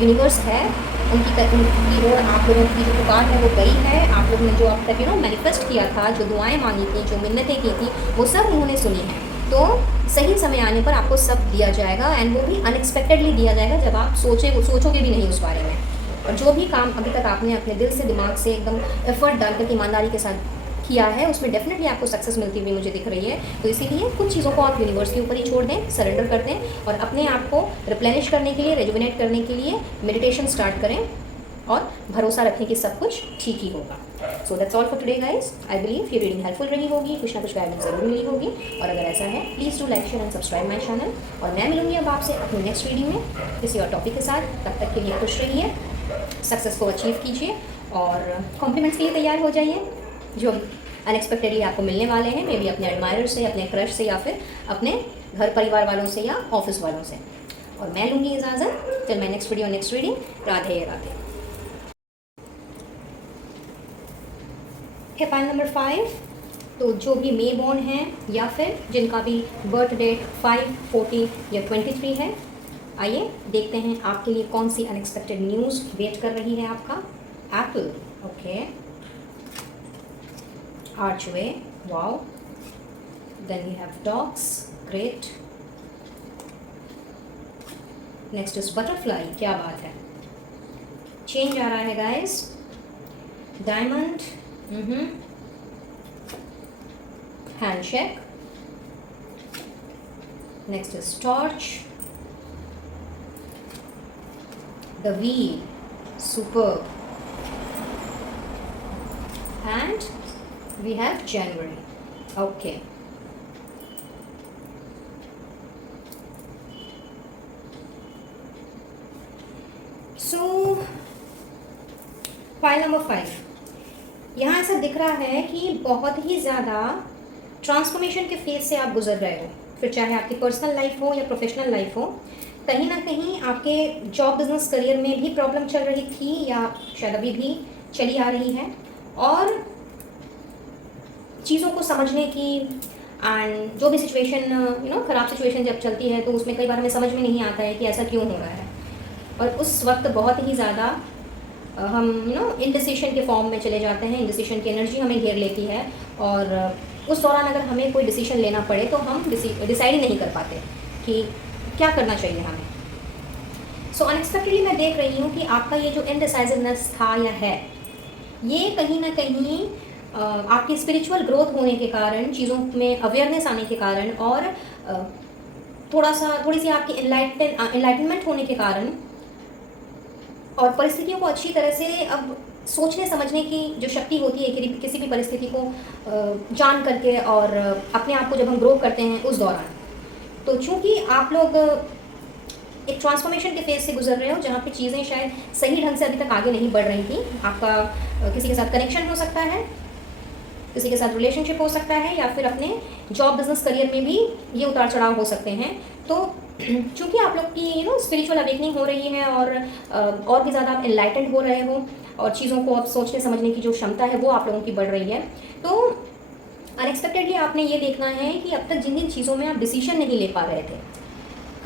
यूनिवर्स है, उनकी ओर आप लोगों की जो पुकार है वो गई है। आप लोगों ने जो अब तक मैनिफेस्ट किया था, जो दुआएं मांगी थी, जो मिन्नतें की थी, वो सब उन्होंने सुनी है। तो सही समय आने पर आपको सब दिया जाएगा, एंड वो भी अनएक्सपेक्टेडली दिया जाएगा, जब आप सोचोगे भी नहीं उस बारे में। और जो भी काम अभी तक आपने अपने दिल से, दिमाग से एकदम एफर्ट डालकर ईमानदारी के साथ किया है, उसमें डेफिनेटली आपको सक्सेस मिलती हुई मुझे दिख रही है। तो इसीलिए कुछ चीज़ों को आप यूनिवर्स के ऊपर ही छोड़ दें, सरेंडर कर दें, और अपने आप को रिप्लेनिश करने के लिए, रेजुविनेट करने के लिए मेडिटेशन स्टार्ट करें, और भरोसा रखें कि सब कुछ ठीक ही होगा। सो that's all for today guys. I believe ये रीडिंग हेल्पफुल रही होगी, कुछ ना कुछ गाइडेंस जरूर मिली होगी, और अगर ऐसा है please do like, share and subscribe my channel. और मैं मिलूंगी अब आपसे अपनी नेक्स्ट रीडिंग में किसी और टॉपिक के साथ। तब तक के लिए खुश रहिए, सक्सेस को अचीव कीजिए, और कॉम्प्लीमेंट्स के लिए तैयार हो जाइए जो अनएक्सपेक्टेडली आपको मिलने वाले हैं, मे बी अपने एडमायरर से, अपने क्रश से, या फिर अपने घर परिवार वालों से या ऑफिस वालों से। और मैं लूँगी इजाज़त till my next video, next reading. Radhe Radhe. है फाइल नंबर 5। तो जो भी मे बॉर्न हैं या फिर जिनका भी बर्थ डेट 5, 40 या 23 है, आइए देखते हैं आपके लिए कौन सी अनएक्सपेक्टेड न्यूज़ वेट कर रही है आपका। Apple, okay, archway, wow, then we have dogs, great, next is butterfly, क्या बात है, चेंज आ रहा है guys, diamond, handshake, next is torch, the wheel, superb, and we have January, okay. So file number 5, यहाँ ऐसा दिख रहा है कि बहुत ही ज़्यादा ट्रांसफॉर्मेशन के फेज से आप गुजर रहे हो, फिर चाहे आपकी पर्सनल लाइफ हो या प्रोफेशनल लाइफ हो। कहीं ना कहीं आपके जॉब, बिजनेस, करियर में भी प्रॉब्लम चल रही थी, या शायद अभी भी चली आ रही है, और चीज़ों को समझने की, एंड जो भी सिचुएशन ख़राब सिचुएशन जब चलती है तो उसमें कई बार हमें समझ में नहीं आता है कि ऐसा क्यों हो रहा है, और उस वक्त बहुत ही ज़्यादा हम इनडिसीशन के फॉर्म में चले जाते हैं, इनडिसीशन की एनर्जी हमें घेर लेती है, और उस दौरान अगर हमें कोई डिसीजन लेना पड़े तो हम डिसाइड ही नहीं कर पाते कि क्या करना चाहिए हमें। सो अनएक्सपेक्टेडली मैं देख रही हूँ कि आपका ये जो इनडिसाइसिवनेस था या है, ये कहीं ना कहीं आपकी स्पिरिचुअल ग्रोथ होने के कारण, चीज़ों में अवेयरनेस आने के कारण, और थोड़ी सी आपकी एनलाइटनमेंट होने के कारण, और परिस्थितियों को अच्छी तरह से अब सोचने समझने की जो शक्ति होती है कि किसी भी परिस्थिति को जान करके, और अपने आप को जब हम ग्रो करते हैं उस दौरान, तो चूँकि आप लोग एक ट्रांसफॉर्मेशन के फेज से गुजर रहे हो जहाँ पे चीज़ें शायद सही ढंग से अभी तक आगे नहीं बढ़ रही थी। आपका किसी के साथ कनेक्शन हो सकता है, किसी के साथ रिलेशनशिप हो सकता है, या फिर अपने जॉब, बिजनेस, करियर में भी ये उतार चढ़ाव हो सकते हैं। तो चूँकि आप लोग की स्पिरिचुअल अवेकनिंग हो रही है, और भी ज़्यादा आप एनलाइटेंड हो रहे हो, और चीज़ों को अब सोचने समझने की जो क्षमता है वो आप लोगों की बढ़ रही है। तो अनएक्सपेक्टेडली आपने ये देखना है कि अब तक जिन जिन चीज़ों में आप डिसीजन नहीं ले पा रहे थे,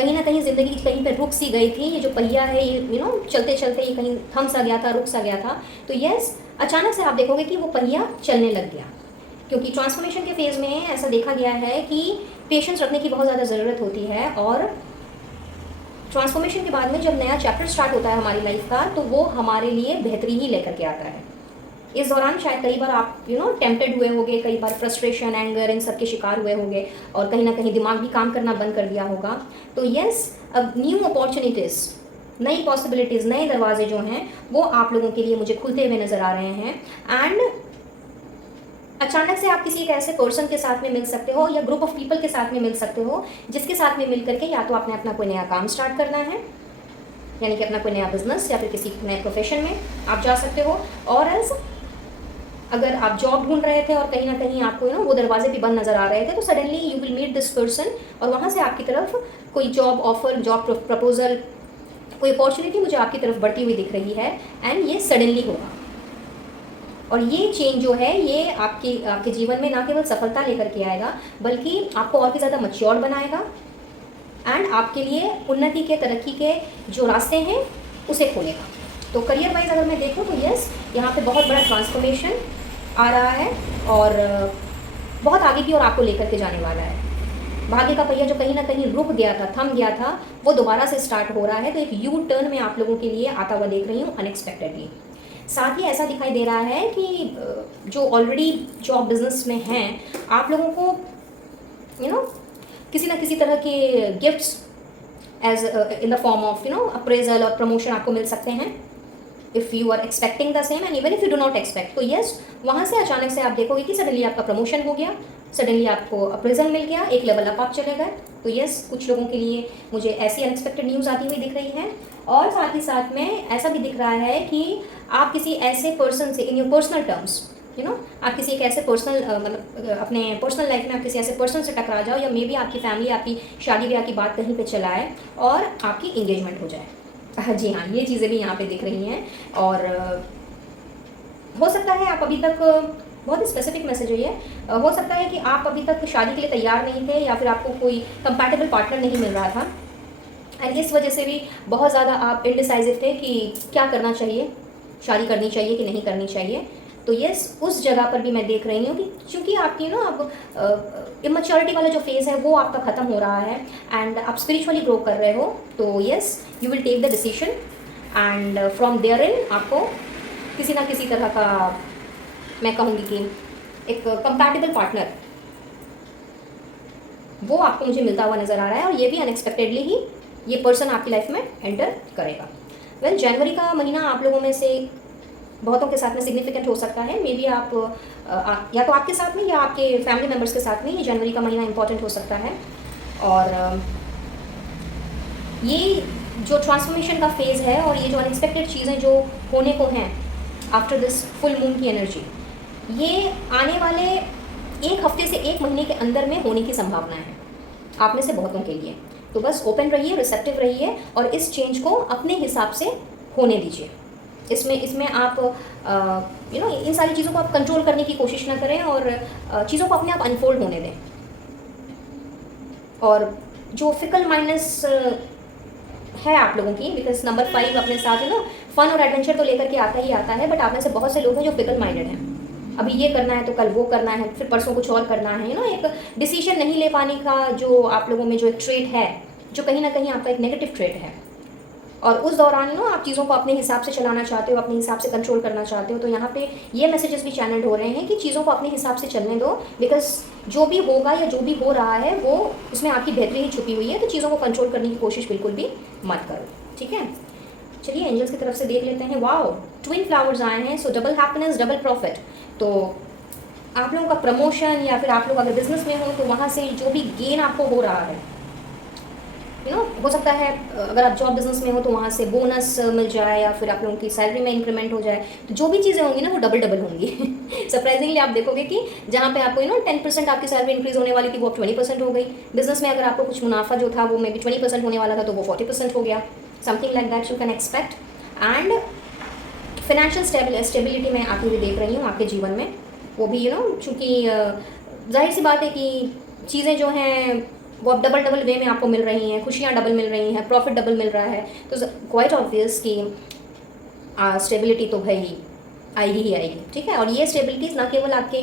कहीं ना कहीं ज़िंदगी कहीं पर रुक सी गई थी, ये जो पहिया है ये चलते चलते ये कहीं थम सा गया था, रुक सा गया था। तो यस, अचानक से आप देखोगे कि वो पहिया चलने लग गया, क्योंकि ट्रांसफॉर्मेशन के फेज़ में ऐसा देखा गया है कि पेशेंस रखने की बहुत ज़्यादा ज़रूरत होती है। और ट्रांसफॉर्मेशन के बाद में जब नया चैप्टर स्टार्ट होता है हमारी लाइफ का, तो वो हमारे लिए बेहतरी ही लेकर के आता है। इस दौरान शायद कई बार आप टेम्प्टेड हुए होंगे, कई बार फ्रस्ट्रेशन, एंगर, इन सब के शिकार हुए होंगे, और कहीं ना कहीं दिमाग भी काम करना बंद कर दिया होगा। तो यस, अब न्यू अपॉर्चुनिटीज़, नई पॉसिबिलिटीज़, नए दरवाजे जो हैं वो आप लोगों के लिए मुझे खुलते हुए नज़र आ रहे हैं। एंड अचानक से आप किसी एक ऐसे पर्सन के साथ में मिल सकते हो, या ग्रुप ऑफ पीपल के साथ में मिल सकते हो, जिसके साथ में मिल करके या तो आपने अपना कोई नया काम स्टार्ट करना है, यानी कि अपना कोई नया बिजनेस, या फिर किसी नए प्रोफेशन में आप जा सकते हो। और एल्स अगर आप जॉब ढूंढ रहे थे और कहीं ना कहीं आपको वो दरवाजे भी बंद नज़र आ रहे थे, तो suddenly you will meet this person, और वहाँ से आपकी तरफ कोई जॉब ऑफर, जॉब प्रपोजल, कोई अपॉर्चुनिटी मुझे आपकी तरफ बढ़ती हुई दिख रही है। एंड ये सडनली होगा, और ये चेंज जो है ये आपके जीवन में ना केवल सफलता लेकर के आएगा, बल्कि आपको और भी ज़्यादा मैच्योर बनाएगा, एंड आपके लिए उन्नति के, तरक्की के जो रास्ते हैं उसे खोलेगा। तो करियर वाइज अगर मैं देखूँ तो यस, यहाँ पे बहुत बड़ा ट्रांसफॉर्मेशन आ रहा है, और बहुत आगे की ओर आपको लेकर के जाने वाला है। भाग्य का पहिया जो कहीं ना कहीं रुक गया था, थम गया था, वो दोबारा से स्टार्ट हो रहा है। तो एक यू टर्न में आप लोगों के लिए आता हुआ देख रही हूँ अनएक्सपेक्टेडली। साथ ही ऐसा दिखाई दे रहा है कि जो ऑलरेडी जॉब बिजनेस में हैं, आप लोगों को किसी ना किसी तरह के gifts as in the form of appraisal और प्रमोशन आपको मिल सकते हैं, if you are expecting the same, and even if you do not expect. तो यस, वहाँ से अचानक से आप देखोगे कि सडनली आपका प्रमोशन हो गया, सडनली आपको अप्रेजल मिल गया, एक लेवल अप आप चले गए। तो यस, कुछ लोगों के लिए मुझे ऐसी अनएक्सपेक्टेड न्यूज़ आती हुई दिख रही है। और साथ ही साथ में ऐसा भी दिख रहा है कि आप किसी ऐसे पर्सन से, इन योर पर्सनल टर्म्स, आप किसी एक ऐसे पर्सनल मतलब अपने पर्सनल लाइफ में आप किसी ऐसे पर्सन से टकरा जाओ, या मे बी आपकी फैमिली आपकी शादी ब्याह की बात कहीं पे चलाए और आपकी एंगेजमेंट हो जाए। जी हाँ, ये चीज़ें भी यहाँ पे दिख रही हैं। और हो सकता है आप अभी तक, बहुत स्पेसिफिक मैसेज है ये, हो सकता है कि आप अभी तक शादी के लिए तैयार नहीं थे, या फिर आपको कोई कंपैटिबल पार्टनर नहीं मिल रहा था, एंड इस वजह से भी बहुत ज़्यादा आप इनडिसाइसिव थे कि क्या करना चाहिए, शादी करनी चाहिए कि नहीं करनी चाहिए। तो यस, उस जगह पर भी मैं देख रही हूँ कि चूँकि आपकी अब इमैच्योरिटी वाला जो फेज़ है वो आपका ख़त्म हो रहा है, एंड आप स्पिरिचुअली ग्रो कर रहे हो। तो yes, you will take the decision, and from there in आपको किसी ना किसी तरह का, मैं कहूँगी कि एक कंपैटिबल पार्टनर वो आपको मुझे मिलता हुआ नज़र आ रहा है, और ये भी अनएक्सपेक्टेडली ही ये पर्सन आपकी लाइफ में एंटर करेगा। वेल, जनवरी का महीना आप लोगों में से बहुतों के साथ में सिग्निफिकेंट हो सकता है। मे बी आप या तो आपके साथ में या आपके फैमिली मेम्बर्स के साथ में ये जनवरी का महीना इंपॉर्टेंट हो सकता है। और ये जो ट्रांसफॉर्मेशन का फेज़ है, और ये जो अनएक्सपेक्टेड चीज़ें जो होने को हैं आफ्टर दिस फुल मून की एनर्जी, ये आने वाले एक हफ्ते से एक महीने के अंदर में होने की संभावना है आप में से बहुतों के लिए। तो बस ओपन रहिए, रिसेप्टिव रहिए, और इस चेंज को अपने हिसाब से होने दीजिए। इसमें आप इन सारी चीज़ों को आप कंट्रोल करने की कोशिश ना करें, और चीज़ों को अपने आप अनफोल्ड होने दें। और जो फिकल माइंडनेस है आप लोगों की, बिकॉज नंबर 5 अपने साथ फन और एडवेंचर तो लेकर के आता ही आता है, बट आप में से बहुत से लोग हैं जो फिकल माइंडेड हैं। अभी ये करना है तो कल वो करना है, फिर परसों कुछ और करना है। एक डिसीजन नहीं ले पाने का जो आप लोगों में जो एक ट्रेट है, जो कहीं ना कहीं आपका एक नेगेटिव ट्रेट है, और उस दौरान आप चीज़ों को अपने हिसाब से चलाना चाहते हो, अपने हिसाब से कंट्रोल करना चाहते हो। तो यहाँ पे ये मैसेजेस भी चैनल्ड हो रहे हैं कि चीज़ों को अपने हिसाब से चलने दो, बिकॉज जो भी होगा या जो भी हो रहा है वो उसमें आपकी बेहतरी ही छुपी हुई है। तो चीज़ों को कंट्रोल करने की कोशिश बिल्कुल भी मत करो, ठीक है। चलिए एंजल्स की तरफ से देख लेते हैं। वाओ, ट्विन फ्लावर्स आए हैं, सो डबल हैप्पीनेस, डबल प्रॉफिट। तो आप लोगों का प्रमोशन, या फिर आप लोग अगर बिजनेस में हो तो वहाँ से जो भी गेन आपको हो रहा है, हो सकता है अगर आप जॉब बिजनेस में हो तो वहाँ से बोनस मिल जाए, या फिर आप लोगों की सैलरी में इंक्रीमेंट हो जाए। तो जो भी चीज़ें होंगी ना वो डबल डबल होंगी। सरप्राइजिंगली आप देखोगे कि जहाँ पे आपको 10% आपकी सैलरी इंक्रीज होने वाली थी वो अब 20% हो गई। बिजनेस में अगर आपको कुछ मुनाफा जो था वो मे बी 20% होने वाला था तो वो 40% हो गया। Something like that you can expect. And financial stability मैं आती हुई देख रही हूँ आपके जीवन में। वो भी चूँकि जाहिर सी बात है कि चीज़ें जो हैं वो अब डबल डबल वे में आपको मिल रही हैं, खुशियाँ डबल मिल रही हैं, प्रॉफिट डबल मिल रहा है, तो क्वाइट ऑब्वियस कि स्टेबिलिटी तो भाई आएगी ही आएगी, ठीक है। और ये स्टेबिलिटीज़ ना केवल आपके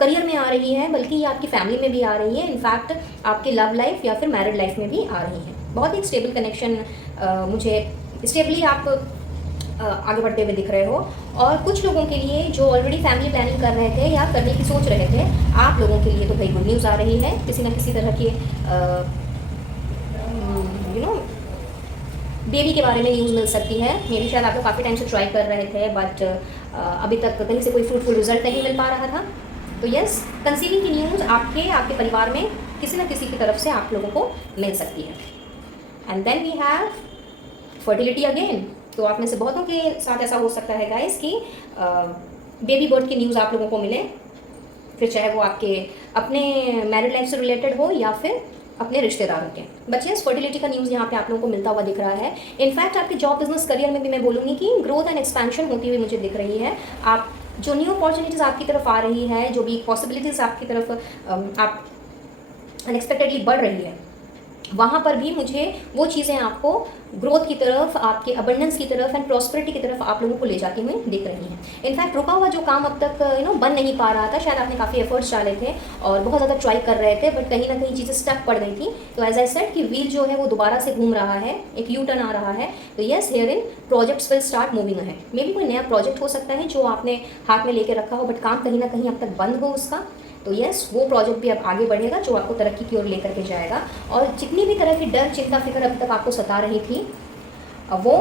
करियर में आ रही है, बल्कि ये आपकी फैमिली में भी आ रही है, इनफैक्ट आपकी लव लाइफ या फिर मैरिड लाइफ में भी आ रही है। बहुत ही स्टेबल कनेक्शन मुझे स्टेबली आप आगे बढ़ते हुए दिख रहे हो। और कुछ लोगों के लिए जो ऑलरेडी फैमिली प्लानिंग कर रहे थे या करने की सोच रहे थे, आप लोगों के लिए तो भाई गुड न्यूज़ आ रही है। किसी न किसी तरह के बेबी के बारे में न्यूज़ मिल सकती है। मे भी शायद आप लोग काफ़ी टाइम से ट्राई कर रहे थे, बट अभी तक कहीं से कोई फ्रूटफुल रिजल्ट नहीं मिल पा रहा था। तो यस, कंसीविंग की न्यूज़ आपके परिवार में किसी न किसी की तरफ से आप लोगों को मिल सकती है। And then we have fertility again. तो आप में से बहुतों के साथ ऐसा हो सकता है गाइस कि बेबी बर्थ की न्यूज़ आप लोगों को मिले, फिर चाहे वो आपके अपने मैरिड लाइफ से रिलेटेड हो या फिर अपने रिश्तेदारों के। बट यस, फर्टिलिटी का न्यूज़ यहाँ पे आप लोगों को मिलता हुआ दिख रहा है। इनफैक्ट आपके जॉब बिजनेस करियर में भी मैं बोलूँगी कि ग्रोथ एंड एक्सपेंशन होती हुई मुझे दिख रही है। आप जो न्यू अपॉर्चुनिटीज़ आपकी तरफ आ रही है, जो भी पॉसिबिलिटीज़ आपकी तरफ आप अनएक्सपेक्टेडली बढ़ रही है, वहाँ पर भी मुझे वो चीज़ें आपको ग्रोथ की तरफ, आपके अबंडेंस की तरफ एंड प्रॉस्पेरिटी की तरफ आप लोगों को ले जाती हुई दिख रही हैं। इनफैक्ट रुका हुआ जो काम अब तक बन नहीं पा रहा था, शायद आपने काफ़ी एफर्ट्स डाले थे और बहुत ज़्यादा ट्राई कर रहे थे, बट कहीं ना कहीं चीज़ें स्टक पड़ गई थी। तो एज आई सेड कि व्हील जो है वो दोबारा से घूम रहा है, एक यू टर्न आ रहा है। तो yes, here in projects will start moving ahead. May be कोई नया प्रोजेक्ट हो सकता है जो आपने हाथ में लेके रखा हो, बट काम कहीं ना कहीं अब तक बंद हो उसका। तो यस, वो प्रोजेक्ट भी अब आगे बढ़ेगा जो आपको तरक्की की ओर लेकर के जाएगा। और जितनी भी तरह की डर, चिंता, फिक्र अब तक आपको सता रही थी, अब वो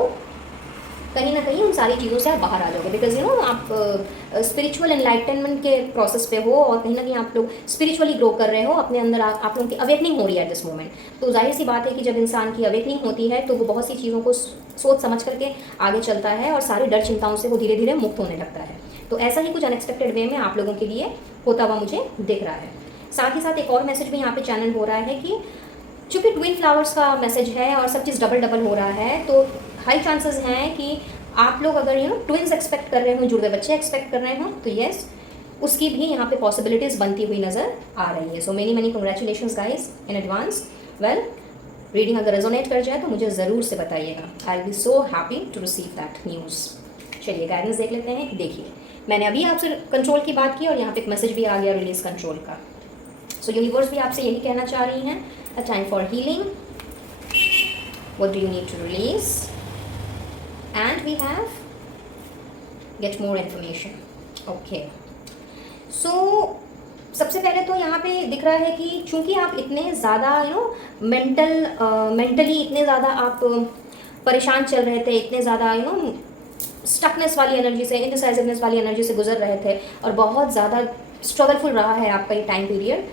कहीं ना कहीं उन सारी चीज़ों से आप बाहर आ जाओगे। बिकॉज आप स्पिरिचुअल एनलाइटनमेंट के प्रोसेस पे हो और कहीं ना कहीं आप लोग स्पिरिचुअली ग्रो कर रहे हो। अपने अंदर आप लोगों की अवेकनिंग हो रही है एट दिस मोमेंट। तो जाहिर सी बात है कि जब इंसान की अवेकनिंग होती है तो वो बहुत सी चीज़ों को सोच समझ करके आगे चलता है और सारी डर चिंताओं से वो धीरे धीरे मुक्त होने लगता है। तो ऐसा ही कुछ अनएक्सपेक्टेड वे में आप लोगों के लिए होता हुआ मुझे दिख रहा है। साथ ही साथ एक और मैसेज भी यहाँ पे चैनल हो रहा है कि चूँकि ट्विन फ्लावर्स का मैसेज है और सब चीज़ डबल डबल हो रहा है, तो हाई चांसेस हैं कि आप लोग अगर ट्विन्स एक्सपेक्ट कर रहे हो, जुड़वे बच्चे एक्सपेक्ट कर रहे हो, तो येस, उसकी भी यहाँ पे पॉसिबिलिटीज़ बनती हुई नज़र आ रही है। So many many congratulations guys in advance. Well, reading अगर रेजोनेट कर जाए तो मुझे ज़रूर से बताइएगा। I will be so happy to receive that news. चलिए गाइडेंस देख लेते हैं। देखिए, मैंने अभी आपसे कंट्रोल की बात की और यहाँ पे एक मैसेज भी आ गया रिलीज कंट्रोल का। सो यूनिवर्स भी आपसे यही कहना चाह रही हैं, a time for healing, what do you need to release, and we have get more information. Okay, so सबसे पहले तो यहाँ पे दिख रहा है कि चूंकि आप इतने ज़्यादा मेंटली इतने ज़्यादा आप परेशान चल रहे थे, इतने ज़्यादा स्टकनेस वाली एनर्जी से, इनडिसाइसिवनेस वाली एनर्जी से गुजर रहे थे और बहुत ज़्यादा स्ट्रगलफुल रहा है आपका ये टाइम पीरियड।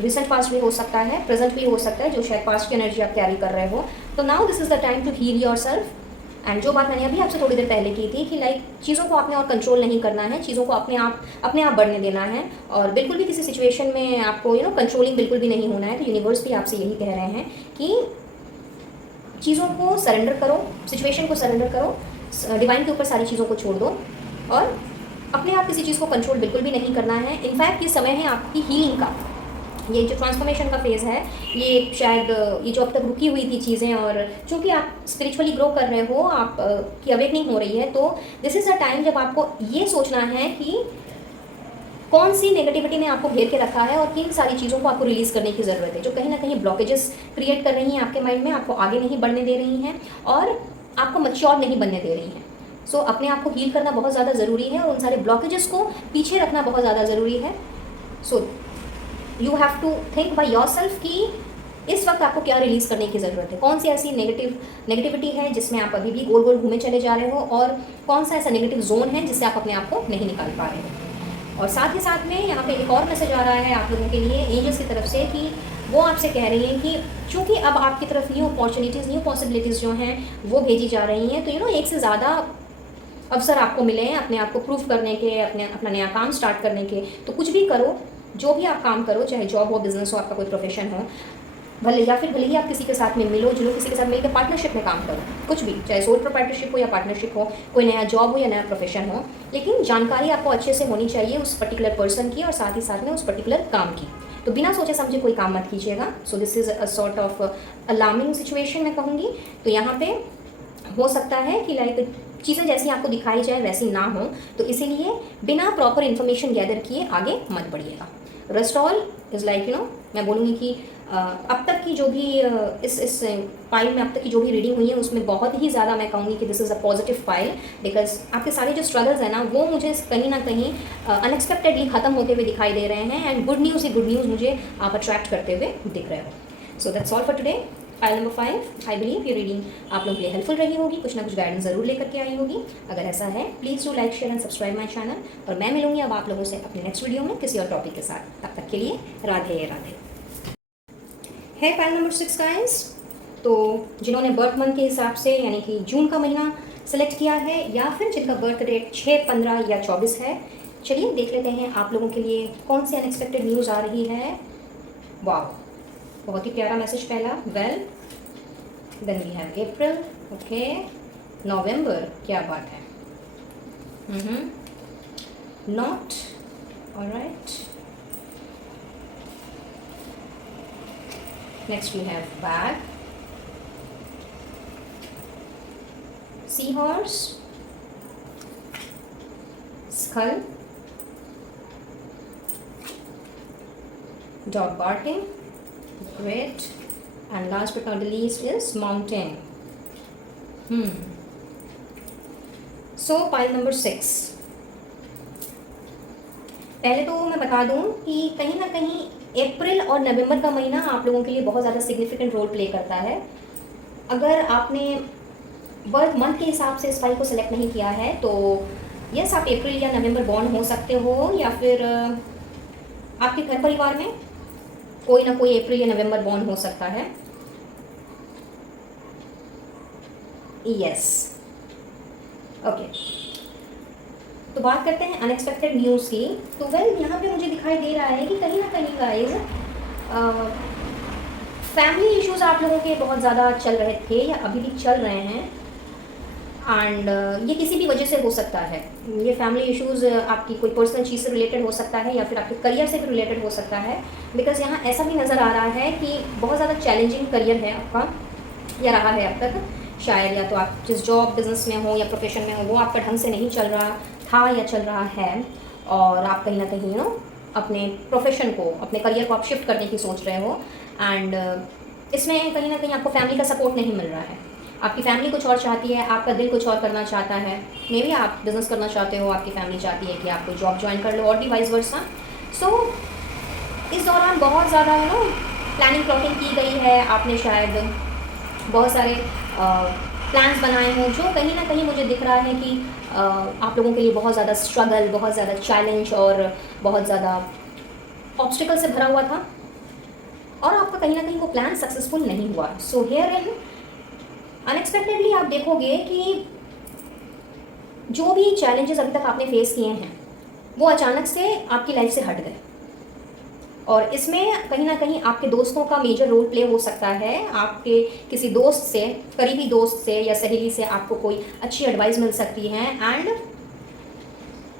रिसेंट पास्ट भी हो सकता है, प्रेजेंट भी हो सकता है, जो शायद पास्ट की एनर्जी आप कैरी कर रहे हो। तो now this is the time to heal yourself. And जो बात मैंने अभी आपसे थोड़ी देर पहले की थी कि लाइक चीज़ों को आपने और कंट्रोल नहीं करना है, चीज़ों को अपने आप बढ़ने देना है और बिल्कुल भी किसी सिचुएशन में आपको कंट्रोलिंग बिल्कुल भी नहीं होना है। तो यूनिवर्स भी आपसे यही कह रहे हैं कि चीज़ों को सरेंडर करो, सिचुएशन को सरेंडर करो, डिवाइन के ऊपर सारी चीज़ों को छोड़ दो और अपने आप किसी चीज़ को कंट्रोल बिल्कुल भी नहीं करना है। इनफैक्ट ये समय है आपकी हीलिंग का। ये जो ट्रांसफॉर्मेशन का फेज़ है, ये शायद ये जो अब तक रुकी हुई थी चीज़ें, और चूँकि आप स्पिरिचुअली ग्रो कर रहे हो, आप की अवेकनिंग हो रही है, तो दिस इज़ अ टाइम जब आपको ये सोचना है कि कौन सी नेगेटिविटी ने आपको घेर के रखा है और किन सारी चीज़ों को आपको रिलीज़ करने की ज़रूरत है, जो कहीं ना कहीं ब्लॉकेजेस क्रिएट कर रही हैं आपके माइंड में, आपको आगे नहीं बढ़ने दे रही हैं और आपको मैच्योर नहीं बनने दे रही हैं। सो अपने आप को हील करना बहुत ज़्यादा ज़रूरी है और उन सारे ब्लॉकेजेस को पीछे रखना बहुत ज़्यादा ज़रूरी है। So you have to think by yourself कि इस वक्त आपको क्या रिलीज़ करने की ज़रूरत है, कौन सी ऐसी नेगेटिविटी है जिसमें आप अभी भी गोल गोल घूमे चले जा रहे हो और कौन सा ऐसा नेगेटिव जोन है जिससे आप अपने आप को नहीं निकाल पा रहे हो। और साथ ही साथ में यहाँ पे एक और मैसेज आ रहा है आप लोगों के लिए एंजल्स की तरफ से कि वो आपसे कह रही हैं कि चूँकि अब आपकी तरफ न्यू अपॉर्चुनिटीज़, न्यू पॉसिबिलिटीज़ जो हैं वो भेजी जा रही हैं, तो एक से ज़्यादा अवसर आपको मिले हैं अपने आप को प्रूफ करने के, अपना नया काम स्टार्ट करने के। तो कुछ भी करो, जो भी आप काम करो, चाहे जॉब हो, बिजनेस हो, आपका कोई प्रोफेशन हो, भले ही आप किसी के साथ में मिलो जुलो, किसी के साथ मिलकर पार्टनरशिप में काम करो, कुछ भी, चाहे सोल प्रोप्राइटरशिप हो या पार्टनरशिप हो, कोई नया जॉब हो या नया प्रोफेशन हो, लेकिन जानकारी आपको अच्छे से होनी चाहिए उस पर्टिकुलर पर्सन की और साथ ही साथ में उस पर्टिकुलर काम की। तो बिना सोचे समझे कोई काम मत कीजिएगा। सो this is a sort of alarming situation मैं कहूँगी। तो यहाँ पे हो सकता है कि लाइक चीज़ें जैसी आपको दिखाई जाए वैसी ना हो, तो इसीलिए बिना प्रॉपर इन्फॉर्मेशन गैदर किए आगे मत बढ़िएगा। रेस्ट ऑल इज़ लाइक मैं बोलूँगी कि अब तक की जो भी इस फाइल में अब तक की जो भी रीडिंग हुई है उसमें बहुत ही ज़्यादा मैं कहूँगी कि this is a positive file, because आपके सारे जो स्ट्रगल्स हैं ना वो मुझे कहीं ना कहीं अनएक्सपेक्टेडली ख़त्म होते हुए दिखाई दे रहे हैं, and good news he good news मुझे आप अट्रैक्ट करते हुए दिख रहे हो। सो that's all for today. File number 5, I believe ये रीडिंग आप लोगों के लिए हेल्पफुल रही होगी, कुछ ना कुछ गाइडेंस ज़रूर लेकर के आई होगी। अगर ऐसा है please do like share and subscribe my channel, और मैं मिलूंगी अब आप लोगों से अपने नेक्स्ट वीडियो में किसी और टॉपिक के साथ। तब तक के लिए राधे राधे। है फाइल नंबर 6 गाइस, तो जिन्होंने बर्थ मंथ के हिसाब से यानी कि जून का महीना सेलेक्ट किया है, या फिर जिनका बर्थ डेट 6, 15 या 24 है, चलिए देख लेते हैं आप लोगों के लिए कौन सी अनएक्सपेक्टेड न्यूज़ आ रही है। वाह, बहुत ही प्यारा मैसेज पहला। Well then we have April, okay, November, क्या बात है, knot, alright, next we have bag, sea horse, skull, dog barking, great, and last but not the least is mountain. So pile number 6, पहले तो मैं बता दूं कि कहीं ना कहीं अप्रैल और नवंबर का महीना आप लोगों के लिए बहुत ज़्यादा सिग्निफिकेंट रोल प्ले करता है। अगर आपने बर्थ मंथ के हिसाब से इस फाइल को सिलेक्ट नहीं किया है तो यस, आप अप्रैल या नवंबर बॉर्न हो सकते हो, या फिर आपके घर परिवार में कोई ना कोई अप्रैल या नवंबर बॉर्न हो सकता है। यस, ओके, तो बात करते हैं अनएक्सपेक्टेड न्यूज़ की। तो वेल यहाँ पे मुझे दिखाई दे रहा है कि कहीं ना कहीं गाइस फैमिली इश्यूज आप लोगों के बहुत ज़्यादा चल रहे थे या अभी भी चल रहे हैं, एंड ये किसी भी वजह से हो सकता है। ये फैमिली इश्यूज़ आपकी कोई पर्सनल चीज़ से रिलेटेड हो सकता है, या फिर आपके करियर से भी रिलेटेड हो सकता है, बिकॉज़ यहाँ ऐसा भी नज़र आ रहा है कि बहुत ज़्यादा चैलेंजिंग करियर है आपका, या रहा है अब तक शायद। या तो आप जिस जॉब बिजनेस में हो या प्रोफेशन में हो वो आपका ढंग से नहीं चल रहा था या चल रहा है, और आप कहीं ना कहीं अपने प्रोफेशन को, अपने करियर को आप शिफ्ट करने की सोच रहे हो, एंड इसमें कहीं ना कहीं आपको फैमिली का सपोर्ट नहीं मिल रहा है। आपकी फैमिली कुछ और चाहती है, आपका दिल कुछ और करना चाहता है। मे बी आप बिज़नेस करना चाहते हो, आपकी फैमिली चाहती है कि आप कोई जॉब ज्वाइन कर लो, और भी वाइस वर्सा। सो इस दौरान बहुत ज़्यादा प्लानिंग प्लॉटिंग की गई है, आपने शायद बहुत सारे प्लान्स बनाए हों, जो कहीं ना कहीं मुझे दिख रहा है कि आप लोगों के लिए बहुत ज़्यादा स्ट्रगल, बहुत ज़्यादा चैलेंज और बहुत ज़्यादा ऑब्स्टिकल से भरा हुआ था, और आपका कहीं ना कहीं वो प्लान सक्सेसफुल नहीं हुआ। सो हियर इन अनएक्सपेक्टेडली आप देखोगे कि जो भी चैलेंजेस अभी तक आपने फेस किए हैं वो अचानक से आपकी लाइफ से हट गए, और इसमें कहीं ना कहीं आपके दोस्तों का मेजर रोल प्ले हो सकता है। आपके किसी दोस्त से, करीबी दोस्त से या सहेली से आपको कोई अच्छी एडवाइस मिल सकती है, एंड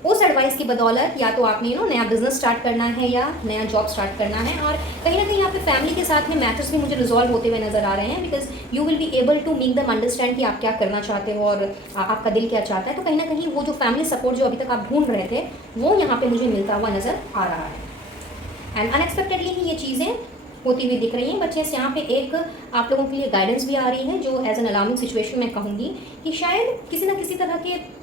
उस एडवाइस की बदौलत या तो आपने नया बिजनेस स्टार्ट करना है या नया जॉब स्टार्ट करना है, और कहीं ना कहीं आपके फैमिली के साथ में मैटर्स भी मुझे रिजॉल्व होते हुए नज़र आ रहे हैं, because you will be able to make them understand कि आप क्या करना चाहते हो और आपका दिल क्या चाहता है। तो कहीं ना कहीं वो जो फैमिली सपोर्ट जो अभी तक आप ढूंढ रहे थे वो यहाँ पर मुझे मिलता हुआ नज़र आ रहा है, एंड अनएक्सपेक्टेडली ही ये चीज़ें होती हुई दिख रही हैं। बट यस, यहाँ पे एक आप लोगों के लिए गाइडेंस भी आ रही है, जो एज एन अलार्मिंग सिचुएशन मैं कहूँगी कि शायद किसी ना किसी तरह के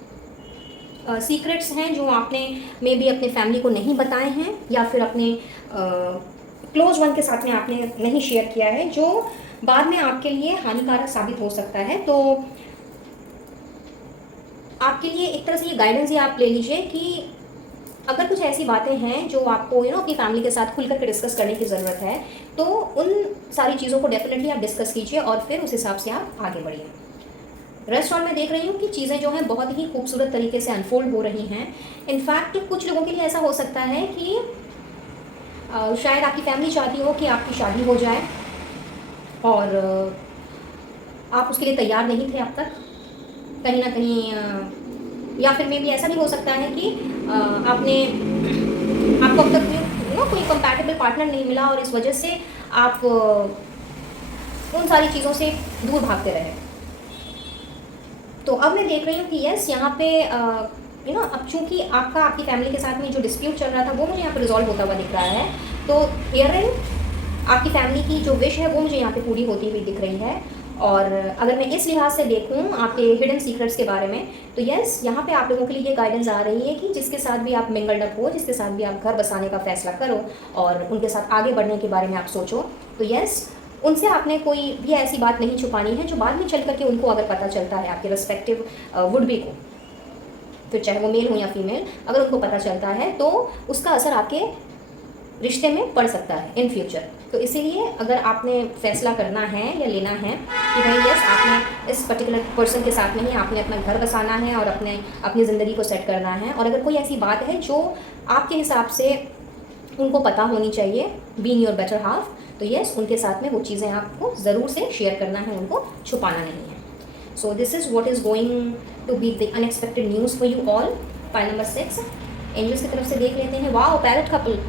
सीक्रेट्स हैं जो आपने मे बी अपने फैमिली को नहीं बताए हैं, या फिर अपने क्लोज वन के साथ में आपने नहीं शेयर किया है, जो बाद में आपके लिए हानिकारक साबित हो सकता है। तो आपके लिए एक तरह से ये गाइडेंस ही आप ले लीजिए कि अगर कुछ ऐसी बातें हैं जो आपको अपनी फैमिली के साथ खुल करके डिस्कस करने की ज़रूरत है, तो उन सारी चीज़ों को डेफिनेटली आप डिस्कस कीजिए, और फिर उस हिसाब से आप आगे बढ़िए। रेस्ट ऑल मैं देख रही हूँ कि चीज़ें जो हैं बहुत ही खूबसूरत तरीके से अनफोल्ड हो रही हैं। इनफैक्ट कुछ लोगों के लिए ऐसा हो सकता है कि शायद आपकी फैमिली चाहती हो कि आपकी शादी हो जाए, और आप उसके लिए तैयार नहीं थे अब तक कहीं ना कहीं, या फिर मे भी ऐसा भी हो सकता है कि आपको अब तक कोई कंपैटिबल पार्टनर नहीं मिला और इस वजह से आप उन सारी चीज़ों से दूर भागते रहे। तो अब मैं देख रही हूँ कि यस यहाँ पे अब चूँकि आपकी फैमिली के साथ में जो डिस्प्यूट चल रहा था वो मुझे यहाँ पे रिजॉल्व होता हुआ दिख रहा है। तो हियरिंग आपकी फैमिली की जो विश है वो मुझे यहाँ पे पूरी होती हुई दिख रही है। और अगर मैं इस लिहाज से देखूँ आपके हिडन सीक्रेट्स के बारे में, तो यस यहाँ पे आप लोगों के लिए ये गाइडेंस आ रही है कि जिसके साथ भी आप मिंगल्ड अप हो, जिसके साथ भी आप घर बसाने का फैसला करो और उनके साथ आगे बढ़ने के बारे में आप सोचो, तो यस उनसे आपने कोई भी ऐसी बात नहीं छुपानी है जो बाद में चल करके उनको अगर पता चलता है, आपके रिस्पेक्टिव वुड बी को, फिर चाहे वो मेल हो या फीमेल, अगर उनको पता चलता है तो उसका असर आपके रिश्ते में पड़ सकता है इन फ्यूचर। तो इसीलिए अगर आपने फैसला करना है या लेना है कि भाई यस आपने इस पर्टिकुलर पर्सन के साथ में ही आपने अपना घर बसाना है और अपनी ज़िंदगी को सेट करना है, और अगर कोई ऐसी बात है जो आपके हिसाब से उनको पता होनी चाहिए, बीइंग योर बेटर हाफ, तो यस उनके साथ में वो चीज़ें आपको ज़रूर से शेयर करना है, उनको छुपाना नहीं है। So this is what is going to be the unexpected news for you all. Pile number 6 angels की तरफ से देख लेते हैं। वाओ, पैरेट कपल,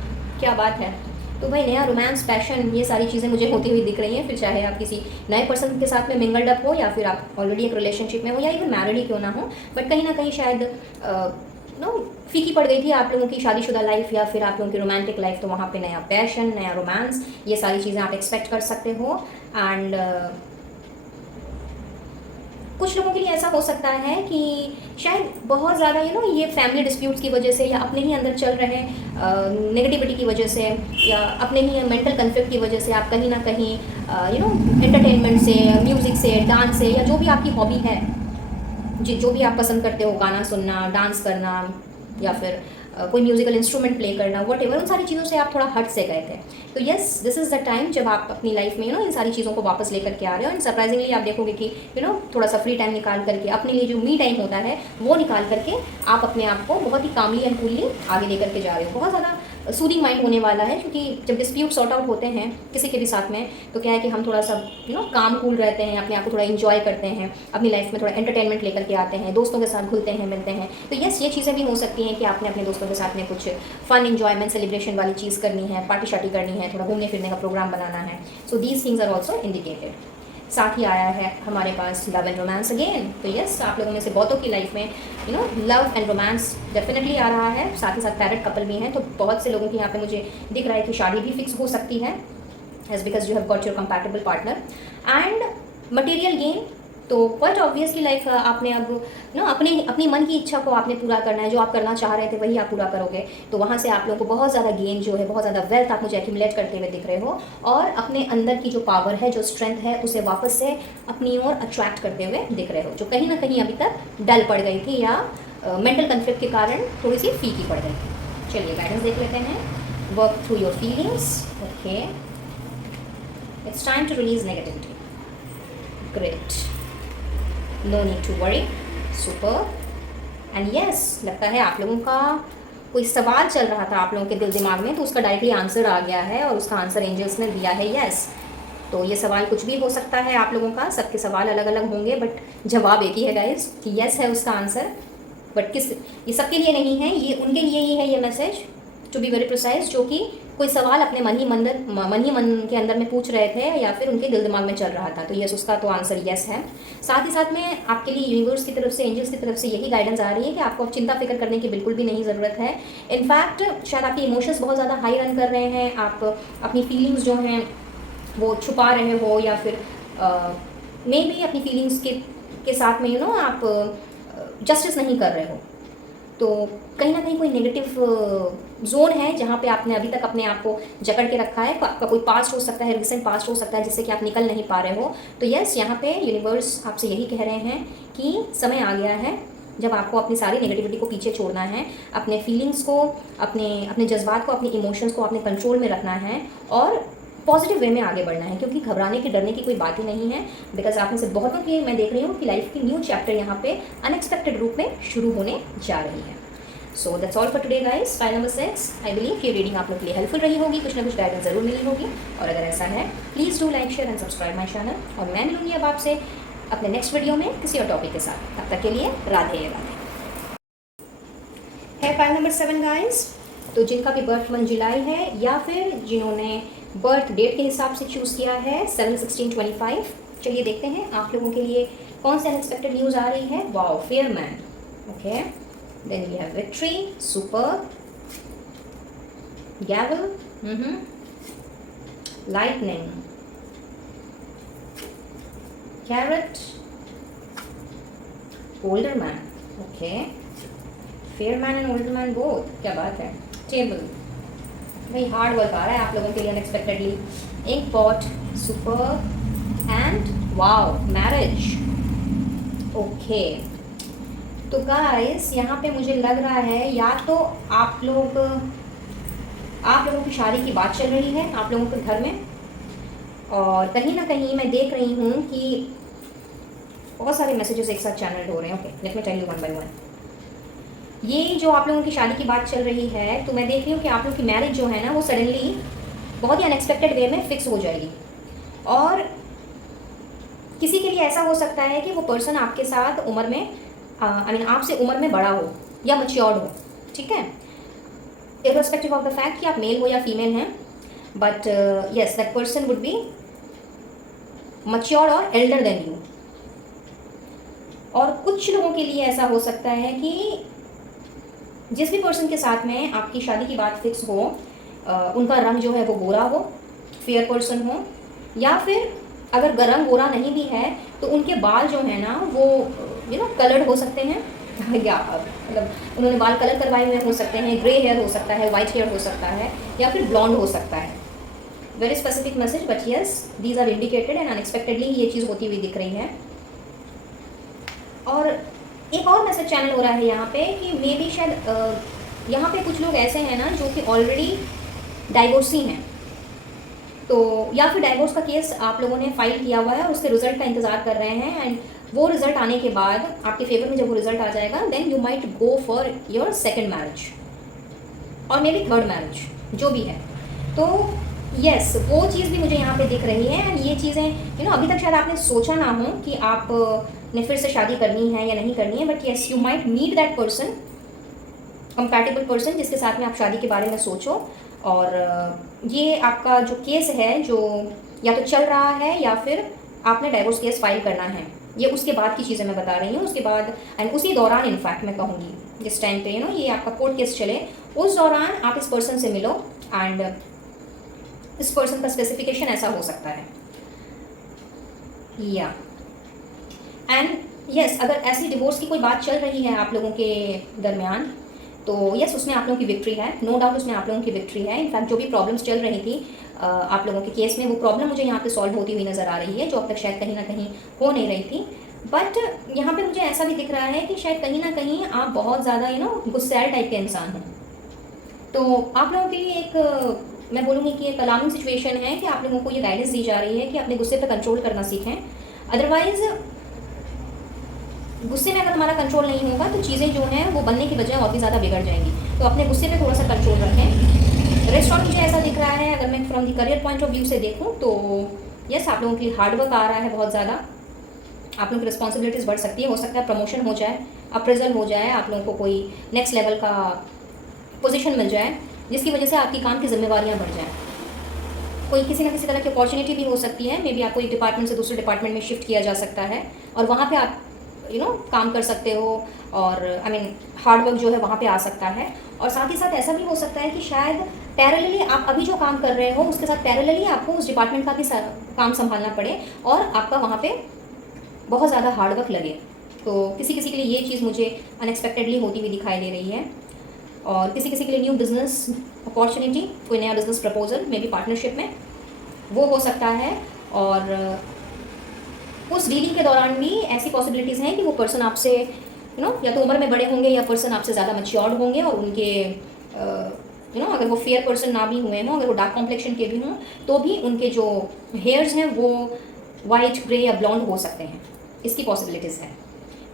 क्या बात है। तो भाई नया रोमांस, पैशन, ये सारी चीज़ें मुझे होती हुई दिख रही हैं। फिर चाहे आप किसी नए पर्सन के साथ में मिंगल्ड अप हो या फिर आप ऑलरेडी एक रिलेशनशिप में हो या इवन मैरिड ही क्यों ना हो, बट कहीं ना कहीं शायद फीकी पड़ गई थी आप लोगों की शादीशुदा लाइफ या फिर आप लोगों की रोमांटिक लाइफ। तो वहाँ पे नया पैशन, नया रोमांस, ये सारी चीज़ें आप एक्सपेक्ट कर सकते हो। एंड कुछ लोगों के लिए ऐसा हो सकता है कि शायद बहुत ज़्यादा ये फैमिली डिस्प्यूट्स की वजह से या अपने ही अंदर चल रहे नेगेटिविटी की वजह से या अपने ही मेंटल कन्फ्लिक्ट की वजह से आप कहीं ना कहीं एंटरटेनमेंट से, म्यूज़िक से, डांस से, या जो भी आपकी हॉबी है, जो भी आप पसंद करते हो, गाना सुनना, डांस करना या फिर कोई म्यूजिकल इंस्ट्रूमेंट प्ले करना, वट एवर, उन सारी चीज़ों से आप थोड़ा हट से गए थे। तो yes this is the time जब आप अपनी लाइफ में इन सारी चीज़ों को वापस लेकर के आ रहे हो। एंड सरप्राइजिंगली आप देखोगे कि थोड़ा सा फ्री टाइम निकाल करके अपने लिए जो मी टाइम होता है वो निकाल करके आप अपने आप को बहुत ही कामली एंड कूलली आगे लेकर के जा रहे हो। बहुत ज़्यादा सूदिंग माइंड होने वाला है, क्योंकि जब डिस्प्यूट सॉर्ट आउट होते हैं किसी के भी साथ में, तो क्या है कि हम थोड़ा सा काम कूल रहते हैं, अपने आप को थोड़ा इन्जॉय करते हैं, अपनी लाइफ में थोड़ा एंटरटेनमेंट लेकर के आते हैं, दोस्तों के साथ घुलते हैं, मिलते हैं। तो यस ये चीज़ें भी हो सकती हैं कि आपने अपने दोस्तों के साथ में कुछ फन, इन्जॉयमेंट, सेलिब्रेशन वाली चीज़ करनी है, पार्टी शार्टी करनी है, थोड़ा घूमने फिरने का प्रोग्राम बनाना है। So these things are also indicated. साथ ही आया है हमारे पास लव एंड रोमांस अगेन। तो यस आप लोगों में से बहुतों की लाइफ में लव एंड रोमांस डेफिनेटली आ रहा है। साथ ही साथ पैरेट कपल भी हैं, तो बहुत से लोगों की यहाँ पे मुझे दिख रहा है कि शादी भी फिक्स हो सकती है, as because you have got your compatible partner. And material gain, तो क्वाइट ऑब्वियसली लाइक आपने अब अपनी मन की इच्छा को आपने पूरा करना है, जो आप करना चाह रहे थे वही आप पूरा करोगे। तो वहाँ से आप लोगों को बहुत ज़्यादा गेन जो है, बहुत ज़्यादा वेल्थ आप मुझे एक्यूमुलेट करते हुए दिख रहे हो, और अपने अंदर की जो पावर है, जो स्ट्रेंथ है, उसे वापस से अपनी ओर अट्रैक्ट करते हुए दिख रहे हो, जो कहीं ना कहीं अभी तक डल पड़ गई थी या मेंटल कन्फ्लिक्ट के कारण थोड़ी सी फीकी पड़ गई थी। चलिए गाइडेंस देख लेते हैं। Work through your feelings. Okay, it's time to release negativity. Great, no need to worry, super. And yes लगता है आप लोगों का कोई सवाल चल रहा था आप लोगों के दिल दिमाग में, तो उसका डायरेक्टली आंसर आ गया है और उसका आंसर एंजल्स ने दिया है यस। तो ये सवाल कुछ भी हो सकता है आप लोगों का, सबके सवाल अलग अलग होंगे, बट जवाब एक ही है गाइस कि यस है उसका आंसर। बट ये सबके लिए नहीं है, ये उनके लिए ही है ये message, to be very precise, जो कि कोई सवाल अपने मन ही मन के अंदर में पूछ रहे थे या फिर उनके दिल दिमाग में चल रहा था। तो यस उसका तो आंसर यस है। साथ ही साथ में आपके लिए यूनिवर्स की तरफ से, एंजल्स की तरफ से यही गाइडेंस आ रही है कि आपको अब चिंता फिक्र करने की बिल्कुल भी नहीं ज़रूरत है। इनफैक्ट शायद आपके इमोशंस बहुत ज़्यादा हाई रन कर रहे हैं, आप अपनी फीलिंग्स जो हैं वो छुपा रहे हो, या फिर मे बी अपनी फीलिंग्स के साथ में आप जस्टिस नहीं कर रहे हो। तो कहीं ना कहीं कोई नेगेटिव जोन है जहाँ पे आपने अभी तक अपने आप को जकड़ के रखा है। आपका कोई पास्ट हो सकता है, रिसेंट पास्ट हो सकता है, जिससे कि आप निकल नहीं पा रहे हो। तो यस यहाँ पे यूनिवर्स आपसे यही कह रहे हैं कि समय आ गया है जब आपको अपनी सारी नेगेटिविटी को पीछे छोड़ना है, अपने फीलिंग्स को, अपने जज्बात को, अपने इमोशंस को अपने कंट्रोल में रखना है और पॉजिटिव वे में आगे बढ़ना है, क्योंकि घबराने की, डरने की कोई बात ही नहीं है। बिकॉज आप में से बहुतों की मैं देख रही हूँ कि लाइफ की न्यू चैप्टर यहाँ पे अनएक्सपेक्टेड रूप में शुरू होने जा रही है। सो that's all for today guys. File number 6, I believe ये रीडिंग आप लोग के लिए हेल्पफुल रही होगी, कुछ ना कुछ गाइडेंस जरूर मिली होगी। और अगर ऐसा है please do like, share and subscribe my channel. और मैं मिलूंगी अब आपसे अपने नेक्स्ट वीडियो में किसी और टॉपिक के साथ। तब तक के लिए राधे राधे। है फाइल नंबर 7 गाइस। तो जिनका भी बर्थ मंथ जुलाई है या फिर जिन्होंने बर्थ डेट के हिसाब से चूज़ किया है 7/16/25, चलिए देखते हैं आप लोगों के लिए कौन सी अनएक्सपेक्टेड न्यूज़ आ रही है। Wow, fair man, okay, then we have victory, super, gavel, lightning, carrot, older man, okay, fair man and older man both, क्या बात है। टेबल, भाई हार्ड वर्क आ रहा है आप लोगों के लिए unexpectedly. Ink pot, super and wow, marriage, okay. तो गाइस यहाँ पे मुझे लग रहा है या तो आप लोगों की शादी की बात चल रही है आप लोगों के घर में, और कहीं ना कहीं मैं देख रही हूँ कि बहुत सारे मैसेजेस एक साथ चैनल हो रहे हैं। Okay, let me tell you one by one. ये जो आप लोगों की शादी की बात चल रही है, तो मैं देख रही हूँ कि आप लोगों की मैरिज जो है ना वो सडनली बहुत ही अनएक्सपेक्टेड वे में फिक्स हो जाएगी। और किसी के लिए ऐसा हो सकता है कि वो पर्सन आपके साथ उम्र में आपसे उम्र में बड़ा हो या मैच्योर्ड हो, ठीक है, इर्रेस्पेक्टिव ऑफ द फैक्ट कि आप मेल हो या फीमेल हैं, but yes that person would be matured और एल्डर देन यू। और कुछ लोगों के लिए ऐसा हो सकता है कि जिस भी पर्सन के साथ में आपकी शादी की बात फिक्स हो, उनका रंग जो है वो गोरा हो, फेयर पर्सन हो, या फिर अगर रंग गोरा नहीं भी है तो उनके बाल जो है ना वो कलर्ड हो सकते हैं या मतलब उन्होंने बाल कलर करवाए हुए हो सकते हैं, ग्रे हेयर हो सकता है, वाइट हेयर हो सकता है, या फिर ब्लॉन्ड हो सकता है। Very specific message, but yes these are indicated and unexpectedly ये चीज़ होती हुई दिख रही है। और एक और मैसेज चैनल हो रहा है यहाँ पे कि मे बी शायद यहाँ पे कुछ लोग ऐसे हैं ना जो कि ऑलरेडी डाइवोर्सी हैं, तो या फिर डाइवोर्स का केस आप लोगों ने फाइल किया हुआ है और उसके रिजल्ट का इंतजार कर रहे हैं, एंड वो रिजल्ट आने के बाद आपके फेवर में जब वो रिजल्ट आ जाएगा then you might go for your second marriage और मे बी थर्ड मैरिज, जो भी है। तो यस वो चीज़ भी मुझे यहाँ पे दिख रही है। एंड ये चीज़ें अभी तक शायद आपने सोचा ना हो कि आप ने फिर से शादी करनी है या नहीं करनी है, but yes you might meet that person, compatible person जिसके साथ में आप शादी के बारे में सोचो। और ये आपका जो केस है जो या तो चल रहा है या फिर आपने डाइवोर्स केस फाइल करना है, ये उसके बाद की चीज़ें मैं बता रही हूँ। उसके बाद एंड उसी दौरान इनफैक्ट मैं कहूँगी जिस टाइम पे ये आपका कोर्ट केस चले, उस दौरान आप इस पर्सन से मिलो एंड इस पर्सन का स्पेसिफिकेशन ऐसा हो सकता है या एंड यस अगर ऐसी डिवोर्स की कोई बात चल रही है आप लोगों के दरमियान, तो यस उसमें आप लोगों की विक्ट्री है, नो डाउट उसमें आप लोगों की विक्ट्री है। इनफैक्ट जो भी प्रॉब्लम्स चल रही थी आप लोगों के केस में, वो प्रॉब्लम मुझे यहाँ पे सॉल्व होती हुई नज़र आ रही है, जो अब तक शायद कहीं ना कहीं हो नहीं रही थी। बट यहाँ पे मुझे ऐसा भी दिख रहा है कि शायद कहीं ना कहीं आप बहुत ज़्यादा गुस्सैल टाइप के इंसान हैं। तो आप लोगों के लिए एक मैं बोलूँगी कि एक अलार्मिंग सिचुएशन है कि आप लोगों को ये गाइडेंस दी जा रही है कि अपने गुस्से पर कंट्रोल करना सीखें। अदरवाइज़ गुस्से में अगर हमारा कंट्रोल नहीं होगा तो चीज़ें जो हैं वो बनने की बजाय और भी ज़्यादा बिगड़ जाएंगी। तो अपने गुस्से पे थोड़ा सा कंट्रोल रखें। रेस्ट ऑन मुझे ऐसा दिख रहा है, अगर मैं from the career point of view से देखूँ तो यस आप लोगों के लिए हार्डवर्क आ रहा है बहुत ज़्यादा, आप लोगों की रिस्पॉन्सिबिलिटीज़ बढ़ सकती है, हो सकता है प्रमोशन हो जाए, अप्रेजल हो जाए, आप लोगों को कोई नेक्स्ट लेवल का पोजीशन मिल जाए जिसकी वजह से आपकी काम की जिम्मेवारियाँ बढ़ जाएँ। कोई किसी न किसी तरह की अपॉर्चुनिटी भी हो सकती है, मे बी आपको एक डिपार्टमेंट से दूसरे डिपार्टमेंट में शिफ्ट किया जा सकता है और वहाँ पे आप काम कर सकते हो, और हार्ड वर्क जो है वहाँ पे आ सकता है। और साथ ही साथ ऐसा भी हो सकता है कि शायद पैरेलली आप अभी जो काम कर रहे हो उसके साथ पैरेलली आपको उस डिपार्टमेंट का भी काम संभालना पड़े और आपका वहाँ पे बहुत ज़्यादा हार्ड वर्क लगे। तो किसी किसी के लिए ये चीज़ मुझे अनएक्सपेक्टेडली होती हुई दिखाई दे रही है। और किसी किसी के लिए न्यू बिज़नेस अपॉर्चुनिटी, कोई नया business proposal may be partnership में वो हो सकता है। और उस डीलिंग के दौरान भी ऐसी पॉसिबिलिटीज़ हैं कि वो पर्सन आपसे या तो उम्र में बड़े होंगे या पर्सन आपसे ज़्यादा मैच्योर्ड होंगे, और उनके अगर वो फेयर पर्सन ना भी हुए हों, अगर वो डार्क कॉम्प्लेक्शन के भी हों, तो भी उनके जो हेयर्स हैं वो वाइट, ग्रे या ब्लॉन्ड हो सकते हैं, इसकी पॉसिबिलिटीज़ है।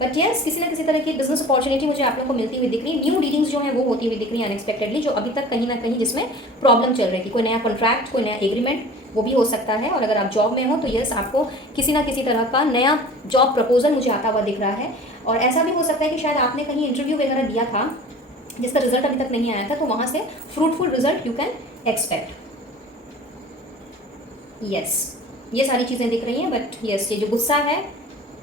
बट यस किसी न किसी तरह की बिजनेस अपॉर्चुनिटी मुझे आप लोगों को मिलती हुई दिख रही है। न्यू डीलिंग्स जो हैं वो होती हुई दिख रही है अनएक्सपेक्टेडली, जो अभी तक कहीं ना कहीं जिसमें प्रॉब्लम चल रही थी, कोई नया कॉन्ट्रैक्ट, कोई नया एग्रीमेंट, वो भी हो सकता है। और अगर आप जॉब में हो तो यस आपको किसी ना किसी तरह का नया जॉब प्रपोजल मुझे आता हुआ दिख रहा है। और ऐसा भी हो सकता है कि शायद आपने कहीं इंटरव्यू वगैरह दिया था जिसका रिजल्ट अभी तक नहीं आया था, तो वहाँ से fruitful result you can expect. Yes, ये सारी चीज़ें दिख रही हैं, बट यस, ये जो गुस्सा है,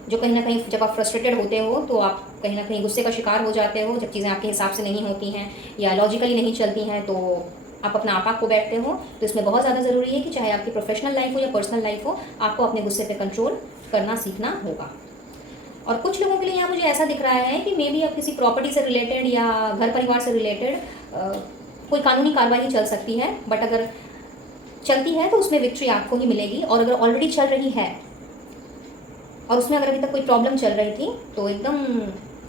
जो कहीं ना कहीं जब आप फ्रस्ट्रेटेड होते हो तो आप कहीं ना कहीं गुस्से का शिकार हो जाते हो, जब चीज़ें आपके हिसाब से नहीं होती हैं या लॉजिकली नहीं चलती हैं, तो आप अपना आपा को बैठते हो। तो इसमें बहुत ज़्यादा ज़रूरी है कि चाहे आपकी प्रोफेशनल लाइफ हो या पर्सनल लाइफ हो, आपको अपने गुस्से पे कंट्रोल करना सीखना होगा। और कुछ लोगों के लिए यहाँ मुझे ऐसा दिख रहा है कि मे बी अब किसी प्रॉपर्टी से रिलेटेड या घर परिवार से रिलेटेड कोई कानूनी कार्रवाई चल सकती है, बट अगर चलती है तो उसमें विक्ट्री आपको ही मिलेगी। और अगर ऑलरेडी चल रही है और उसमें अगर अभी तक कोई प्रॉब्लम चल रही थी, तो एकदम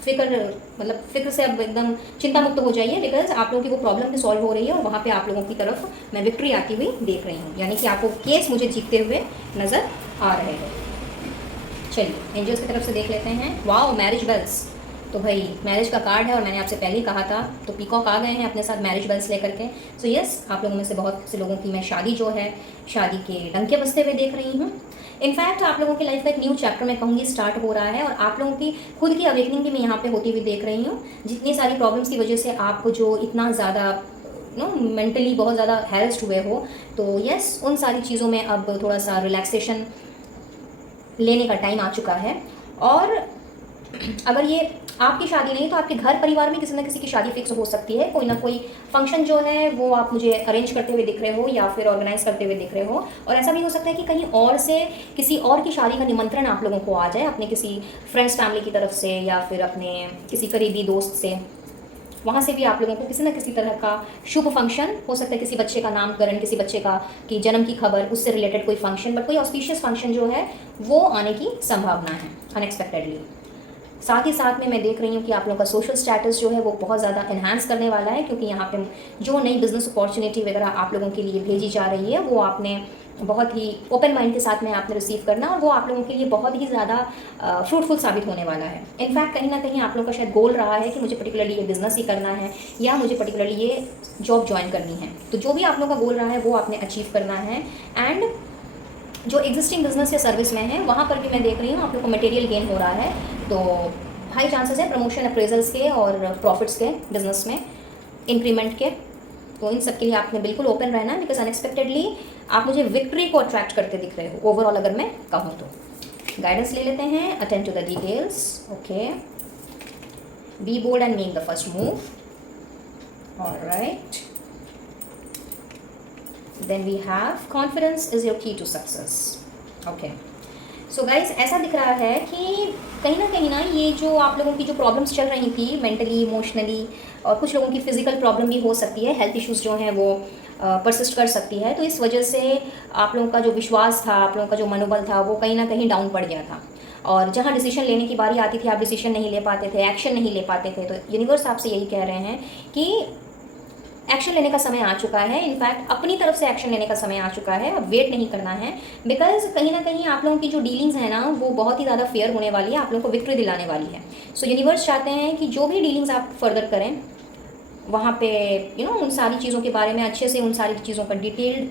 फिक्र से अब एकदम चिंता मुक्त हो जाइए, बिकॉज आप लोगों की वो प्रॉब्लम भी सॉल्व हो रही है और वहाँ पे आप लोगों की तरफ मैं विक्ट्री आती हुई देख रही हूँ, यानी कि आपको केस मुझे जीतते हुए नज़र आ रहे हैं। चलिए एंजल्स की तरफ से देख लेते हैं। वाओ, मैरिज बेल्स, तो भाई मैरिज का कार्ड है और मैंने आपसे पहले ही कहा था, तो पीकॉक आ गए हैं अपने साथ मैरिज बेल्स लेकर के। सो यस, आप लोगों में से बहुत से लोगों की मैं शादी जो है, शादी के डंके बजते हुए देख रही हूँ। इनफैक्ट आप लोगों की लाइफ का एक न्यू चैप्टर मैं कहूँगी स्टार्ट हो रहा है, और आप लोगों की खुद की अवेकनिंग भी मैं यहाँ पे होती हुई देख रही हूँ। जितनी सारी प्रॉब्लम्स की वजह से आप जो इतना ज़्यादा मेंटली बहुत ज़्यादा हैरेस्ड हुए हो, तो यस, उन सारी चीज़ों में अब थोड़ा सा रिलैक्सेशन लेने का टाइम आ चुका है। और अगर ये आपकी शादी नहीं तो आपके घर परिवार में किसी न किसी की शादी फिक्स हो सकती है। कोई ना कोई फंक्शन जो है वो आप मुझे अरेंज करते हुए दिख रहे हो या फिर ऑर्गेनाइज करते हुए दिख रहे हो। और ऐसा भी हो सकता है कि कहीं और से किसी और की शादी का निमंत्रण आप लोगों को आ जाए, अपने किसी फ्रेंड्स फैमिली की तरफ से या फिर अपने किसी करीबी दोस्त से। वहाँ से भी आप लोगों को किसी न किसी तरह का शुभ फंक्शन हो सकता है, किसी बच्चे का नामकरण, किसी बच्चे का की जन्म की खबर, उससे रिलेटेड कोई फंक्शन, बट कोई ऑस्पिशियस फंक्शन जो है वो आने की संभावना है अनएक्सपेक्टेडली। साथ ही साथ में मैं देख रही हूँ कि आप लोगों का सोशल स्टेटस जो है वो बहुत ज़्यादा इन्हांस करने वाला है, क्योंकि यहाँ पे जो नई बिजनेस अपॉर्चुनिटी वगैरह आप लोगों के लिए भेजी जा रही है वो आपने बहुत ही ओपन माइंड के साथ में आपने रिसीव करना, और वो आप लोगों के लिए बहुत ही ज़्यादा फ्रूटफुल साबित होने वाला है। इनफैक्ट कहीं ना कहीं आप लोगों का शायद गोल रहा है कि मुझे पर्टिकुलरली ये बिज़नेस ही करना है या मुझे पर्टिकुलरली ये जॉब ज्वाइन करनी है। तो जो भी आप लोगों का गोल रहा है वो आपने अचीव करना है। एंड जो एग्जिस्टिंग बिजनेस या सर्विस में है वहाँ पर भी मैं देख रही हूँ आप लोग को मटेरियल गेन हो रहा है, तो हाई चांसेस है प्रमोशन, अप्रेजल्स के और प्रॉफिट्स के, बिजनेस में इंक्रीमेंट के। तो इन सब के लिए आपने बिल्कुल ओपन रहना है, बिकॉज अनएक्सपेक्टेडली आप मुझे विक्ट्री को अट्रैक्ट करते दिख रहे हो ओवरऑल अगर मैं कहूँ तो। गाइडेंस ले लेते हैं, attend to the details, okay, be bold and make the first move, alright, then we have confidence is your key to success, okay. So guys ऐसा दिख रहा है कि कहीं ना ये जो आप लोगों की जो प्रॉब्लम्स चल रही थी मेंटली, इमोशनली, और कुछ लोगों की फिजिकल प्रॉब्लम भी हो सकती है, हेल्थ इश्यूज़ जो हैं वो परसिस्ट कर सकती है। तो इस वजह से आप लोगों का जो विश्वास था, आप लोगों का जो मनोबल था वो कहीं ना कहीं डाउन पड़ गया था, और जहाँ डिसीजन लेने की बारी आती थी आप डिसीजन नहीं ले पाते थे, एक्शन नहीं ले पाते थे। तो यूनिवर्स आपसे यही कह रहे हैं कि एक्शन लेने का समय आ चुका है, इनफैक्ट अपनी तरफ से एक्शन लेने का समय आ चुका है, अब वेट नहीं करना है, बिकॉज कहीं ना कहीं आप लोगों की जो डीलिंग्स है ना वो बहुत ही ज़्यादा फेयर होने वाली है, आप लोगों को विक्ट्री दिलाने वाली है। सो यूनिवर्स चाहते हैं कि जो भी डीलिंग्स आप फर्दर करें वहाँ पे उन सारी चीज़ों के बारे में अच्छे से, उन सारी चीज़ों का डिटेल्ड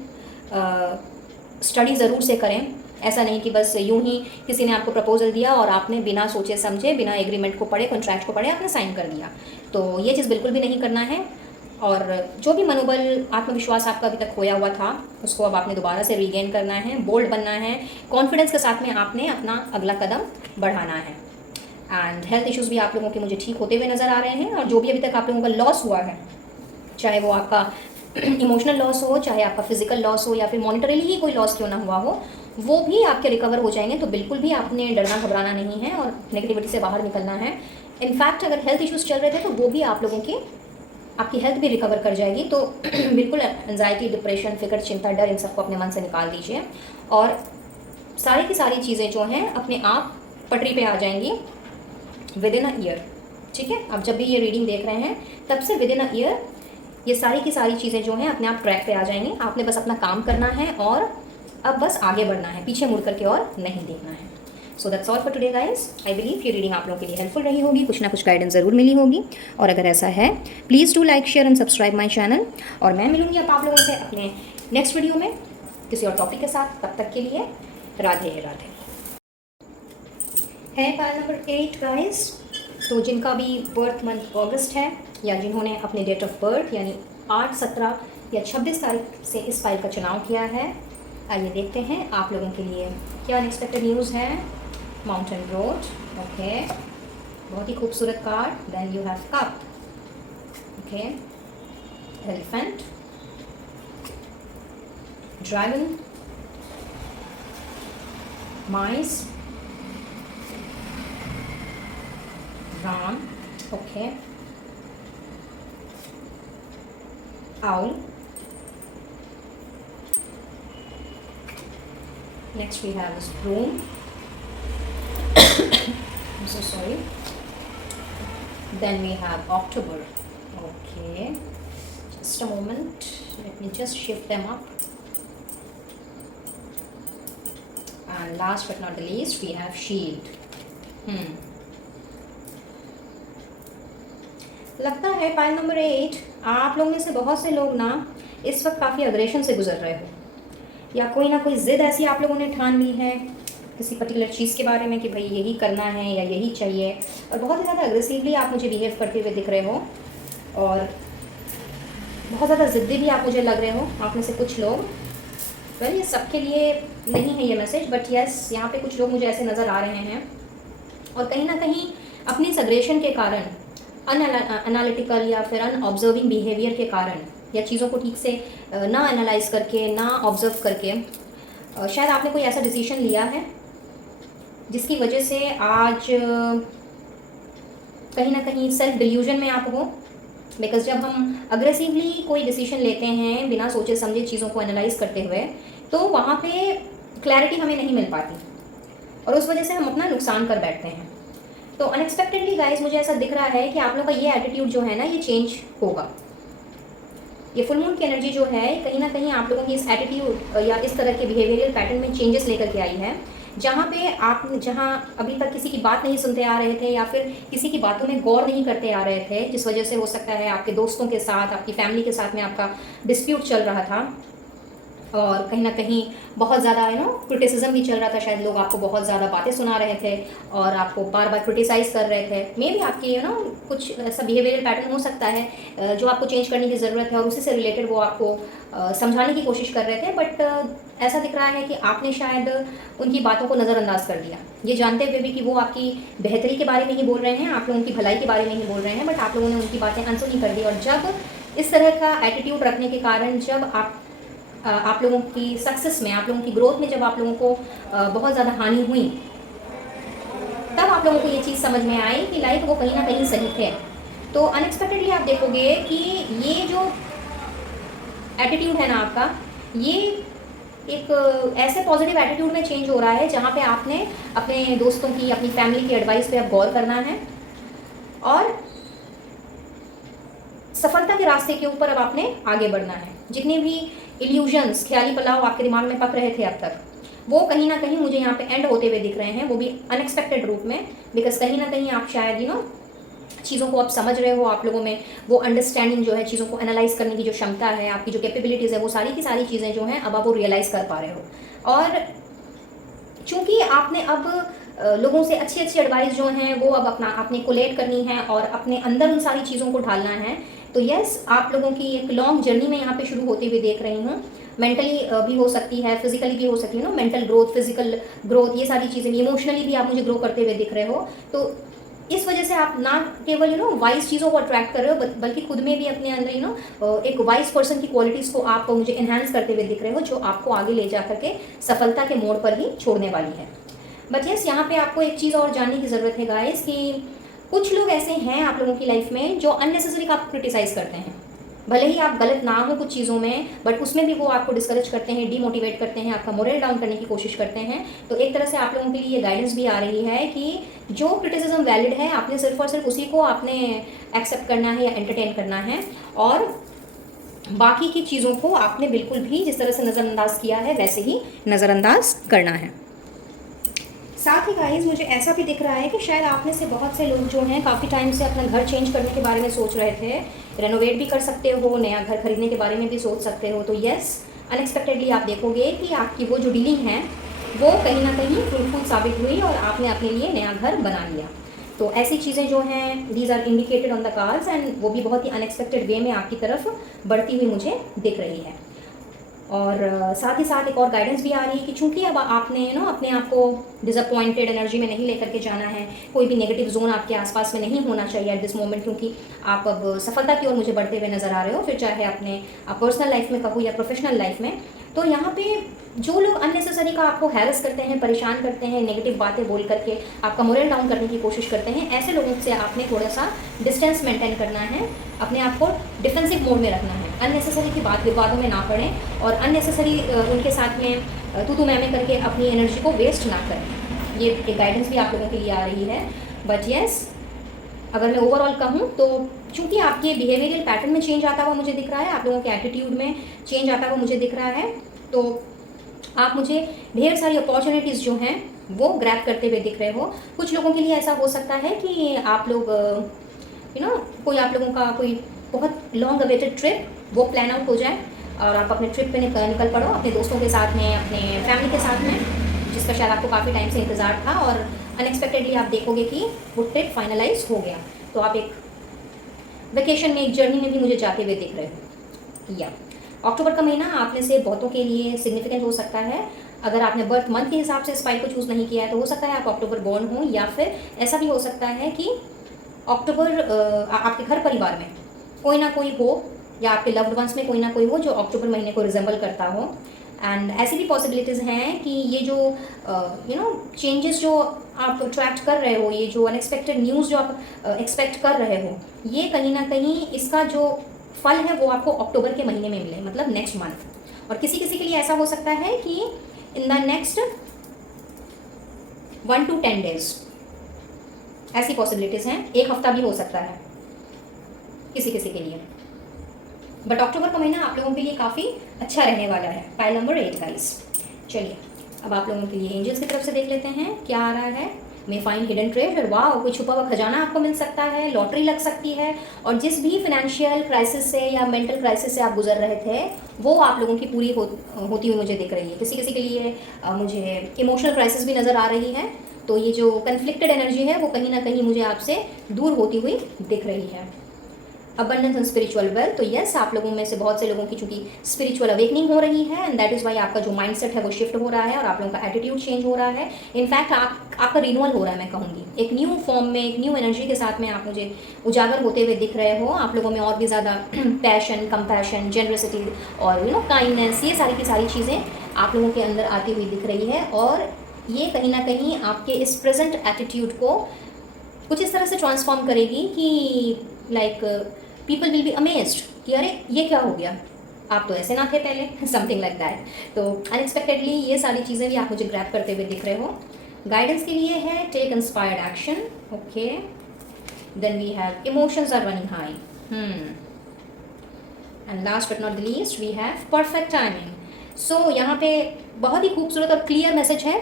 स्टडी ज़रूर से करें। ऐसा नहीं कि बस यूं ही किसी ने आपको प्रपोजल दिया और आपने बिना सोचे समझे, बिना एग्रीमेंट को पढ़े, कॉन्ट्रैक्ट को पढ़े आपने साइन कर दिया। तो ये चीज़ बिल्कुल भी नहीं करना है। और जो भी मनोबल, आत्मविश्वास आपका अभी तक खोया हुआ था उसको अब आपने दोबारा से रीगेन करना है, बोल्ड बनना है, कॉन्फिडेंस के साथ में आपने अपना अगला कदम बढ़ाना है। एंड हेल्थ इश्यूज़ भी आप लोगों के मुझे ठीक होते हुए नज़र आ रहे हैं, और जो भी अभी तक आप लोगों का लॉस हुआ है, चाहे वो आपका इमोशनल लॉस हो, चाहे आपका फिजिकल लॉस हो, या फिर मॉनिटरली ही कोई लॉस क्यों ना हुआ हो, वो भी आपके रिकवर हो जाएंगे। तो बिल्कुल भी आपने डरना घबराना नहीं है और नेगेटिविटी से बाहर निकलना है। इनफैक्ट अगर हेल्थ इश्यूज़ चल रहे थे तो वो भी आप लोगों की, आपकी हेल्थ भी रिकवर कर जाएगी। तो बिल्कुल एंजाइटी, डिप्रेशन, फिक्र, चिंता, डर, इन सबको अपने मन से निकाल दीजिए, और सारी की सारी चीज़ें जो हैं अपने आप पटरी पे आ जाएंगी विद इन अ ईयर। ठीक है, अब जब भी ये रीडिंग देख रहे हैं तब से विद इन अ ईयर ये सारी की सारी चीज़ें जो हैं अपने आप ट्रैक पे आ जाएंगी। आपने बस अपना काम करना है और अब बस आगे बढ़ना है, पीछे मुड़ करके और नहीं देखना है। सो that's all for today guys. I believe ये रीडिंग आप लोगों के लिए हेल्पफुल रही होगी, कुछ ना कुछ गाइडेंस ज़रूर मिली होगी, और अगर ऐसा है please do like, share and subscribe my channel. और मैं मिलूंगी आप लोगों से अपने नेक्स्ट वीडियो में किसी और टॉपिक के साथ। तब तक के लिए राधे राधे। है पायल नंबर 8 गाइस, तो जिनका भी बर्थ मंथ अगस्त है या जिन्होंने अपने डेट ऑफ बर्थ यानी 8, 17 या 26 तारीख से इस फाइल का चुनाव किया है, आइए देखते हैं आप लोगों के लिए क्या अनएक्सपेक्टेड न्यूज़ है। माउंटेन रोड, ओके, बहुत ही खूबसूरत card. Then you have cup, okay, elephant, dragon, mice, ram, okay, owl, next we have is broom, I'm so sorry, then we have October, okay, just a moment, let me just shift them up, and last but not the least we have shield. लगता है pile number 8 आप लोगों में से बहुत से लोग ना इस वक्त काफ़ी अग्रेशन से गुजर रहे हो, या कोई ना कोई ज़िद ऐसी आप लोगों ने ठान ली है किसी पर्टिकुलर चीज़ के बारे में कि भाई यही करना है या यही चाहिए, और बहुत ही ज़्यादा अग्रेसिवली आप मुझे बिहेव करते हुए दिख रहे हो और बहुत ज़्यादा ज़िद्दी भी आप मुझे लग रहे हो। आप में से कुछ लोग, वेल ये सबके लिए नहीं है ये मैसेज, बट यस यहाँ पे कुछ लोग मुझे ऐसे नज़र आ रहे हैं और कहीं ना कहीं अपनी इस अग्रेशन के कारण, अनएनालिटिकल या फिर अनऑब्जर्विंग बिहेवियर के कारण, या चीज़ों को ठीक से ना एनालाइज करके, ना ऑब्जर्व करके, शायद आपने कोई ऐसा डिसीजन लिया है जिसकी वजह से आज कहीं ना कहीं सेल्फ डिल्यूजन में आप हो। बिकॉज जब हम अग्रेसिवली कोई डिसीजन लेते हैं बिना सोचे समझे चीज़ों को एनालाइज करते हुए, तो वहाँ पे क्लैरिटी हमें नहीं मिल पाती और उस वजह से हम अपना नुकसान कर बैठते हैं। तो अनएक्सपेक्टेडली गाइस मुझे ऐसा दिख रहा है कि आप लोग का ये एटीट्यूड जो है ना, ये चेंज होगा। ये फुल मून की एनर्जी जो है कहीं ना कहीं आप लोगों की इस एटीट्यूड या इस तरह के बिहेवियरल पैटर्न में चेंजेस लेकर के आई है, जहाँ पे आप जहाँ अभी तक किसी की बात नहीं सुनते आ रहे थे या फिर किसी की बातों में गौर नहीं करते आ रहे थे, जिस वजह से हो सकता है आपके दोस्तों के साथ, आपकी फैमिली के साथ में आपका डिस्प्यूट चल रहा था और कहीं ना कहीं बहुत ज़्यादा क्रिटिसिज्म भी चल रहा था। शायद लोग आपको बहुत ज़्यादा बातें सुना रहे थे और आपको बार बार क्रिटिसाइज़ कर रहे थे। मे भी आपके कुछ ऐसा बिहेवियरल पैटर्न हो सकता है जो आपको चेंज करने की ज़रूरत है और उसी से रिलेटेड वो आपको समझाने की कोशिश कर रहे थे, बट ऐसा दिख रहा है कि आपने शायद उनकी बातों को नज़रअंदाज कर दिया, ये जानते हुए भी कि वो आपकी बेहतरी के बारे में ही बोल रहे हैं, आप लोगों की भलाई के बारे में ही बोल रहे हैं, बट आप लोगों ने उनकी बातें अनसुनी कर दी। और जब इस तरह का एटीट्यूड रखने के कारण जब आप लोगों की सक्सेस में, आप लोगों की ग्रोथ में जब आप लोगों को बहुत ज़्यादा हानि हुई, तब आप लोगों को ये चीज़ समझ में आई कि लाइक वो कहीं ना कहीं सही थे। तो अनएक्सपेक्टेडली आप देखोगे कि ये जो एटीट्यूड है ना आपका, ये एक ऐसे पॉजिटिव एटीट्यूड में चेंज हो रहा है जहाँ पे आपने अपने दोस्तों की, अपनी फैमिली की एडवाइस पे अब गौर करना है और सफलता के रास्ते के ऊपर अब आपने आगे बढ़ना है। जितने भी इल्यूजन्स, ख्याली पलाव आपके दिमाग में पक रहे थे अब तक, वो कहीं ना कहीं मुझे यहाँ पे एंड होते हुए दिख रहे हैं, वो भी अनएक्सपेक्टेड रूप में। बिकॉज कहीं ना कहीं आप शायद चीज़ों को आप समझ रहे हो, आप लोगों में वो अंडरस्टैंडिंग जो है, चीज़ों को एनालाइज करने की जो क्षमता है, आपकी जो कैपेबिलिटीज़ है, वो सारी की सारी चीज़ें जो हैं अब आप वो रियलाइज़ कर पा रहे हो। और चूँकि आपने अब लोगों से अच्छी अच्छी एडवाइस जो हैं वो अब आपने कोलेट करनी है और अपने अंदर उन सारी चीज़ों को ढालना है, तो यस आप लोगों की एक लॉन्ग जर्नी में यहाँ पे शुरू होते हुए देख रही हूँ। मेंटली भी हो सकती है, फिजिकली भी हो सकती है, मेंटल ग्रोथ, फिजिकल ग्रोथ, ये सारी चीज़ें, इमोशनली भी आप मुझे ग्रो करते हुए दिख रहे हो। तो इस वजह से आप ना केवल वाइज चीज़ों को अट्रैक्ट कर रहे हो, बल्कि खुद में भी अपने अंदर एक वाइज पर्सन की क्वालिटीज़ को आप मुझे एनहांस करते हुए दिख रहे हो, जो आपको आगे ले जा करके सफलता के मोड़ पर ही छोड़ने वाली है। बट यस यहाँ पे आपको एक चीज़ और जानने की ज़रूरत है गाइस, कि कुछ लोग ऐसे हैं आप लोगों की लाइफ में जो अननेसेसरी आपको क्रिटिसाइज़ करते हैं। भले ही आप गलत ना हो कुछ चीज़ों में, बट उसमें भी वो आपको डिस्करेज करते हैं, डीमोटिवेट करते हैं, आपका मोरल डाउन करने की कोशिश करते हैं। तो एक तरह से आप लोगों के लिए ये गाइडेंस भी आ रही है कि जो क्रिटिसिज्म वैलिड है, आपने सिर्फ और सिर्फ उसी को आपने एक्सेप्ट करना है या एंटरटेन करना है, और बाकी की चीज़ों को आपने बिल्कुल भी जिस तरह से नज़रअंदाज किया है वैसे ही नज़रअंदाज करना है। साथ ही गाइस मुझे ऐसा भी दिख रहा है कि शायद आप में से बहुत से लोग जो हैं काफ़ी टाइम से अपना घर चेंज करने के बारे में सोच रहे थे, रेनोवेट भी कर सकते हो, नया घर खरीदने के बारे में भी सोच सकते हो। तो यस अनएक्सपेक्टेडली आप देखोगे कि आपकी वो जो डीलिंग है वो कहीं ना कहीं फ्रूटफुल साबित हुई और आपने अपने लिए नया घर बना लिया। तो ऐसी चीज़ें जो हैं these are indicated on the cards, and वो भी बहुत ही अनएक्सपेक्टेड वे में आपकी तरफ बढ़ती हुई मुझे दिख रही है। और साथ ही साथ एक और गाइडेंस भी आ रही है कि चूंकि अब आपने अपने आप को डिसअपॉइंटेड एनर्जी में नहीं लेकर के जाना है, कोई भी नेगेटिव जोन आपके आसपास में नहीं होना चाहिए एट दिस मोमेंट, क्योंकि आप अब सफलता की ओर मुझे बढ़ते हुए नज़र आ रहे हो, फिर चाहे अपने पर्सनल लाइफ में कहूँ या प्रोफेशनल लाइफ में। तो यहाँ पे जो लोग अननेसेसरी का आपको हैरेस करते हैं, परेशान करते हैं, नेगेटिव बातें बोल करके आपका मोरल डाउन करने की कोशिश करते हैं, ऐसे लोगों से आपने थोड़ा सा डिस्टेंस मेंटेन करना है, अपने आप को डिफेंसिव मोड में रखना है, अननेसेसरी की बात विवादों में ना पड़ें और अननेसेसरी उनके साथ में तू मैं करके अपनी एनर्जी को वेस्ट ना करें। ये एक गाइडेंस भी आप लोगों के लिए आ रही है। बट येस, अगर मैं ओवरऑल कहूँ तो चूँकि आपके बिहेवियरल पैटर्न में चेंज आता हुआ मुझे दिख रहा है, आप लोगों के एटीट्यूड में चेंज आता हुआ मुझे दिख रहा है, तो आप मुझे ढेर सारी अपॉर्चुनिटीज़ जो हैं वो ग्रैब करते हुए दिख रहे हो। कुछ लोगों के लिए ऐसा हो सकता है कि आप लोग कोई आप लोगों का कोई बहुत लॉन्ग अवेटेड ट्रिप वो प्लान आउट हो जाए और आप अपने ट्रिप पे निकल पड़ो अपने दोस्तों के साथ में, अपने फैमिली के साथ में, जिसका शायद आपको काफ़ी टाइम से इंतज़ार था, और अनएक्सपेक्टेडली आप देखोगे कि वो ट्रिप फाइनलाइज हो गया। तो आप एक वेकेशन में, एक जर्नी में भी मुझे जाते हुए दिख रहे हो। या अक्टूबर का महीना आप में से बहुतों के लिए सिग्निफिकेंट हो सकता है। अगर आपने बर्थ मंथ के हिसाब से इस फाइल को चूज़ नहीं किया है तो हो सकता है आप अक्टूबर बॉर्न हो, या फिर ऐसा भी हो सकता है कि अक्टूबर आपके घर परिवार में कोई ना कोई हो, या आपके लव्ड वंस में कोई ना कोई हो जो अक्टूबर महीने को रिजेंबल करता हो। एंड ऐसी भी पॉसिबिलिटीज़ हैं कि ये जो चेंजेस जो आप अट्रैक्ट कर रहे हो, ये जो अनएक्सपेक्टेड न्यूज़ जो आप एक्सपेक्ट कर रहे हो, ये कहीं ना कहीं इसका जो फल है वो आपको अक्टूबर के महीने में मिले, मतलब नेक्स्ट मंथ। और किसी किसी के लिए ऐसा हो सकता है कि इन द नेक्स्ट 1 to 10 days, ऐसी पॉसिबिलिटीज़ हैं। एक हफ्ता भी हो सकता है किसी किसी के लिए। बट अक्टूबर का महीना आप लोगों के लिए काफ़ी अच्छा रहने वाला है। File number 8 guys. चलिए अब आप लोगों के लिए एंजल्स की तरफ से देख लेते हैं क्या आ रहा है। मे फाइंड हिडन ट्रेजर, वाह, कोई छुपा हुआ खजाना आपको मिल सकता है, लॉटरी लग सकती है, और जिस भी फाइनेंशियल क्राइसिस से या मेंटल क्राइसिस से आप गुजर रहे थे वो आप लोगों की पूरी होती हुई मुझे दिख रही है। किसी किसी के लिए मुझे इमोशनल क्राइसिस भी नज़र आ रही है। तो ये जो कन्फ्लिक्टेड एनर्जी है वो कहीं ना कहीं मुझे आपसे दूर होती हुई दिख रही है। अबंडेंस एंड स्पिरिचुअल वेल्थ, तो यस, आप लोगों में से बहुत से लोगों की चूंकि स्पिरिचुअल अवेकनिंग हो रही है, एंड दैट इज़ वाई आपका जो माइंडसेट है वो शिफ्ट हो रहा है और आप लोगों का एटीट्यूड चेंज हो रहा है। इनफैक्ट आपका रिन्यूअल हो रहा है, मैं कहूँगी एक न्यू फॉर्म में, एक न्यू एनर्जी के साथ में आप मुझे उजागर होते हुए दिख रहे हो। आप लोगों में और भी ज़्यादा पैशन, कंपैशन, जेनरसिटी और काइंडनेस, ये सारी की सारी चीज़ें आप लोगों के अंदर आती हुई दिख रही है। और ये कहीं ना कहीं आपके इस प्रेजेंट एटीट्यूड को कुछ इस तरह से ट्रांसफॉर्म करेगी कि like people will be amazed कि अरे ये क्या हो गया, आप तो ऐसे ना थे पहले, समथिंग लाइक दैट। तो अनएक्सपेक्टेडली ये सारी चीज़ें भी आप मुझे ग्रैब करते हुए दिख रहे हो। गाइडेंस के लिए है take inspired action, okay. Then we have emotions are running high, and last but not the least we have perfect timing. So यहाँ पे बहुत ही खूबसूरत और क्लियर मैसेज है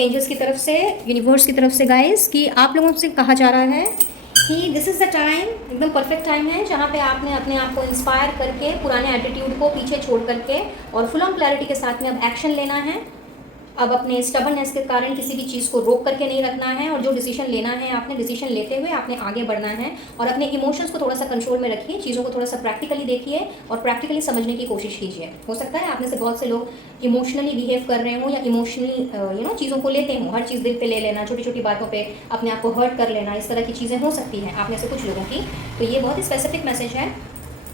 एंजल्स की तरफ से, यूनिवर्स की तरफ से गाइस, कि आप लोगों से कहा जा रहा है कि दिस इज़ द टाइम, एकदम परफेक्ट टाइम है जहाँ पे आपने अपने आप को इंस्पायर करके पुराने एटीट्यूड को पीछे छोड़ करके और फुल ऑन क्लैरिटी के साथ में अब एक्शन लेना है। अब अपने स्टबर्ननेस के कारण किसी भी चीज़ को रोक करके नहीं रखना है, और जो डिसीजन लेना है आपने, डिसीजन लेते हुए आपने आगे बढ़ना है। और अपने इमोशंस को थोड़ा सा कंट्रोल में रखिए, चीज़ों को थोड़ा सा प्रैक्टिकली देखिए और प्रैक्टिकली समझने की कोशिश कीजिए। हो सकता है आप में से बहुत से लोग इमोशनली बिहेव कर रहे हो या इमोशनली चीज़ों को लेते हो, हर चीज़ दिल पे ले लेना, छोटी छोटी बातों पे अपने आप को हर्ट कर लेना, इस तरह की चीज़ें हो सकती हैं आप में से कुछ लोगों की। तो ये बहुत ही स्पेसिफिक मैसेज है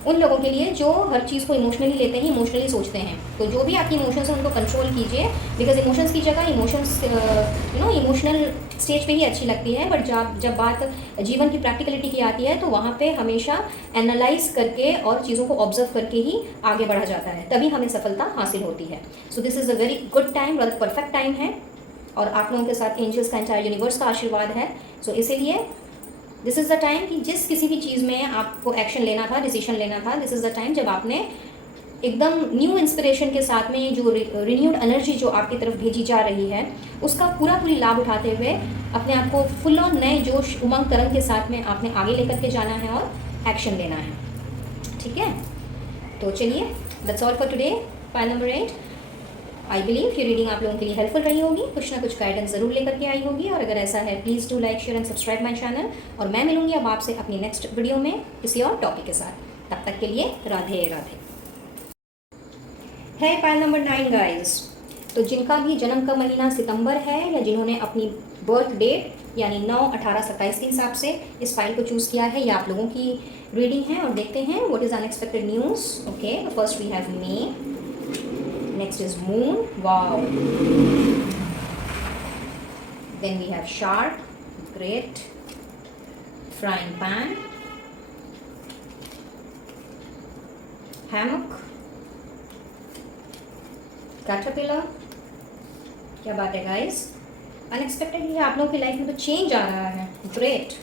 उन लोगों के लिए जो हर चीज़ को इमोशनली लेते हैं, इमोशनली सोचते हैं। तो जो भी आपकी इमोशंस हैं उनको कंट्रोल कीजिए, बिकॉज इमोशंस की जगह इमोशंस इमोशनल स्टेज पे ही अच्छी लगती है, बट जब बात जीवन की प्रैक्टिकलिटी की आती है तो वहाँ पे हमेशा एनालाइज करके और चीज़ों को ऑब्जर्व करके ही आगे बढ़ा जाता है, तभी हमें सफलता हासिल होती है। So this is a very good time, बहुत परफेक्ट टाइम है, और आप लोगों के साथ एंजल्स का, एंटायर यूनिवर्स का आशीर्वाद है। सो इसीलिए दिस इज़ द टाइम कि जिस किसी भी चीज़ में आपको एक्शन लेना था, डिसीजन लेना था, दिस इज़ द टाइम जब आपने एकदम न्यू इंस्पिरेशन के साथ में जो रिन्यूड एनर्जी जो आपकी तरफ भेजी जा रही है उसका पूरी लाभ उठाते हुए अपने आप को फुल ऑन नए जोश, उमंग, तरंग के साथ में आपने आगे लेकर के जाना है और एक्शन लेना है। ठीक है, तो चलिए, that's all for today, file number 8। I believe ये रीडिंग आप लोगों के लिए हेल्पफुल रही होगी, कुछ ना कुछ गाइडेंस ज़रूर लेकर के आई होगी। और अगर ऐसा है please do like share and subscribe my channel. और मैं मिलूंगी अब आपसे अपनी नेक्स्ट वीडियो में किसी और टॉपिक के साथ। तब तक के लिए राधे राधे। है पाइल नंबर 9 गाइस। तो जिनका भी जन्म का महीना सितंबर है या जिन्होंने अपनी बर्थ डेट यानी 9, 18, 27 के हिसाब से इस फाइल को चूज़ किया है, ये आप लोगों की रीडिंग है। और देखते हैं what is unexpected news. Okay, first we have May, next is moon, wow, then we have shark, great, frying pan, hammock, caterpillar। क्या बात है गाइस, अनएक्सपेक्टेडली आप लोगों की लाइफ में तो चेंज आ रहा है। Great,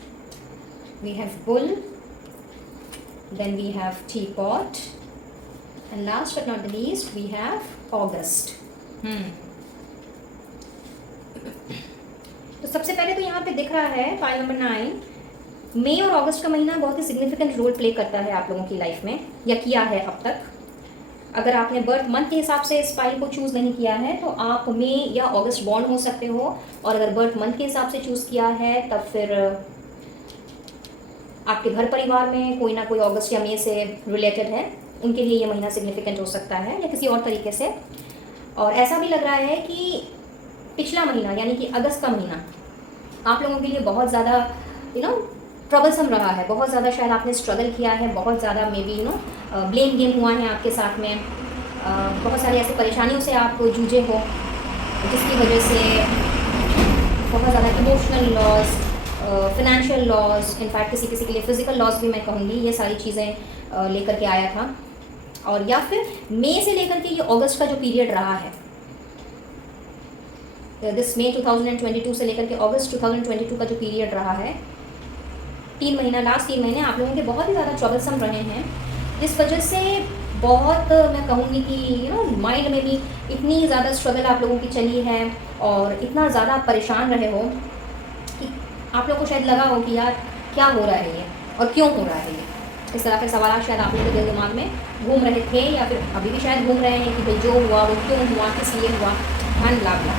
we have bull, then we have teapot, and last but not the least we have August। तो सबसे पहले तो यहाँ पे दिख रहा है फाइल नंबर 9, मई और अगस्त का महीना बहुत ही सिग्निफिकेंट रोल प्ले करता है आप लोगों की लाइफ में, या किया है अब तक। अगर आपने बर्थ मंथ के हिसाब से इस फाइल को चूज़ नहीं किया है तो आप मई या अगस्त बॉर्न हो सकते हो, और अगर बर्थ मंथ के हिसाब से चूज़ किया है तब फिर आपके घर परिवार में कोई ना कोई अगस्त या मई से रिलेटेड है, उनके लिए ये महीना सिग्निफिकेंट हो सकता है या किसी और तरीके से। और ऐसा भी लग रहा है कि पिछला महीना यानी कि अगस्त का महीना आप लोगों के लिए बहुत ज़्यादा ट्रबलसम रहा है, बहुत ज़्यादा शायद आपने स्ट्रगल किया है, बहुत ज़्यादा मे बी ब्लेम गेम हुआ है आपके साथ में, बहुत सारी ऐसी परेशानियों से आप जूझे हो जिसकी वजह से बहुत ज़्यादा emotional loss, financial loss, in fact किसी किसी के लिए फिजिकल लॉस भी मैं कहूँगी, ये सारी चीज़ें लेकर के आया था। और या फिर मई से लेकर के ये अगस्त का जो पीरियड रहा है, दिस मई 2022 से लेकर के अगस्त 2022 का जो पीरियड रहा है, 3 महीना, लास्ट 3 महीने आप लोगों के बहुत ही ज़्यादा ट्रबलसम रहे हैं, जिस वजह से बहुत मैं कहूँगी कि माइंड में भी इतनी ज़्यादा स्ट्रगल आप लोगों की चली है और इतना ज़्यादा परेशान रहे हो कि आप लोगों को शायद लगा हो कि यार क्या हो रहा है ये और क्यों हो रहा है ये। इस तरह के सवाल शायद आप लोगों के दिल दिमाग में घूम रहे थे या फिर अभी भी शायद घूम रहे हैं कि भाई जो हुआ वो क्यों हुआ, किस लिए हुआ, एंड ब्ला ब्ला।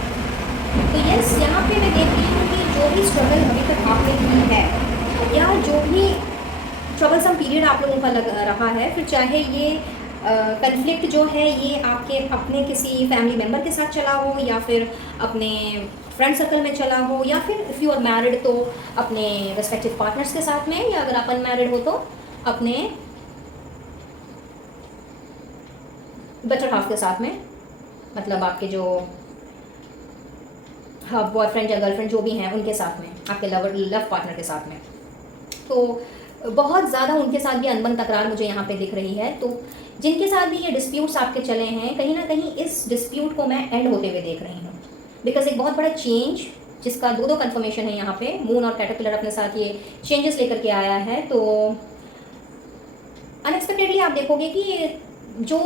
तो यस, यहाँ पे मैं देख रही हूँ कि जो भी स्ट्रगल अभी तक आपने की है या जो भी ट्रबलसम पीरियड आप लोगों का लग रहा है, फिर चाहे ये कन्फ्लिक्ट जो है ये आपके अपने किसी फैमिली मेम्बर के साथ चला हो या फिर अपने फ्रेंड सर्कल में चला हो, या फिर इफ़ यू आर मैरिड तो अपने रेस्पेक्टिव पार्टनर्स के साथ में, या अगर आप अनमैरिड हो तो अपने बेटर हाफ के साथ में, मतलब आपके जो बॉयफ्रेंड या गर्लफ्रेंड जो भी हैं उनके साथ में, आपके लव पार्टनर के साथ में। तो बहुत ज़्यादा उनके साथ भी अनबन तकरार मुझे यहाँ पे दिख रही है। तो जिनके साथ भी ये डिस्प्यूट्स आपके चले हैं, कहीं ना कहीं इस डिस्प्यूट को मैं एंड होते हुए देख रही हूँ, बिकॉज एक बहुत बड़ा चेंज जिसका दो कन्फर्मेशन है यहाँ पे, मून और कैटरपिलर अपने साथ ये चेंजेस लेकर के आया है। तो अनएक्सपेक्टेडली आप देखोगे कि ये जो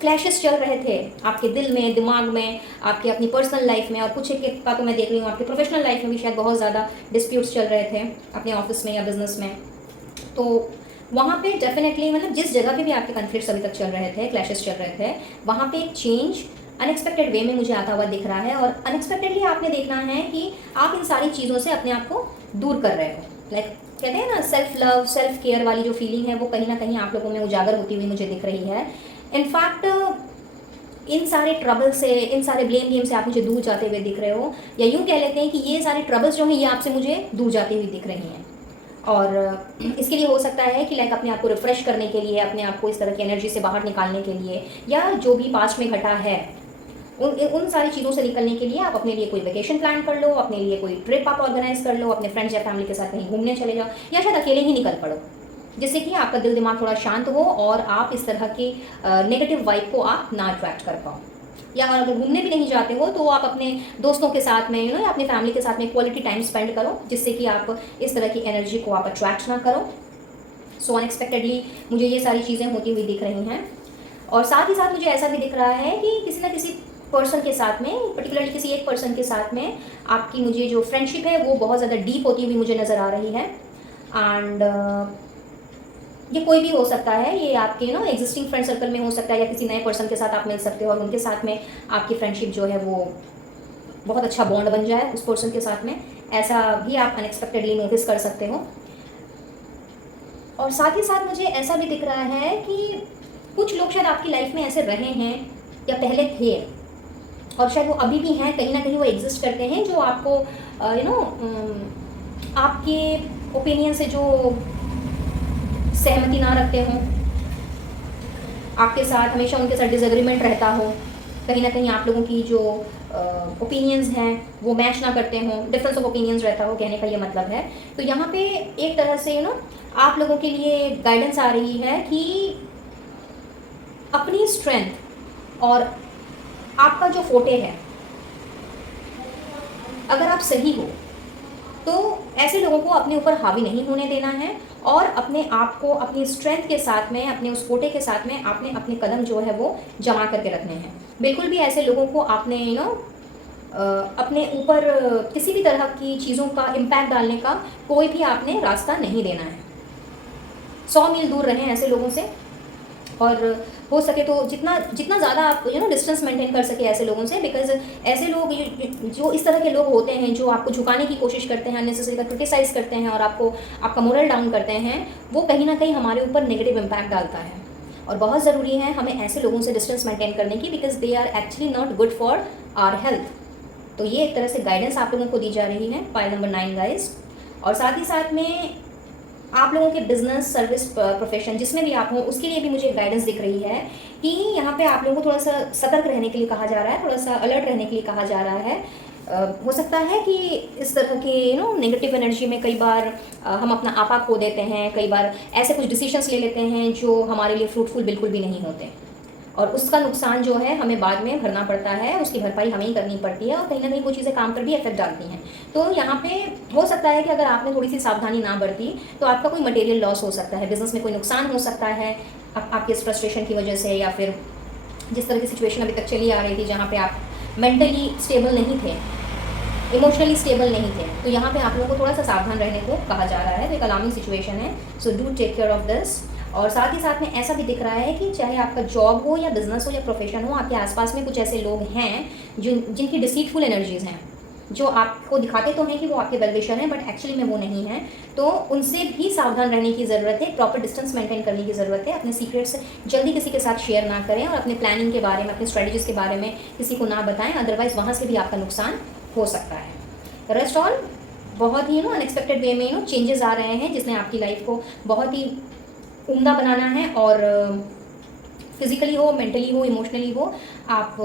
क्लैशेस चल रहे थे आपके दिल में, दिमाग में, आपके अपनी पर्सनल लाइफ में, और कुछ एक का तो मैं देख रही हूँ आपके प्रोफेशनल लाइफ में भी शायद बहुत ज़्यादा डिस्प्यूट्स चल रहे थे अपने ऑफिस में या बिजनेस में। तो वहाँ पे डेफिनेटली मतलब जिस जगह पे भी आपके कन्फ्लिक्ट्स अभी तक चल रहे थे, क्लैशेस चल रहे थे, वहाँ पे एक चेंज अनएक्सपेक्टेड वे में मुझे आता हुआ दिख रहा है। और अनएक्सपेक्टेडली आपने देखना है कि आप इन सारी चीज़ों से अपने आप को दूर कर रहे हो। लाइक कहते हैं ना, सेल्फ लव, सेल्फ केयर वाली जो फीलिंग है वो कहीं ना कहीं आप लोगों में उजागर होती हुई मुझे दिख रही है। इनफैक्ट इन सारे ट्रबल से, इन सारे ब्लेम गेम से आप मुझे दूर जाते हुए दिख रहे हो, या यूँ कह लेते हैं कि ये सारे ट्रबल्स जो हैं ये आपसे मुझे दूर जाती हुई दिख रही हैं। और इसके लिए हो सकता है कि लाइक अपने आप को रिफ़्रेश करने के लिए, अपने आप को इस तरह की एनर्जी से बाहर निकालने के लिए, या जो भी पास्ट में घटा है उन सारी चीज़ों से निकलने के लिए आप अपने लिए कोई वेकेशन प्लान कर लो, अपने लिए कोई ट्रिप आप ऑर्गेनाइज कर लो, अपने फ्रेंड्स या फैमिली के साथ कहीं घूमने चले जाओ, या शायद अकेले ही निकल पड़ो, जिससे कि आपका दिल दिमाग थोड़ा शांत हो और आप इस तरह की नेगेटिव वाइब को आप ना अट्रैक्ट कर पाओ। या अगर घूमने भी नहीं जाते हो तो आप अपने दोस्तों के साथ में या अपनी फैमिली के साथ में क्वालिटी टाइम स्पेंड करो, जिससे कि आप इस तरह की एनर्जी को आप अट्रैक्ट ना करो। सो अनएक्सपेक्टेडली मुझे ये सारी चीज़ें होती हुई दिख रही हैं। और साथ ही साथ मुझे ऐसा भी दिख रहा है कि किसी ना किसी पर्सन के साथ में, पर्टिकुलरली किसी एक पर्सन के साथ में आपकी मुझे जो फ्रेंडशिप है वो बहुत ज़्यादा डीप होती हुई मुझे नज़र आ रही है। एंड ये कोई भी हो सकता है, ये आपके एग्जिस्टिंग फ्रेंड सर्कल में हो सकता है, या किसी नए पर्सन के साथ आप मिल सकते हो और उनके साथ में आपकी फ्रेंडशिप जो है वो बहुत अच्छा बॉन्ड बन जाए उस पर्सन के साथ में, ऐसा भी आप अनएक्सपेक्टेडली नोटिस कर सकते हो। और साथ ही साथ मुझे ऐसा भी दिख रहा है कि कुछ लोग शायद आपकी लाइफ में ऐसे रहे हैं या पहले थे और शायद वो अभी भी हैं, कहीं ना कहीं वो एग्जिस्ट करते हैं, जो आपको आपके ओपिनियन से जो सहमति ना रखते हों, आपके साथ हमेशा उनके साथ डिसएग्रीमेंट रहता हो, कहीं ना कहीं आप लोगों की जो ओपिनियंस हैं वो मैच ना करते हों, डिफरेंस ऑफ ओपिनियंस रहता हो, कहने का ये मतलब है। तो यहाँ पे एक तरह से आप लोगों के लिए गाइडेंस आ रही है कि अपनी स्ट्रेंथ और आपका जो फोटे है, अगर आप सही हो तो ऐसे लोगों को अपने ऊपर हावी नहीं होने देना है और अपने आप को अपनी स्ट्रेंथ के साथ में, अपने उस फोटे के साथ में आपने अपने कदम जो है वो जमा करके रखने हैं। बिल्कुल भी ऐसे लोगों को आपने अपने ऊपर किसी भी तरह की चीज़ों का इम्पैक्ट डालने का कोई भी आपने रास्ता नहीं देना है। 100 मील दूर रहें ऐसे लोगों से, और हो सके तो जितना ज़्यादा आप डिस्टेंस मेंटेन कर सके ऐसे लोगों से, बिकॉज ऐसे लोग जो इस तरह के लोग होते हैं जो आपको झुकाने की कोशिश करते हैं, अननेसेसरी का क्रिटिसाइज़ करते हैं और आपका मोरल डाउन करते हैं, वो कहीं ना कहीं हमारे ऊपर नेगेटिव इम्पैक्ट डालता है। और बहुत ज़रूरी है हमें ऐसे लोगों से डिस्टेंस मेंटेन करने की, because they are actually not good for our health. तो ये एक तरह से गाइडेंस आप लोगों को दी जा रही है, पाइल नंबर 9 गाइस। और साथ ही साथ में आप लोगों के बिजनेस, सर्विस, प्रोफेशन जिसमें भी आप हो, उसके लिए भी मुझे गाइडेंस दिख रही है कि यहाँ पे आप लोगों को थोड़ा सा सतर्क रहने के लिए कहा जा रहा है, थोड़ा सा अलर्ट रहने के लिए कहा जा रहा है। हो सकता है कि इस तरह के नेगेटिव एनर्जी में कई बार हम अपना आपा खो देते हैं, कई बार ऐसे कुछ डिसीजंस ले लेते हैं जो हमारे लिए फ्रूटफुल बिल्कुल भी नहीं होते, और उसका नुकसान जो है हमें बाद में भरना पड़ता है, उसकी भरपाई हमें ही करनी पड़ती है, और कहीं ना कहीं वो चीज़ें काम पर भी इफेक्ट डालती हैं। तो यहाँ पे हो सकता है कि अगर आपने थोड़ी सी सावधानी ना बरती तो आपका कोई मटेरियल लॉस हो सकता है, बिजनेस में कोई नुकसान हो सकता है आपके इस फ्रस्ट्रेशन की वजह से, या फिर जिस तरह की सिचुएशन अभी तक चली आ रही थी जहाँ पे आप मेंटली स्टेबल नहीं थे, इमोशनली स्टेबल नहीं थे, तो यहाँ पे आप लोगों को थोड़ा सा सावधान रहने को कहा जा रहा है। तो एक अलार्मिंग सिचुएशन है, so do take care of this. और साथ ही साथ में ऐसा भी दिख रहा है कि चाहे आपका जॉब हो या बिजनेस हो या प्रोफेशन हो, आपके आसपास में कुछ ऐसे लोग हैं जिनकी डिसीटफुल एनर्जीज़ हैं, जो आपको दिखाते तो हैं कि वो आपके वेलविशर हैं, बट एक्चुअली में वो नहीं हैं। तो उनसे भी सावधान रहने की ज़रूरत है, प्रॉपर डिस्टेंस मेंटेन करने की ज़रूरत है। अपने सीक्रेट्स जल्दी किसी के साथ शेयर ना करें, और अपने प्लानिंग के बारे में, अपने स्ट्रेटजीज़ के बारे में किसी को ना बताएं, अदरवाइज़ वहाँ से भी आपका नुकसान हो सकता है। रेस्ट ऑल बहुत ही अनएक्सपेक्टेड वे में चेंजेस आ रहे हैं, जिसने आपकी लाइफ को बहुत ही उम्दा बनाना है, और फिजिकली हो, मेंटली हो, इमोशनली हो, आप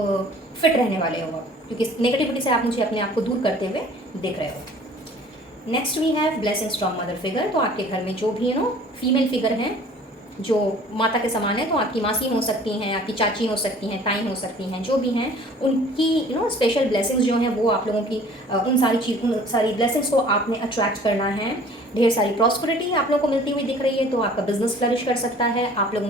फिट रहने वाले हो, क्योंकि नेगेटिविटी से आप मुझे अपने आप को दूर करते हुए देख रहे हो। Next we have blessings from mother figure. तो आपके घर में जो भी फीमेल फिगर हैं जो माता के समान है, तो आपकी मासी हो सकती हैं, आपकी चाची हो सकती हैं, ताई हो सकती हैं, जो भी हैं उनकी स्पेशल ब्लेसिंग्स जो हैं वो आप लोगों की उन सारी ब्लेसिंग्स को आपने अट्रैक्ट करना है। ढेर सारी प्रॉस्पेरिटी आप लोगों को मिलती हुई दिख रही है, तो आपका बिजनेस फ्लरिश कर सकता है, आप लोग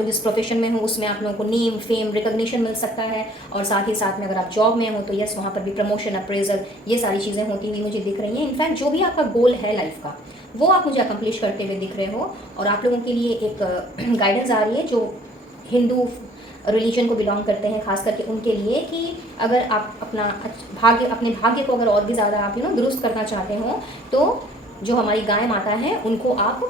जिस प्रोफेशन में हो उसमें आप लोगों को नेम, फेम, रिकॉग्निशन मिल सकता है, और साथ ही साथ में अगर आप जॉब में हो तो यस, वहाँ पर भी प्रमोशन, अप्रेजल, ये सारी चीज़ें होती हुई मुझे दिख रही हैं। इनफैक्ट जो भी आपका गोल है लाइफ का, वो आप मुझे अकम्प्लिश करते हुए दिख रहे हो। और आप लोगों के लिए एक गाइडेंस आ रही है जो हिंदू रिलीजन को बिलोंग करते हैं, खास करके उनके लिए, कि अगर आप अपने भाग्य को अगर और भी ज़्यादा आप दुरुस्त करना चाहते हो, तो जो हमारी गाय माता है उनको आप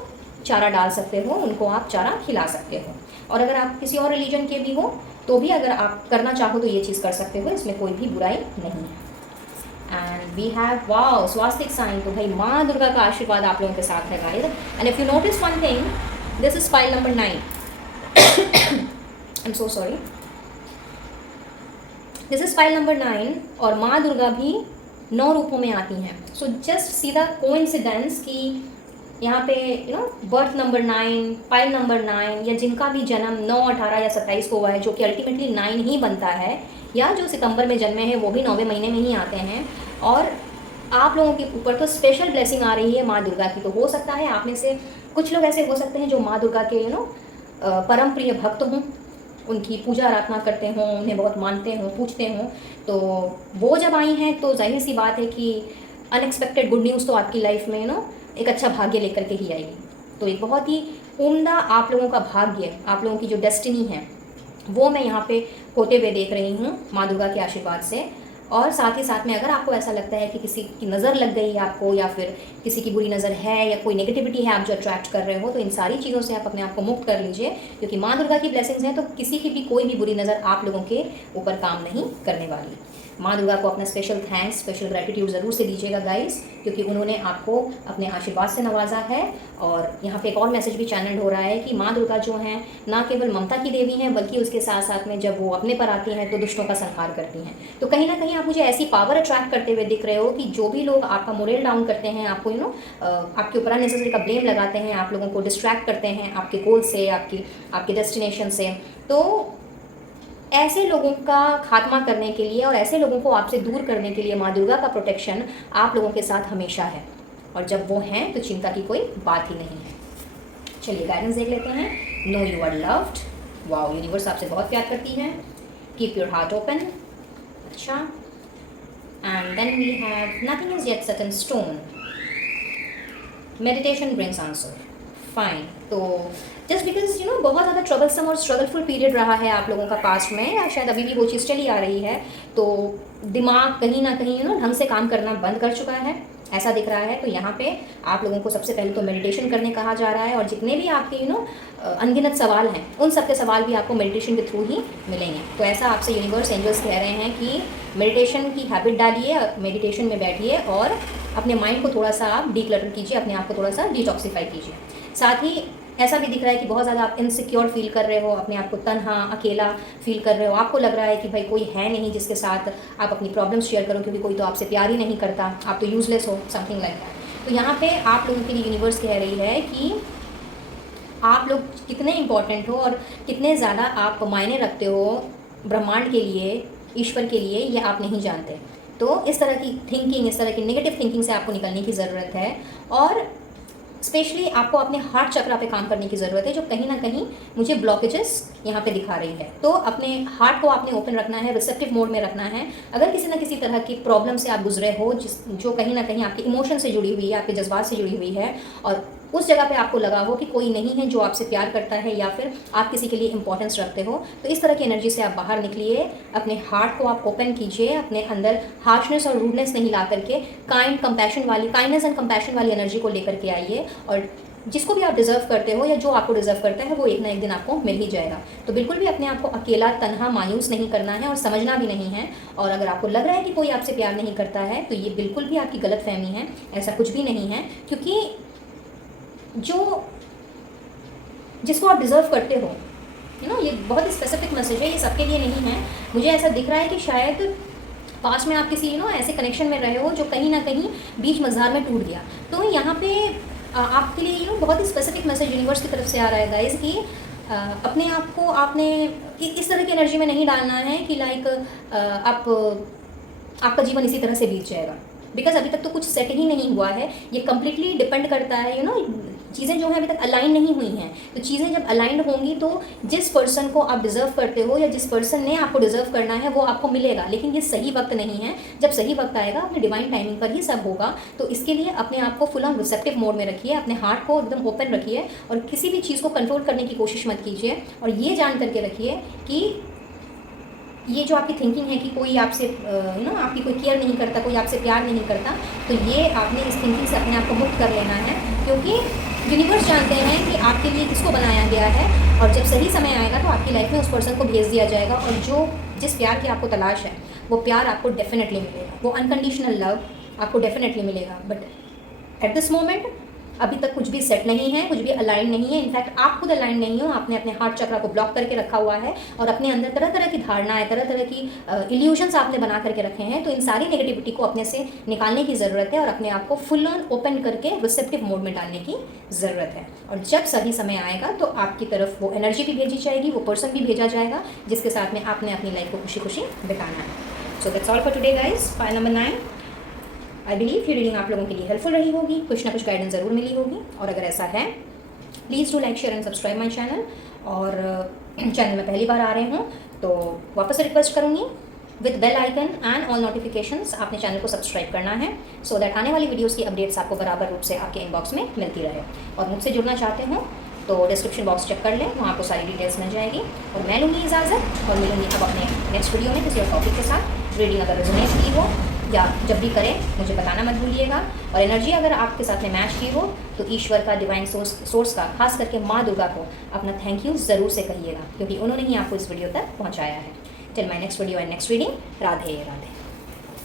चारा डाल सकते हो, उनको आप चारा खिला सकते हो। और अगर आप किसी और रिलीजन के भी हो तो भी अगर आप करना चाहो तो ये चीज़ कर सकते हो, इसमें कोई भी बुराई नहीं है। And we have wow swastik sign, तो भाई माँ दुर्गा का आशीर्वाद आप लोगों के साथ है guys. And if you notice one thing, this is file number 9। I am so sorry, this is file number 9, और माँ दुर्गा भी 9 रूपों में आती हैं। So just see the coincidence कि यहाँ पे बर्थ नंबर 9, फाइल नंबर 9, या जिनका भी जन्म 9, 18 या 27 को हुआ है, जो कि अल्टीमेटली 9 ही बनता है, या जो सितंबर में जन्मे हैं वो भी 9वें महीने में ही आते हैं, और आप लोगों के ऊपर तो स्पेशल ब्लेसिंग आ रही है माँ दुर्गा की। तो हो सकता है आप में से कुछ लोग ऐसे हो सकते हैं जो माँ दुर्गा के परम प्रिय भक्त हों, उनकी पूजा आराधना करते हों, उन्हें बहुत मानते हों, पूजते हों। तो वो जब आई हैं तो जाहिर सी बात है कि अनएक्सपेक्टेड गुड न्यूज़ तो आपकी लाइफ में एक अच्छा भाग्य लेकर के ही आएगी। तो एक बहुत ही उम्दा आप लोगों का भाग्य, आप लोगों की जो डेस्टिनी है वो मैं यहाँ पे होते हुए देख रही हूँ माँ दुर्गा के आशीर्वाद से। और साथ ही साथ में अगर आपको ऐसा लगता है कि किसी की नज़र लग गई है आपको, या फिर किसी की बुरी नज़र है, या कोई नेगेटिविटी है आप जो अट्रैक्ट कर रहे हो, तो इन सारी चीज़ों से आप अपने आप को मुक्त कर लीजिए, क्योंकि माँ दुर्गा की ब्लेसिंग्स हैं तो किसी की भी कोई भी बुरी नज़र आप लोगों के ऊपर काम नहीं करने वाली। माँ दुर्गा को अपना स्पेशल थैंक्स, स्पेशल ग्रेटिट्यूड ज़रूर से दीजिएगा गाइस, क्योंकि उन्होंने आपको अपने आशीर्वाद से नवाजा है। और यहाँ पे एक और मैसेज भी चैनल हो रहा है कि माँ दुर्गा जो हैं ना केवल ममता की देवी हैं, बल्कि उसके साथ साथ में जब वो अपने पर आती हैं तो दुष्टों का संहार करती हैं। तो कहीं ना कहीं आप मुझे ऐसी पावर अट्रैक्ट करते हुए दिख रहे हो कि जो भी लोग आपका मोरल डाउन करते हैं, आपको आपके ऊपर अननेसेसरी का ब्लेम लगाते हैं, आप लोगों को डिस्ट्रैक्ट करते हैं आपके गोल से, आपके डेस्टिनेशन से, तो ऐसे लोगों का खात्मा करने के लिए और ऐसे लोगों को आपसे दूर करने के लिए माँ दुर्गा का प्रोटेक्शन आप लोगों के साथ हमेशा है। और जब वो हैं तो चिंता की कोई बात ही नहीं है। चलिए गाइडेंस देख लेते हैं। Know you are loved. Wow, universe आपसे बहुत प्यार करती है। Keep your heart open. अच्छा, and then we have nothing is yet set in stone. Meditation brings answer. Fine. तो जस्ट बिकॉज बहुत ज़्यादा ट्रबलसम और स्ट्रगलफुल पीरियड रहा है आप लोगों का पास्ट में, या शायद अभी भी वो चीज़ चली आ रही है, तो दिमाग कहीं ना कहीं ढंग से काम करना बंद कर चुका है, ऐसा दिख रहा है। तो यहाँ पे आप लोगों को सबसे पहले तो मेडिटेशन करने कहा जा रहा है, और जितने भी आपके अनगिनत सवाल हैं उन सबके सवाल भी आपको मेडिटेशन के थ्रू ही मिलेंगे। तो ऐसा आपसे यूनिवर्स एंजल्स कह रहे हैं कि मेडिटेशन की हैबिट डालिए, मेडिटेशन में बैठिए और अपने माइंड को थोड़ा सा आप डीक्लटर कीजिए, अपने आप को थोड़ा सा डिटॉक्सीफाई कीजिए। साथ ही ऐसा भी दिख रहा है कि बहुत ज़्यादा आप इनसिक्योर फील कर रहे हो, अपने आप को तन्हा अकेला फील कर रहे हो। आपको लग रहा है कि भाई कोई है नहीं जिसके साथ आप अपनी प्रॉब्लम्स शेयर करो, क्योंकि कोई तो आपसे प्यार ही नहीं करता, आप तो यूजलेस हो, समथिंग लाइक दैट। तो यहाँ पे आप लोगों के लिए यूनिवर्स कह रही है कि आप लोग कितने इंपॉर्टेंट हो और कितने ज़्यादा आप मायने रखते हो ब्रह्मांड के लिए, ईश्वर के लिए, ये आप नहीं जानते। तो इस तरह की थिंकिंग, इस तरह की नेगेटिव थिंकिंग से आपको निकलने की ज़रूरत है, और स्पेशली आपको अपने हार्ट चक्रा पे काम करने की ज़रूरत है, जो कहीं ना कहीं मुझे ब्लॉकेजेस यहाँ पे दिखा रही है। तो अपने हार्ट को आपने ओपन रखना है, रिसेप्टिव मोड में रखना है। अगर किसी ना किसी तरह की प्रॉब्लम से आप गुजरे हो, जो कहीं ना कहीं आपके इमोशन से जुड़ी हुई है, आपके जज्बात से जुड़ी हुई है, और उस जगह पे आपको लगा हो कि कोई नहीं है जो आपसे प्यार करता है, या फिर आप किसी के लिए इंपॉर्टेंस रखते हो, तो इस तरह की एनर्जी से आप बाहर निकलिए। अपने हार्ट को आप ओपन कीजिए, अपने अंदर हार्शनेस और रूडनेस नहीं ला करके काइंडनेस एंड कंपैशन वाली एनर्जी को लेकर के आइए, और जिसको भी आप डिज़र्व करते हो या जो आपको डिज़र्व करता है वो एक ना एक दिन आपको मिल ही जाएगा। तो बिल्कुल भी अपने आप को अकेला, तन्हा, मायूस नहीं करना है, और समझना भी नहीं है। और अगर आपको लग रहा है कि कोई आपसे प्यार नहीं करता है, तो ये बिल्कुल भी आपकी गलतफहमी है, ऐसा कुछ भी नहीं है। क्योंकि जिसको आप डिज़र्व करते हो, ये बहुत ही स्पेसिफिक मैसेज है, ये सबके लिए नहीं है। मुझे ऐसा दिख रहा है कि शायद पास में आप किसी ऐसे कनेक्शन में रहे हो जो कहीं ना कहीं बीच मझधार में टूट गया। तो यहाँ पे आपके लिए बहुत ही स्पेसिफिक मैसेज यूनिवर्स की तरफ से आ रहा है गाइज, कि अपने आप को आपने इस तरह की एनर्जी में नहीं डालना है कि लाइक आपका जीवन इसी तरह से बीत जाएगा। बिकॉज अभी तक तो कुछ सेट ही नहीं हुआ है, ये कम्प्लीटली डिपेंड करता है, चीज़ें जो है अभी तक अलाइन नहीं हुई हैं। तो चीज़ें जब अलाइंड होंगी तो जिस पर्सन को आप डिज़र्व करते हो, या जिस पर्सन ने आपको डिज़र्व करना है, वो आपको मिलेगा। लेकिन ये सही वक्त नहीं है, जब सही वक्त आएगा अपने डिवाइन टाइमिंग पर ही सब होगा। तो इसके लिए अपने आप को फुल ऑन रिसेप्टिव मोड में रखिए, अपने हार्ट को एकदम ओपन रखिए, और किसी भी चीज़ को कंट्रोल करने की कोशिश मत कीजिए। और ये जान करके रखिए कि ये जो आपकी थिंकिंग है कि कोई आपसे आपकी कोई केयर नहीं करता, कोई आपसे प्यार नहीं करता, तो ये आपने इस थिंकिंग से अपने आप को मुक्त कर लेना है। क्योंकि यूनिवर्स जानते हैं कि आपके लिए किसको बनाया गया है, और जब सही समय आएगा तो आपकी लाइफ में उस पर्सन को भेज दिया जाएगा, और जिस प्यार की आपको तलाश है वो प्यार आपको डेफिनेटली मिलेगा, वो अनकंडीशनल लव आपको डेफिनेटली मिलेगा। बट एट दिस मोमेंट अभी तक कुछ भी सेट नहीं है, कुछ भी अलाइन नहीं है। इनफैक्ट आप खुद अलाइन नहीं हो, आपने अपने हार्ट चक्रा को ब्लॉक करके रखा हुआ है, और अपने अंदर तरह तरह की धारणाएं, तरह तरह की इल्यूजन्स आपने बना करके रखे हैं। तो इन सारी नेगेटिविटी को अपने से निकालने की ज़रूरत है, और अपने आप को फुल ऑन ओपन करके रिसेप्टिव मोड में डालने की ज़रूरत है। और जब सही समय आएगा तो आपकी तरफ वो एनर्जी भी भेजी जाएगी, वो पर्सन भी भेजा जाएगा, जिसके साथ में आपने अपनी लाइफ को खुशी खुशी बिताना है। सो that's all for today guys. File number 9। I believe ये रीडिंग आप लोगों के लिए हेल्पफुल रही होगी, कुछ ना कुछ गाइडेंस ज़रूर मिली होगी। और अगर ऐसा है, please do like, share and subscribe my channel. और चैनल में पहली बार आ रहे हों तो वापस से रिक्वेस्ट करूँगी with bell icon and all notifications आपने चैनल को सब्सक्राइब करना है, सो दैट आने वाली वीडियोस की अपडेट्स आपको बराबर रूप से आपके इनबॉक्स में मिलती रहे। और मुझसे जुड़ना चाहते हो तो डिस्क्रिप्शन बॉक्स चेक कर लें, वहाँ आपको सारी डिटेल्स मिल जाएगी। और मैं लूँगी इजाज़त और मिलूँगी अब अपने नेक्स्ट वीडियो में किसी और टॉपिक के साथ। रीडिंग अगर रेजोनेट की हो या जब भी करें मुझे बताना मत भूलिएगा। और एनर्जी अगर आपके साथ में मैच की हो तो ईश्वर का, डिवाइन सोर्स का, खास करके माँ दुर्गा को अपना थैंक यू ज़रूर से कहिएगा, क्योंकि उन्होंने ही आपको इस वीडियो तक पहुँचाया है। Till my next video and next reading, Radhe Radhe.